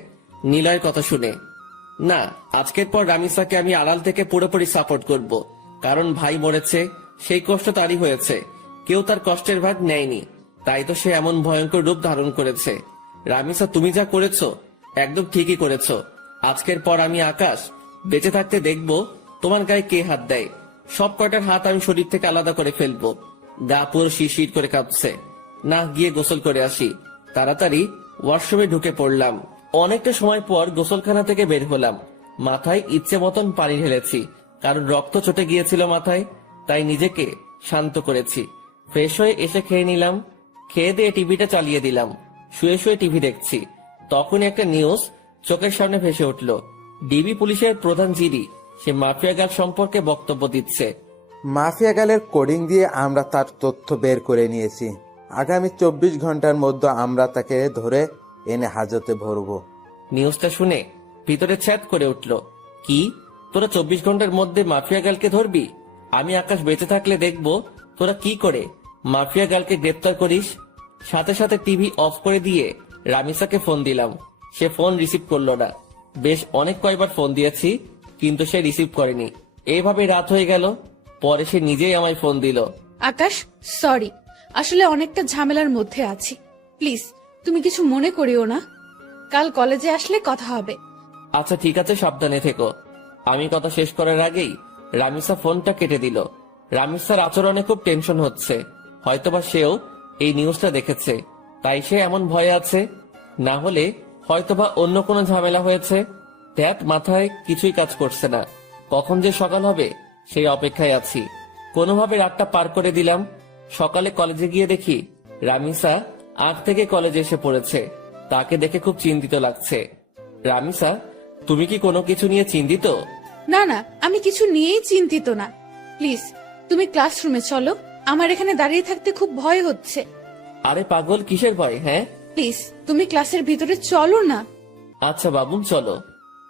নিলয়ের কথা শুনে। না, আজকের পর রামিসাকে আমি আড়াল থেকে পুরোপুরি সাপোর্ট করব, কারণ ভাই মরেছে, সেই কষ্ট তারই হয়েছে, কেউ তার কষ্টের ভাগ নেয়নি, তাই তো সে এমন ভয়ঙ্কর রূপ ধারণ করেছে। রামিসা, তুমি যা করেছো একদম ঠিকই করেছো। আজকের পর আমি আকাশ বেঁচে থাকতে দেখব তোমার গায়ে কে হাত দেয়। সব কয়টার হাত আমি শরীর থেকে আলাদা করে ফেলবো। গা পুরো শিরশির করে কাঁপছে। না, গিয়ে গোসল করে আসি। তাড়াতাড়ি ওয়াশরুমে ঢুকে পড়লাম। অনেকটা সময় পর গোসলখানা থেকে বের হলাম। মাথায় ইচ্ছে মতন পানি ঢেলেছি, কারণ রক্ত চটে গিয়েছিল মাথায়, তাই নিজেকে শান্ত করেছি। ফ্রেশ হয়ে এসে খেয়ে নিলাম। খেয়ে দিয়ে টিভিটা চালিয়ে দিলাম। শুয়ে শুয়ে টিভি দেখছি, তখন একটা নিউজ চোখের সামনে ভেসে উঠল। ডিবি পুলিশের প্রধান জিডি সে মাফিয়া গাল সম্পর্কে বক্তব্য দিচ্ছে। মাফিয়া গালের কোডিং দিয়ে আমরা তার তথ্য বের করে নিয়েছি। আগামী 24 ঘন্টার মধ্যে আমরা তাকে ধরে এনে হাজতে ভরবো। নিউজটা শুনে ভিতরে ছ্যাদ করে উঠল। কি, তোরা 24 ঘন্টার মধ্যে মাফিয়া গালকে ধরবি? আমি আকাশ বেঁচে থাকলে দেখব তোরা কি করে মাফিয়া গালকে গ্রেপ্তার করিস। সাথে সাথে টিভি অফ করে দিয়ে রামিসাকে ফোন দিলাম। সে ফোন রিসিভ করলো না। বেশ অনেক কয়বার ফোন দিয়েছি, কিন্তু সে রিসিভ করেনি। এইভাবে রাত হয়ে গেল। পরে সে নিজেই আমায় ফোন দিল। আকাশ, সরি, আসলে অনেকটা ঝামেলার মধ্যে আছি। প্লিজ তুমি কিছু মনে করিও না, কাল কলেজে আসলে কথা হবে। আচ্ছা ঠিক আছে, সাবধানে থেকো। আমি কথা শেষ করার আগেই রামিসা ফোনটা কেটে দিল। রামিসার আচরণে খুব টেনশন হচ্ছে। হয়তোবা সেও এই নিউজটা দেখেছে, তাই সে এমন ভয়ে আছে। না হলে হয়তোবা অন্য কোনো ঝামেলা হয়েছে। দেখ, মাথায় কিছুই কাজ করছে না। কখন যে সকাল হবে সেই অপেক্ষায় আছি। কোনোভাবে রাতটা পার করে দিলাম। সকালে কলেজে গিয়ে দেখি রামিসা 8 থেকে কলেজে এসে পড়েছে। তাকে দেখে খুব চিন্তিত লাগছে। রামিসা, তুমি কি কোনো কিছু নিয়ে চিন্তিত? না না, আমি কিছু নিয়েই চিন্তিত না। প্লিজ তুমি ক্লাসরুমে চলো, আমার এখানে দাঁড়িয়ে থাকতে খুব ভয় হচ্ছে। আরে পাগল, কিসের ভয়? হ্যাঁ প্লিজ তুমি ক্লাসের ভিতরে চলো না। আচ্ছা বাবুন, চলো।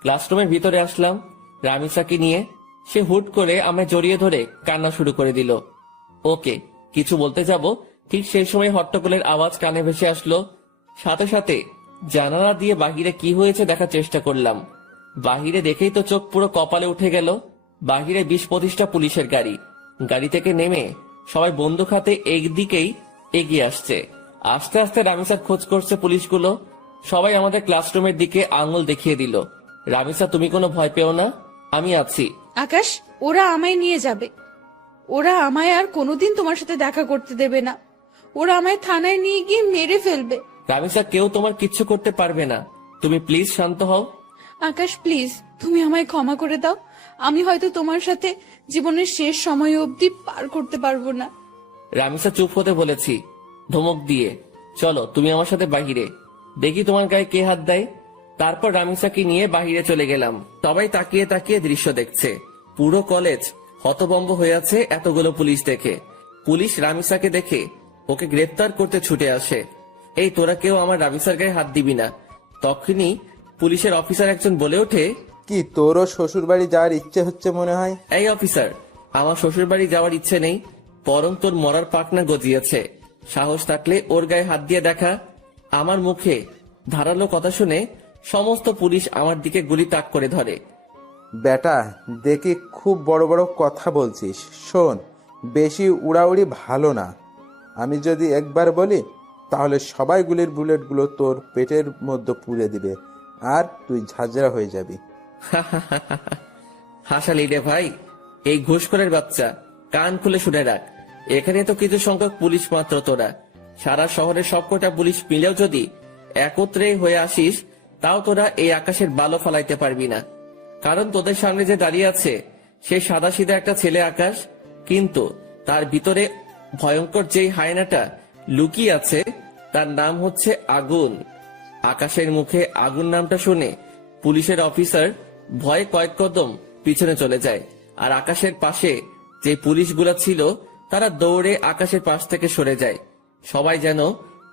ক্লাসরুমের ভিতরে আসলাম রামিসাকে নিয়ে। সে হুট করে আমায় জড়িয়ে ধরে কান্না শুরু করে দিল। ওকে কিছু বলতে যাব, ঠিক সেই সময় হট্টগোলের আওয়াজ কানে ভেসে আসলো। সাথে সাথে জানালা দিয়ে বাহিরে কি হয়েছে দেখার চেষ্টা করলাম। বাহিরে দেখেই তো চোখ পুরো কপালে উঠে গেল। বাহিরে 20-25টা পুলিশের গাড়ি। গাড়ি থেকে নেমে সবাই বন্দুক হাতে একদিকেই এগিয়ে আসছে। আস্তে আস্তে রামিসার খোঁজ করছে পুলিশগুলো। সবাই আমাদের ক্লাসরুমের দিকে আঙুল দেখিয়ে দিল। রামিসা, তুমি কোনো ভয় পেও না, আমি আছি। আকাশ, ওরা আমায় নিয়ে যাবে। ওরা আমায় আর কোনোদিন তোমার সাথে দেখা করতে দেবে না। ওরা আমায় থানায় নিয়ে গিয়ে মেরে ফেলবে। রামিসা, কেউ তোমার কিচ্ছু করতে পারবে না। তুমি প্লিজ শান্ত হও। আকাশ প্লিজ, তুমি আমায় ক্ষমা করে দাও। আমি হয়তো তোমার সাথে জীবনের শেষ সময় অবধি পার করতে পারবো না। রামিসা, চুপ হতে বলেছি ধমক দিয়ে। চলো তুমি আমার সাথে বাহিরে, দেখি তোমার গায়ে কে হাত দেয়। তারপর রামিসাকে নিয়ে বাহিরে চলে গেলাম। সবাই তাকিয়ে তাকিয়ে দৃশ্য দেখছে। পুরো কলেজ হতভম্ব হয়ে আছে এতগুলো পুলিশ দেখে। পুলিশ রামিসাকে দেখে ওকে গ্রেফতার করতে ছুটে আসে। এই তোরা কেউ আমার রামিসার গায়ে হাত দিবি না। তখনই পুলিশের অফিসার একজন বলে ওঠে, কি তোরও শ্বশুর বাড়ি যাওয়ার ইচ্ছে হচ্ছে মনে হয়? এই অফিসার, আমার শ্বশুর বাড়ি যাওয়ার ইচ্ছে নেই, বরং তোর মরার পাকনা গজিয়েছে। সাহস থাকলে ওর গায়ে হাত দিয়ে দেখা। আমার মুখে ধারালো কথা শুনে সমস্ত পুলিশ আমার দিকে গুলি তাক করে ধরে। বেটা, দেখি খুব বড় বড় কথা বলছিস। শোন, বেশি উড়াউড়ি ভালো না। আমি যদি একবার বলি তাহলে সবাই গুলির বুলেটগুলো তোর পেটের মধ্যে পুড়ে দিবে আর তুই ঝাঁঝরা হয়ে যাবি। হাসালি রে ভাই, এই ঘুষখোরের বাচ্চা, কান খুলে শুনে রাখ। এখানে তো কিছু সংখ্যক পুলিশ মাত্র তোরা। সারা শহরের সবকটা পুলিশ মিলেও যদি একত্রে হয়ে আসিস, তাও তোরা এই আকাশের বালো ফালাইতে পারবি না। কারণ তোদের সামনে যে দাঁড়িয়ে আছে সে সাদাসিধা একটা ছেলে আকাশ, কিন্তু তার ভিতরে ভয়ঙ্কর যেই হায়নাটা লুকিয়ে আছে তার নাম হচ্ছে আগুন। আকাশের মুখে আগুন নামটা শুনে পুলিশের অফিসার ভয়ে কয়েক কদম পিছনে চলে যায়, আর আকাশের পাশে যে পুলিশগুলা ছিল তারা দৌড়ে আকাশের পাশ থেকে সরে যায়। সবাই যেন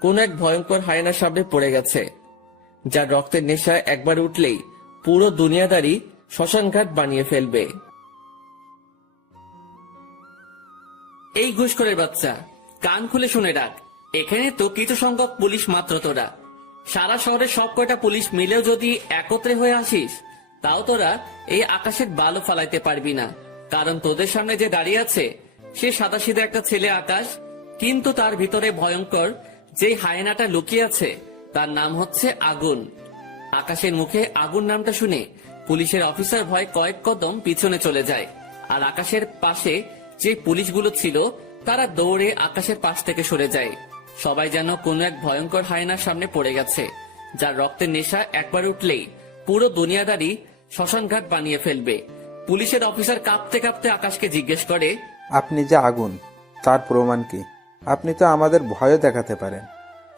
কোন এক ভয়ঙ্কর হায়নার সামনে পড়ে গেছে, যার রক্তের নেশায় একবার উঠলেই পুরো দুনিয়াদারি শ্মশানঘাট বানিয়ে ফেলবে। এই ঘুষখোরের বাচ্চা, কান খুলে শুনে রাখ, এখানে তো কিছু সংখ্যক পুলিশ মাত্র তোরা। সারা শহরের সব কয়টা পুলিশ মিলেও যদি একত্রে হয়ে আসিস, তাও তোরা এই আকাশের বালো ফালাইতে পারবি না। কারণ তোদের সামনে যে দাঁড়িয়ে আছে সে সাদাসিধা একটা ছেলে আকাশ, কিন্তু তার ভিতরে ভয়ঙ্কর যে হায়নাটা লুকিয়ে আছে তার নাম হচ্ছে আগুন। আকাশের মুখে আগুন নামটা শুনে পুলিশের অফিসার ভয় কয়েক কদম পিছনে চলে যায়, আর আকাশের পাশে যে পুলিশগুলো ছিল তারা দৌড়ে আকাশের পাশ থেকে সরে যায়। সবাই যেন কোনো এক ভয়ঙ্কর হায়নার সামনে পড়ে গেছে, যার রক্তের নেশা একবার উঠলেই পুরো দুনিয়াদারি শ্মশানঘাট বানিয়ে ফেলবে। পুলিশের অফিসার কাঁপতে কাঁপতে আকাশকে জিজ্ঞেস করে, আপনি যে আগুন, তার প্রমাণ কি? আপনি তো আমাদের ভয়ও দেখাতে পারেন।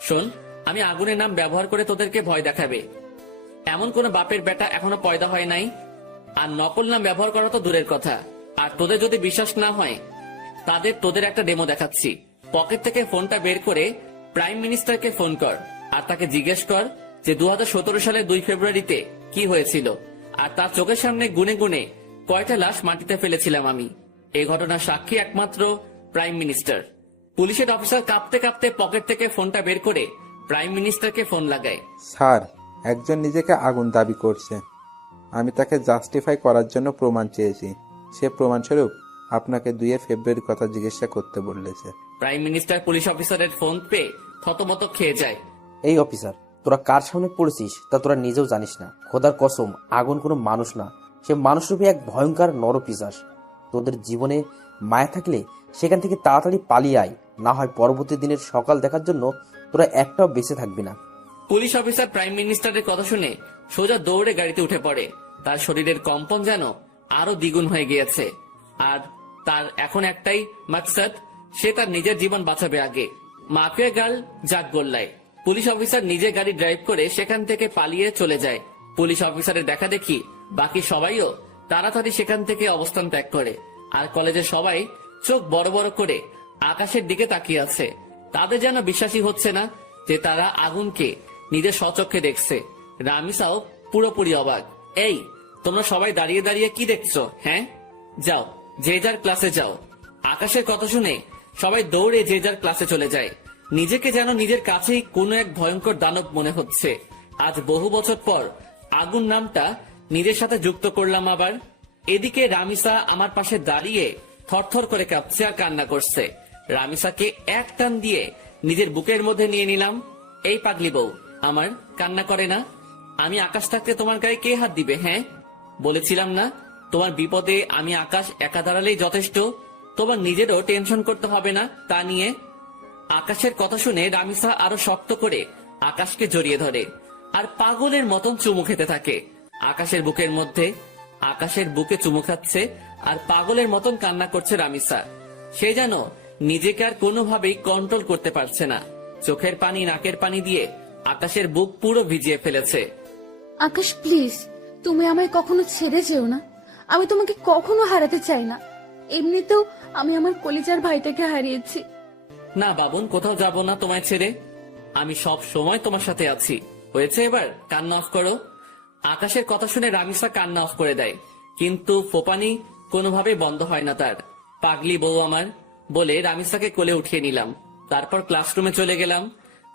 শোন, আমি আগুনের নাম ব্যবহার করে তোদেরকে ভয় দেখাবে এমন কোন বাপের বেটা এখনো পয়দা হয় নাই। আর নকল নাম ব্যবহার করা তো দূরের কথা। আর তোদের যদি বিশ্বাস না হয় তোদের একটা ডেমো দেখাচ্ছি। পকেট থেকে ফোনটা বের করে প্রাইম মিনিস্টারকে ফোন কর, আর তাকে জিজ্ঞেস কর যে 2017 সালের 2 ফেব্রুয়ারিতে কি হয়েছিল, আর তার চোখের সামনে গুনে গুনে কয়টা লাশ মাটিতে ফেলেছিলাম আমি। এই ঘটনার সাক্ষী একমাত্র প্রাইম মিনিস্টার। পুলিশের অফিসার কাঁপতে কাঁপতে পকেট থেকে ফোনটা বের করে প্রাইম মিনিস্টারকে ফোন লাগায়। স্যার, একজন নিজেকে আগুন দাবি করছে। আমি তাকে জাস্টিফাই করার জন্য প্রমাণ চেয়েছি। সে প্রমাণস্বরূপ আপনাকে 2 ফেব্রুয়ারির কথা জিজ্ঞাসা করতে বলেছে। প্রাইম মিনিস্টার পুলিশ অফিসারের ফোন পেয়ে থতমত খেয়ে যায়। এই অফিসার, তোরা কার সামনে পড়েছিস তা তোরা নিজেও জানিস না। খোদার কসম, আগুন কোনো মানুষ না, সে মানুষরূপী এক ভয়ঙ্কর নরপিশাচ। তোদের জীবনে মায়া থাকলে সেখান থেকে তাড়াতাড়ি পালিয়ে আয়, না হয় পরবর্তী দিনের সকাল দেখার জন্য তোরা একটাও বেঁচে থাকবি না। পুলিশ অফিসার প্রাইম মিনিস্টারের কথা শুনে সোজা দৌড়ে গাড়িতে উঠে পড়ে। তার শরীরের কম্পন যেন আরো দ্বিগুণ হয়ে গিয়েছে, আর তার এখন একটাই মাকসাদ, সে তার নিজের জীবন বাঁচাবে আগে। মাফিয়া গার্ল জাগ গোল্লায় পুলিশ অফিসার নিজে গাড়ি ড্রাইভ করে সেখান থেকে পালিয়ে চলে যায়। পুলিশ অফিসারের দেখা দেখি বাকি সবাইও তাড়াতাড়ি সেখান থেকে অবস্থান ত্যাগ করে, আর কলেজের সবাই চোখ বড় বড় করে আকাশের দিকে তাকিয়ে আছে। তাদের যেন বিশ্বাসই হচ্ছে না যে তারা আগুনকে নিজের স্বচক্ষে দেখছে। রামিসাও পুরোপুরি অবাক। এই, তোমরা সবাই দাঁড়িয়ে দাঁড়িয়ে কি দেখছো? হ্যাঁ, যাও যে যার ক্লাসে যাও। আকাশের কথা শুনে সবাই দৌড়ে যে যার ক্লাসে চলে যায়। নিজেকে যেন নিজের কাছেই কোনো এক ভয়ঙ্কর দানব মনে হচ্ছে। আজ বহু বছর পর আগুন নামটা নিজের সাথে যুক্ত করলাম আবার। এদিকে রামিসা আমার পাশে দাঁড়িয়ে থরথর করে কাঁপছে আর কান্না করছে। রামিসাকে এক টান দিয়ে নিজের বুকের মধ্যে নিয়ে নিলাম। এই পাগলি বউ আমার, কান্না করে না। আমি আকাশ থাকতে তোমার গায়ে কে হাত দিবে? হ্যাঁ, বলেছিলাম না তোমার বিপদে আমি আকাশ একা দাঁড়ালেই যথেষ্ট, তোমার নিজেরও টেনশন করতে হবে না তা নিয়ে। আকাশের কথা শুনে রামিসা আরো শক্ত করে আকাশকে জড়িয়ে ধরে আর পাগলের মতন চুমু খেতে থাকে আকাশের বুকের মধ্যে। আকাশের বুকে চুমু খাচ্ছে আর পাগলের মতন কান্না করছে রামিসা। সে যেন নিজেকে আর কোনোভাবেই কন্ট্রোল করতে পারছে না। চোখের পানি নাকের পানি দিয়ে আকাশের বুক পুরো ভিজিয়ে ফেলেছে। আকাশ প্লিজ, তুমি আমায় কখনো ছেড়ে যেও না। আমি তোমাকে কখনো হারাতে চাই না। এমনিতেও আমি আমার কলিজার ভাইটাকে হারিয়েছি। না বাবুন, কোথাও যাব না তোমায় ছেড়ে। আমি সব সময় তোমার সাথে আছি। হয়েছে, এবার কান্না অফ করো। আকাশের কথা শুনে রামিসা কান্না অফ করে দেয়, কিন্তু ফোপানি কোনোভাবে বন্ধ হয় না তার। পাগলি বউ আমার বলে রামিসাকে কোলে উঠিয়ে নিলাম। তারপর ক্লাসরুমে চলে গেলাম।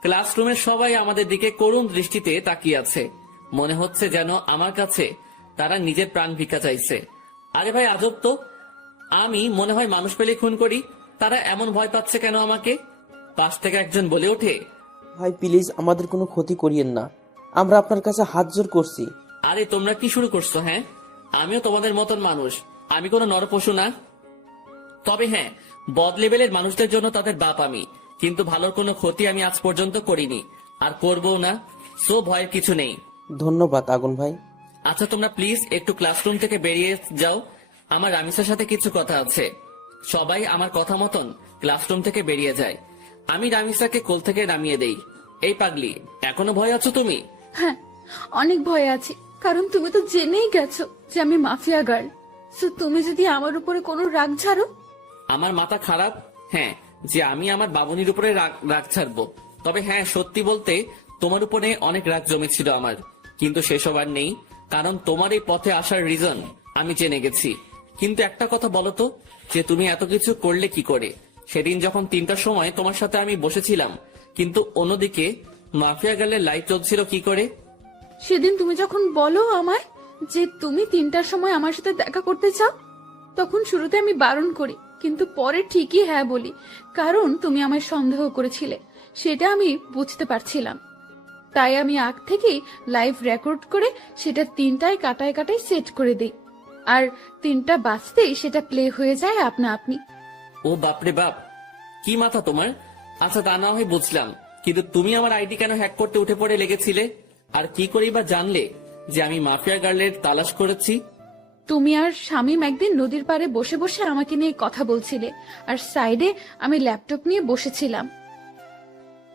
ক্লাসরুমের সবাই আমাদের দিকে করুণ দৃষ্টিতে তাকিয়ে আছে। মনে হচ্ছে যেন আমার কাছে তারা নিজের প্রাণ ভিক্ষা চাইছে। আরে ভাই, আজব তো, আমি মনে হয় মানুষ পেলে খুন করি, তারা এমন ভয় পাচ্ছে কেন আমাকে? পাশ থেকে একজন বলে ওঠে, ভাই প্লিজ আমাদের কোনো ক্ষতি করিয়েন না, আমরা আপনার কাছে হাত জোর করছি। আরে তোমরা কি শুরু করছো? হ্যাঁ, আমিও তোমাদের মতন মানুষ, আমি কোনো নরপশু না। তবে হ্যাঁ, বদ লেভেলের মানুষদের জন্য তাদের বাপ আমি। কিন্তু ভালোর কোনো ক্ষতি আমি আজ পর্যন্ত করিনি, আর করবও না। সো ভয়ের কিছু নেই। ধন্যবাদ আগুন ভাই। আচ্ছা, তোমরা প্লিজ একটু ক্লাসরুম থেকে বেরিয়ে যাও, আমার রামিসার সাথে কিছু কথা আছে। সবাই আমার কথা মতন ক্লাসরুম থেকে বেরিয়ে যায়। আমি রামিসাকে কোল থেকে নামিয়ে দেই। এই পাগলি, এখনো ভয় আছো তুমি? হ্যাঁ, অনেক ভয় আছে, কারণ তুমি তো জেনেই গেছো যে আমি মাফিয়া গার্ল। সো তুমি যদি আমার উপরে কোনো রাগ ছাড়ো। আমার মাথা খারাপ? হ্যাঁ, যে আমি আমার বাবুনির উপরে রাগ ছাড়বো? তবে হ্যাঁ, সত্যি বলতে তোমার উপরে অনেক রাগ জমেছিল আমার, কিন্তু সেসব আর নেই, কারণ তোমার এই পথে আসার রিজন আমি জেনে গেছি। কিন্তু একটা কথা বলো তো, যে তুমি এত কিছু করলে কি করে? সেদিন যখন 3টার সময় তোমার সাথে আমি বসেছিলাম, কিন্তু অন্যদিকে মাফিয়া গার্লের লাইট চলছিল কি করে? সেদিন তুমি যখন বলো আমায় যে তুমি 3টার সময় আমার সাথে দেখা করতে চাও, তখন শুরুতে আমি বারণ করি, কিন্তু পরে ঠিকই হ্যাঁ বলি, কারণ তুমি আমায় সন্দেহ করেছিলে, সেটা আমি বুঝতে পারছিলাম। তাই আমি আগ থেকেই লাইভ রেকর্ড করে সেটা 3টায় কাটায় কাটায় সেট করে দিই, আর 3টা বাজতেই সেটা প্লে হয়ে যায় আপনা আপনি। ও বাপরে বাপ, কি মাথা তোমার! আচ্ছা, তা না হয় বুঝলাম, কিন্তু তুমি আমার আইডি কেন হ্যাক করতে উঠে পড়ে লেগেছিলে? আর কি করেই বা জানলে যে আমি মাফিয়া গার্লের তালাশ করেছি? তুমি আর শামীম একদিন নদীর পাড়ে বসে বসে আমাকে নিয়ে কথা বলছিলে, আর সাইডে আমি ল্যাপটপ নিয়ে বসেছিলাম।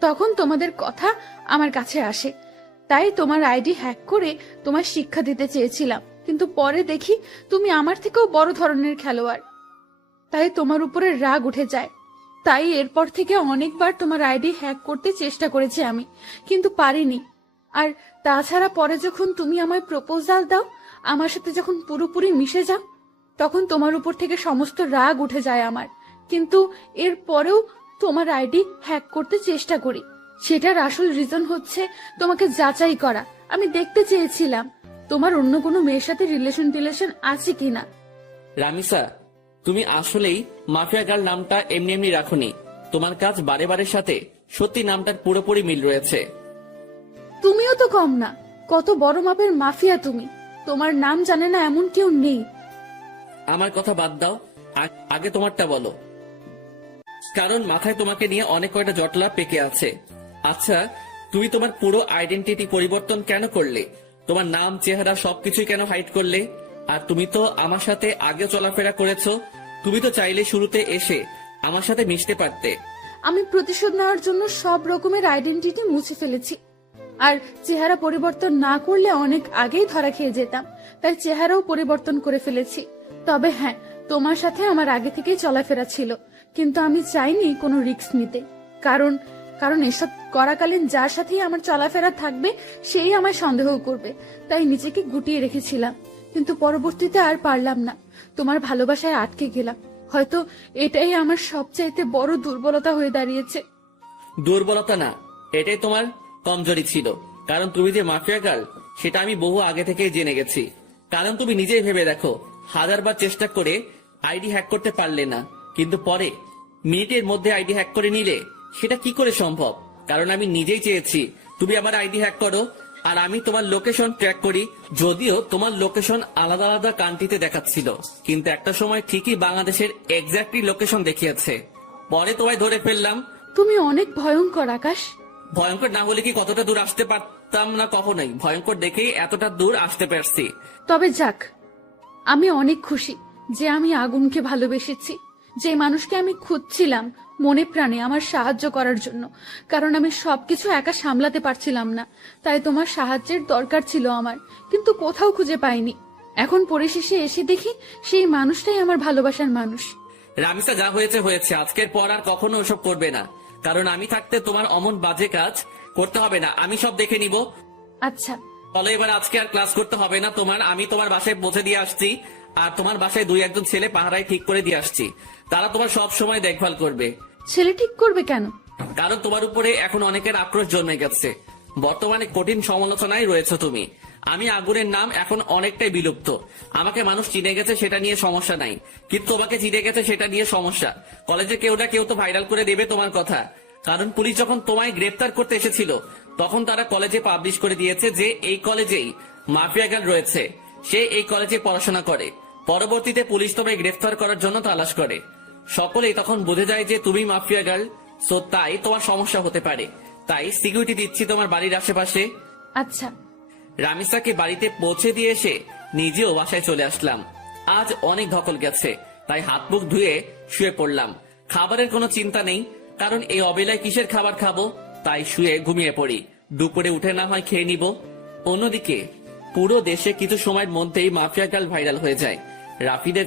তখন তোমাদের কথা আমার কাছে আসে, তাই তোমার আইডি হ্যাক করে তোমার শিক্ষা দিতে চেয়েছিলাম, কিন্তু পরে দেখি তুমি আমার থেকেও বড় ধরনের খেলোয়াড়, তাই তোমার উপরে রাগ উঠে যায়। তাই এরপর থেকে অনেকবার তোমার আইডি হ্যাক করতে চেষ্টা করেছি আমি, কিন্তু পারিনি। আর তাছাড়া পরে যখন তুমি আমায় প্রপোজাল দাও, আমার সাথে যখন পুরোপুরি মিশে যাও, তখন তোমার উপর থেকে সমস্ত রাগ উঠে যায় আমার, কিন্তু এর পরেও তোমার আইডি হ্যাক করতে চেষ্টা করি। সেটার আসল রিজন হচ্ছে তোমাকে যাচাই করা। আমি দেখতে চেয়েছিলাম তোমার অন্য কোনো মেয়ের সাথে রিলেশন আছে কিনা। রামিসা, তুমি আসলেই মাফিয়া গার্ল নামটা এমনি এমনি রাখোনি, তোমার কাজ বারে বারের সাথে সত্যি নামটার পুরোপুরি মিল রয়েছে। তুমিও তো কম না, কত বড় মাপের মাফিয়া তুমি, তোমার নাম জানে না এমন কেউ নেই। আমার কথা বাদ দাও, আগে তোমারটা বলো, কারণ মাথায় তোমাকে নিয়ে অনেক কয়টা জটলা পেকে আছে। আচ্ছা, তুমি তোমার পুরো আইডেন্টিটি পরিবর্তন কেন করলে? তোমার নাম, চেহারা সবকিছুই কেন হাইড করলে? আর তুমি তো আমার সাথে আগেও চলাফেরা করেছো, তুমি তো চাইলে শুরুতে এসে আমার সাথে মিশতে পারতে। আমি প্রতিশোধ নেওয়ার জন্য সব রকমের আইডেন্টিটি মুছে ফেলেছি, আর চেহারা পরিবর্তন না করলে অনেক আগেই ধরা খেয়ে যেতাম, তাই চেহারাও পরিবর্তন করে ফেলেছি। তবে হ্যাঁ, তোমার সাথে আমার আগে থেকেই চলাফেরা ছিল, কিন্তু আমি চাইনি কোনো রিস্ক নিতে, কারণ এসব করাকালীন যার সাথেই আমার চলাফেরা থাকবে সেই আমায় সন্দেহ করবে, তাই নিজেকে গুটিয়ে রেখেছিলাম। কিন্তু পরবর্তীতে আর পারলাম না, তোমার ভালোবাসায় আটকে গেলাম। হয়তো এটাই আমার সবচাইতে বড় দুর্বলতা হয়ে দাঁড়িয়েছে। দুর্বলতা না, এটাই তোমার কমজোরি ছিল, কারণ তুমি যে মাফিয়া গার্ল সেটা আমি বহু আগে থেকেই জেনে গেছি। কারণ তুমি নিজেই ভেবে দেখো, 1000বার চেষ্টা করে আইডি হ্যাক করতে পারলে না, কিন্তু পরে মিনিটের মধ্যে আইডি হ্যাক করে নিলে, সেটা কি করে সম্ভব? কারণ আমি নিজেই চেয়েছি তুমি আমার আইডি হ্যাক করো, আর আমি তোমার লোকেশন ট্র্যাক করি। যদিও তোমার লোকেশন আলাদা আলাদা কান্ট্রিতে দেখাচ্ছিল, কিন্তু একটা সময় ঠিকই বাংলাদেশের এক্স্যাক্টলি লোকেশন দেখিয়েছে। পরে তোমায় ধরে ফেললাম। তুমি অনেক ভয়ঙ্কর আকাশ। ভয়ঙ্কর না হলে কি কতটা দূর আসতে পারতাম না? কখনোই। ভয়ঙ্কর দেখেই এতটা দূর আসতে পারছি। তবে যাক, আমি অনেক খুশি যে আমি আগুনকে ভালোবেসেছি, যে মানুষকে আমি খুঁজছিলাম মনে প্রাণে আমার সাহায্য করার জন্য, কারণ আমি সবকিছু একা সামলাতে পারছিলাম না, তাই তোমার সাহায্যের দরকার ছিল আমার, কিন্তু কোথাও খুঁজে পাইনি। এখন পরিশেষে এসে দেখি সেই মানুষটাই আমার ভালোবাসার মানুষ। রামিসা, যা হয়েছে হয়েছে, আজকের পর আর কখনো ওসব করবে না, কারণ আমি থাকতে তোমার অমন বাজে কাজ করতে হবে না, আমি সব দেখে নিব। আচ্ছা বলো, এবার আজকে আর ক্লাস করতে হবে না তোমার। আমি তোমার বাসায় পৌঁছে দিয়ে আসছি, আর তোমার বাসায় 2-1 ছেলে পাহারায় ঠিক করে দিয়ে আসছি, তারা তোমার সব সময় দেখভাল করবে। ছেলে ঠিক করবে কেন? কারণ তোমার উপরে এখন অনেকের আক্রোশ জন্মে গেছে, বর্তমানে কঠিন সমালোচনায় রয়েছে তুমি। আমি আগুনের নাম এখন অনেকটাই বিলুপ্ত, আমাকে মানুষ চিনে গেছে সেটা নিয়ে সমস্যা নাই, কিন্তু তোমাকে চিনে গেছে সেটা নিয়ে সমস্যা। কলেজে কেউ না কেউ তো ভাইরাল করে দেবে তোমার কথা, কারণ পুলিশ যখন তোমায় গ্রেফতার করতে এসেছিল তখন তারা কলেজে পাবলিশ করে দিয়েছে যে এই কলেজেই মাফিয়া গার্ল রয়েছে, সে এই কলেজে পড়াশোনা করে। পরবর্তীতে পুলিশ তোমায় গ্রেফতার করার জন্য তালাশ করে, সকলেই তখন বুঝে যায় যে তুমি মাফিয়া গার্ল। সো তাই তোমার সমস্যা হতে পারে, তাই সিকিউরিটি দিচ্ছি তোমার বাড়ির আশেপাশে। আচ্ছা। রামিসাকে বাড়িতে পৌঁছে দিয়ে এসে নিজেও বাসায় চলে আসলাম। আজ অনেক ধকল গেছে, তাই হাত মুখ ধুয়ে শুয়ে পড়লাম। খাবারের কোনো চিন্তা নেই, কারণ এই অবেলায় কিসের খাবার খাবো, তাই শুয়ে ঘুমিয়ে পড়ি। দুপুরে উঠে না হয় খেয়ে নিব। অন্যদিকে পুরো দেশে কিছু সময়ের মধ্যেই মাফিয়া গার্ল ভাইরাল হয়ে যায়। রাফিদের